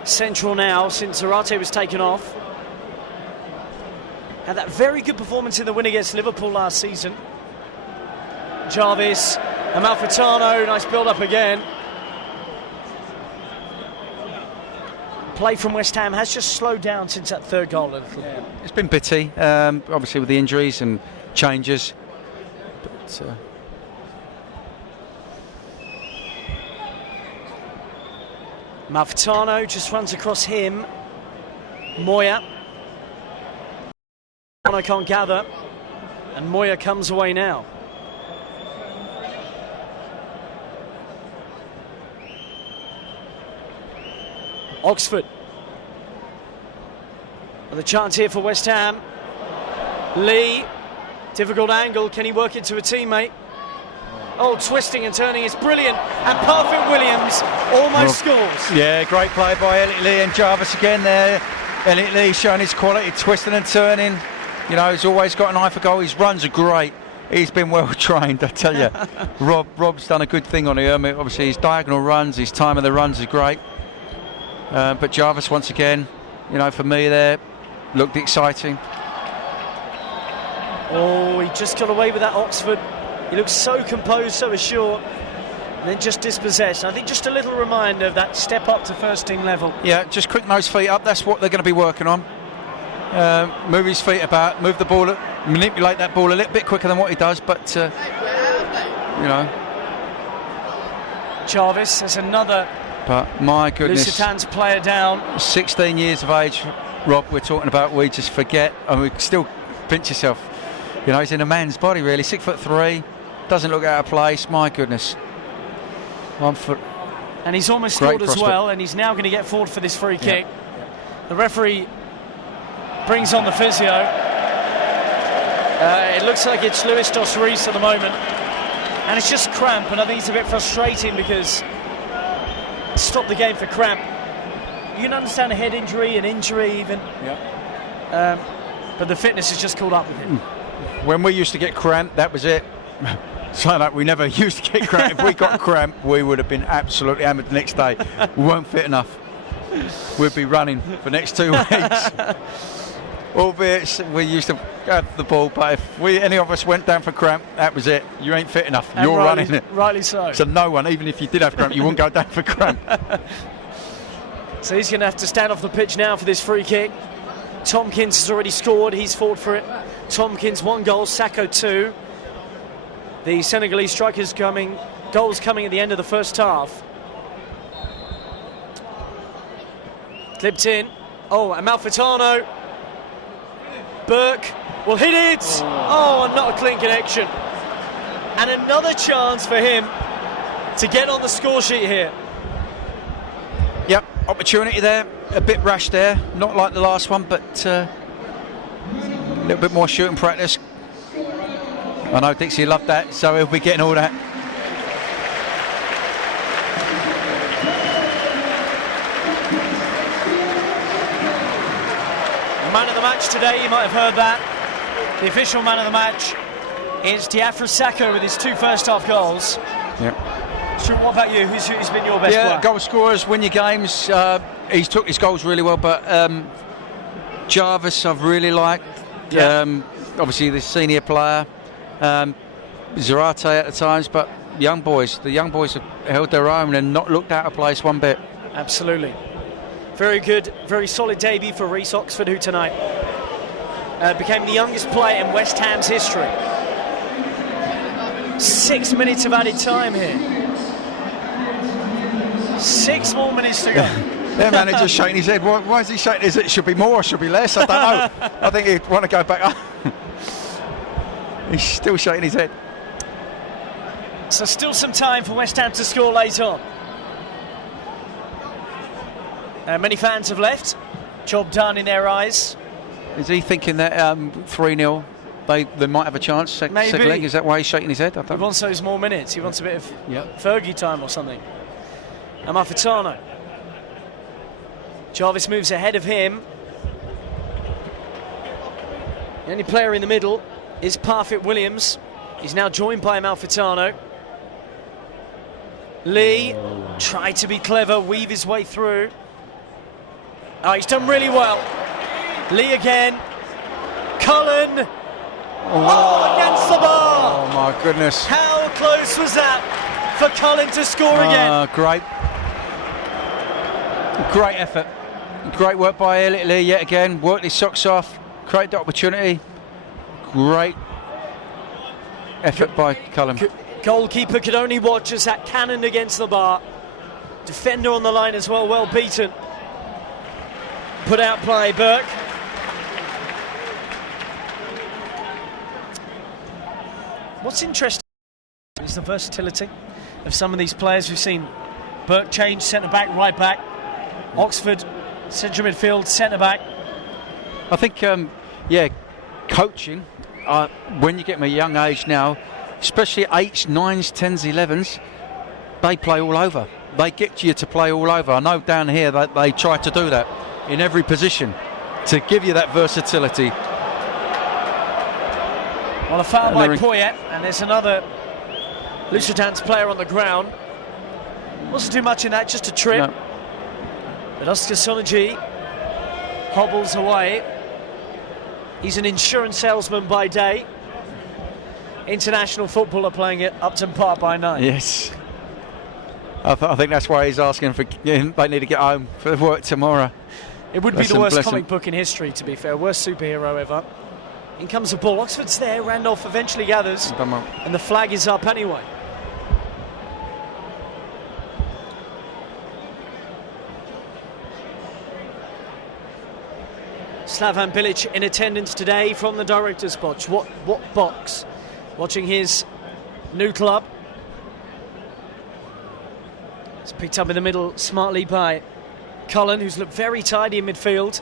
central now since Zarate was taken off. Had that very good performance in the win against Liverpool last season. Jarvis and Mafetano, nice build-up again. Play from West Ham has just slowed down since that 3rd goal a little bit. It's been bitty, obviously with the injuries and changes. But, Mafetano just runs across him. Moya. I can't gather. And Moya comes away now. Oxford. With a chance here for West Ham. Lee. Difficult angle. Can he work it to a teammate? Oh, twisting and turning. It's brilliant. And Parfit Williams almost scores. Yeah, great play by Elliot Lee and Jarvis again there. Elliot Lee showing his quality, twisting and turning. He's always got an eye for goal. His runs are great. He's been well trained, I tell you. Rob's done a good thing on him. Obviously, his diagonal runs, his time of the runs is great. But Jarvis once again, you know, for me there, looked exciting. Oh, he just got away with that, Oxford. He looks so composed, so assured, and then just dispossessed. I think just a little reminder of that step up to first team level. Yeah, just quick nose feet up. That's what they're going to be working on. Move his feet about, move the ball, manipulate that ball a little bit quicker than what he does. But you know, Jarvis, there's another. But my goodness, Lusitans player down. 16 years of age, Rob. We're talking about. We just forget, and we still pinch yourself. You know, he's in a man's body, really. 6'3", doesn't look out of place. My goodness. 1 foot. And he's almost Great scored as prospect. well, and he's now going to get forward for this free kick. The referee brings on the physio. It looks like it's Luis Dos Reis at the moment, and it's just cramp, and I think it's a bit frustrating because stop the game for cramp. You can understand a head injury, an injury even. But the fitness has just caught up with him. When we used to get cramp, that was it. So like we never used to get cramp. If we got cramp, we would have been absolutely hammered the next day. We weren't fit enough. We'd be running for the next 2 weeks. Albeit we used to have the ball, but if any of us went down for cramp, that was it. You ain't fit enough. And You're running it. Rightly so. So no one, even if you did have cramp, you wouldn't go down for cramp. So he's going to have to stand off the pitch now for this free kick. Tompkins has already scored. He's fought for it. Tompkins 1 goal, Sacco 2. The Senegalese strikers goals coming at the end of the first half. Clipped in. Oh, and Malfitano. Burke will hit it. Oh, and not a clean connection. And another chance for him to get on the score sheet here. Yep, opportunity there. A bit rash there. Not like the last one, but a little bit more shooting practice. I know Dixie loved that, so he'll be getting all that. Man of the match today, you might have heard that. The official man of the match is Diafra Sakho with his 2 first-half goals. Yeah. Stu, what about you? Who's been your best player? Goal scorers win your games. He's took his goals really well, but Jarvis I've really liked. Yeah. Obviously the senior player. Zarate at the times, but the young boys have held their own and not looked out of place one bit. Absolutely. Very good, very solid debut for Reece Oxford, who tonight became the youngest player in West Ham's history. 6 minutes of added time here. 6 more minutes to go. Their manager's shaking his head. Why is he shaking his head? It should be more, should be less. I don't know. I think he'd want to go back up. He's still shaking his head. So still some time for West Ham to score late on. Many fans have left. Job done in their eyes. Is he thinking that 3-0 they might have a chance? Maybe. Second leg? Is that why he's shaking his head? I He don't wants those more minutes. He wants a bit of Yep. Fergie time or something. Amalfitano. Jarvis moves ahead of him. The only player in the middle is Parfit Williams. He's now joined by Amalfitano. Lee tried to be clever, weave his way through. Oh, he's done really well. Lee again. Cullen. Oh, against the bar. Oh my goodness. How close was that for Cullen to score again? Great effort. Great work by Elliot Lee yet again. Worked his socks off. Created the opportunity. Great effort by Cullen. Goalkeeper could only watch as that cannoned against the bar. Defender on the line as well, well beaten. Put out play, Burke. What's interesting is the versatility of some of these players. We've seen Burke change centre back, right back. Oxford, central midfield, centre back. I think, coaching, when you get them a young age now, especially 8s, 9s, 10s, 11s, they play all over. They get you to play all over. I know down here they try to do that in every position to give you that versatility. Well, a foul by Poyet, and there's another Lusitans player on the ground. Wasn't too much in that, just a trip. No. But Oscar Sonergy hobbles away. He's an insurance salesman by day. International footballer playing at Upton Park by night. Yes. I think that's why he's asking for. They need to get home for work tomorrow. It would be the worst comic book in history, to be fair. Worst superhero ever. In comes the ball. Oxford's there. Randolph eventually gathers. And the flag is up anyway. Slavan Bilic in attendance today from the director's box. What box? Watching his new club. It's picked up in the middle smartly by Cullen, who's looked very tidy in midfield.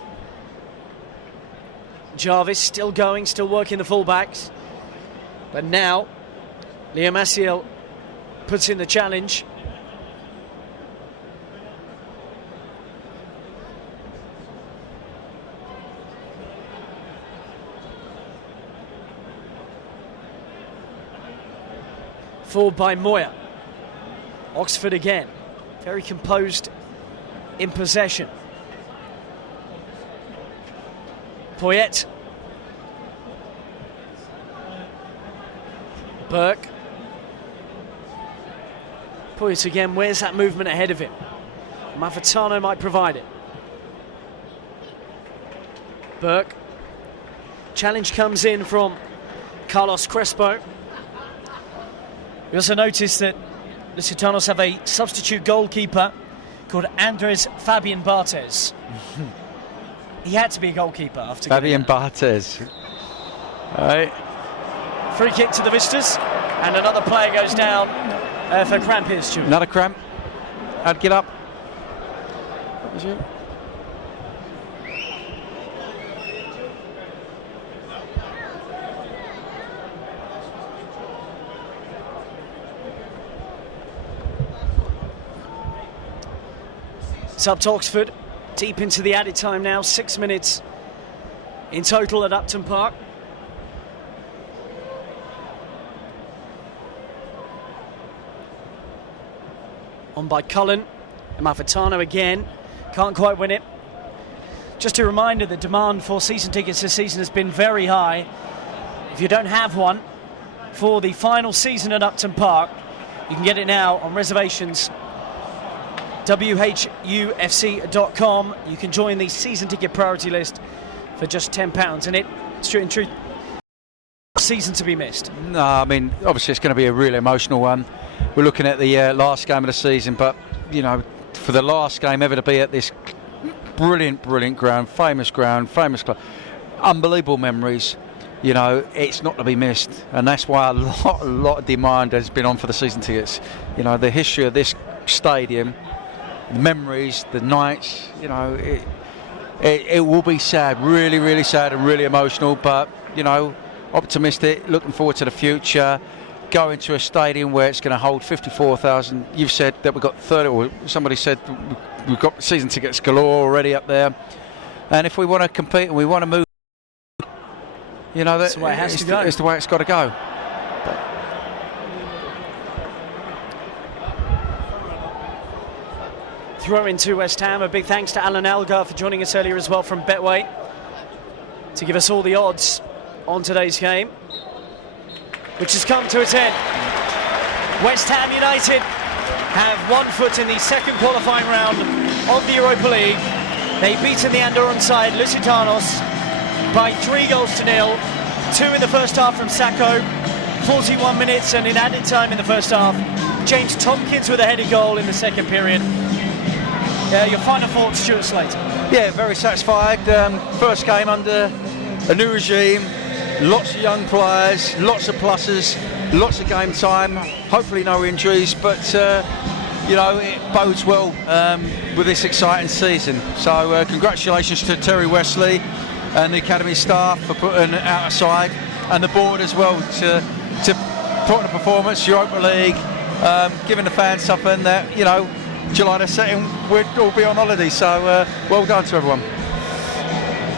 Jarvis still going, still working the fullbacks. But now, Liam Asiel puts in the challenge. Forward by Moya. Oxford again. Very composed in possession. Poyet. Burke. Poyet again. Where's that movement ahead of him? Mafetano might provide it. Burke. Challenge comes in from Carlos Crespo. We also noticed that Lusitanos have a substitute goalkeeper called Andres Fabian Barthez. He had to be a goalkeeper after Fabian Barthez. All right. Free kick to the Visitors, and another player goes down for cramp here, Stuart. Another cramp. I'd get up. What was it? It's up to Oxford, deep into the added time now, 6 minutes in total at Upton Park. On by Cullen, and Mafetano again, can't quite win it. Just a reminder, the demand for season tickets this season has been very high. If you don't have one for the final season at Upton Park, you can get it now on reservations. WHUFC.com. You can join the season ticket priority list for just £10, and it's in truth season to be missed. No, I mean, obviously it's going to be a really emotional one. We're looking at the last game of the season, but you know, for the last game ever to be at this brilliant ground, famous club, unbelievable memories. You know, it's not to be missed, and that's why a lot of demand has been on for the season tickets. You know, the history of this stadium, the memories, the nights, you know, it will be sad, really sad and really emotional, but, you know, optimistic, looking forward to the future, going to a stadium where it's going to hold 54,000. You've said that we've got 30, or somebody said we've got season tickets galore already up there, and if we want to compete and we want to move, you know, that's the way it has to go. It's the way it's got to go. Throw into West Ham. A big thanks to Alan Algar for joining us earlier as well from Betway to give us all the odds on today's game, which has come to its end. West Ham United have 1 foot in the second qualifying round of the Europa League. They've beaten the Andorran side Lusitanos by 3-0. 2 in the first half from Sacco, 41 minutes, and in added time in the first half, James Tompkins with a headed goal in the second period. Your final thoughts, Stuart Slater? Yeah, very satisfied. First game under a new regime, lots of young players, lots of pluses, lots of game time, hopefully no injuries, but you know, it bodes well with this exciting season. So congratulations to Terry Wesley and the academy staff for putting it out aside, and the board as well to put on a performance, Europa League, giving the fans something that, you know, July the 2nd we'd all be on holiday, so well done to everyone.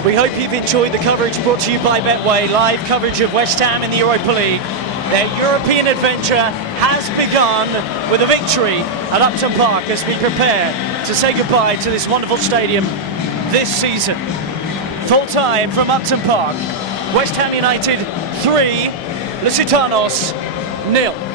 We hope you've enjoyed the coverage brought to you by Betway, live coverage of West Ham in the Europa League. Their European adventure has begun with a victory at Upton Park as we prepare to say goodbye to this wonderful stadium this season. Full time from Upton Park. West Ham United 3, Lusitanos 0.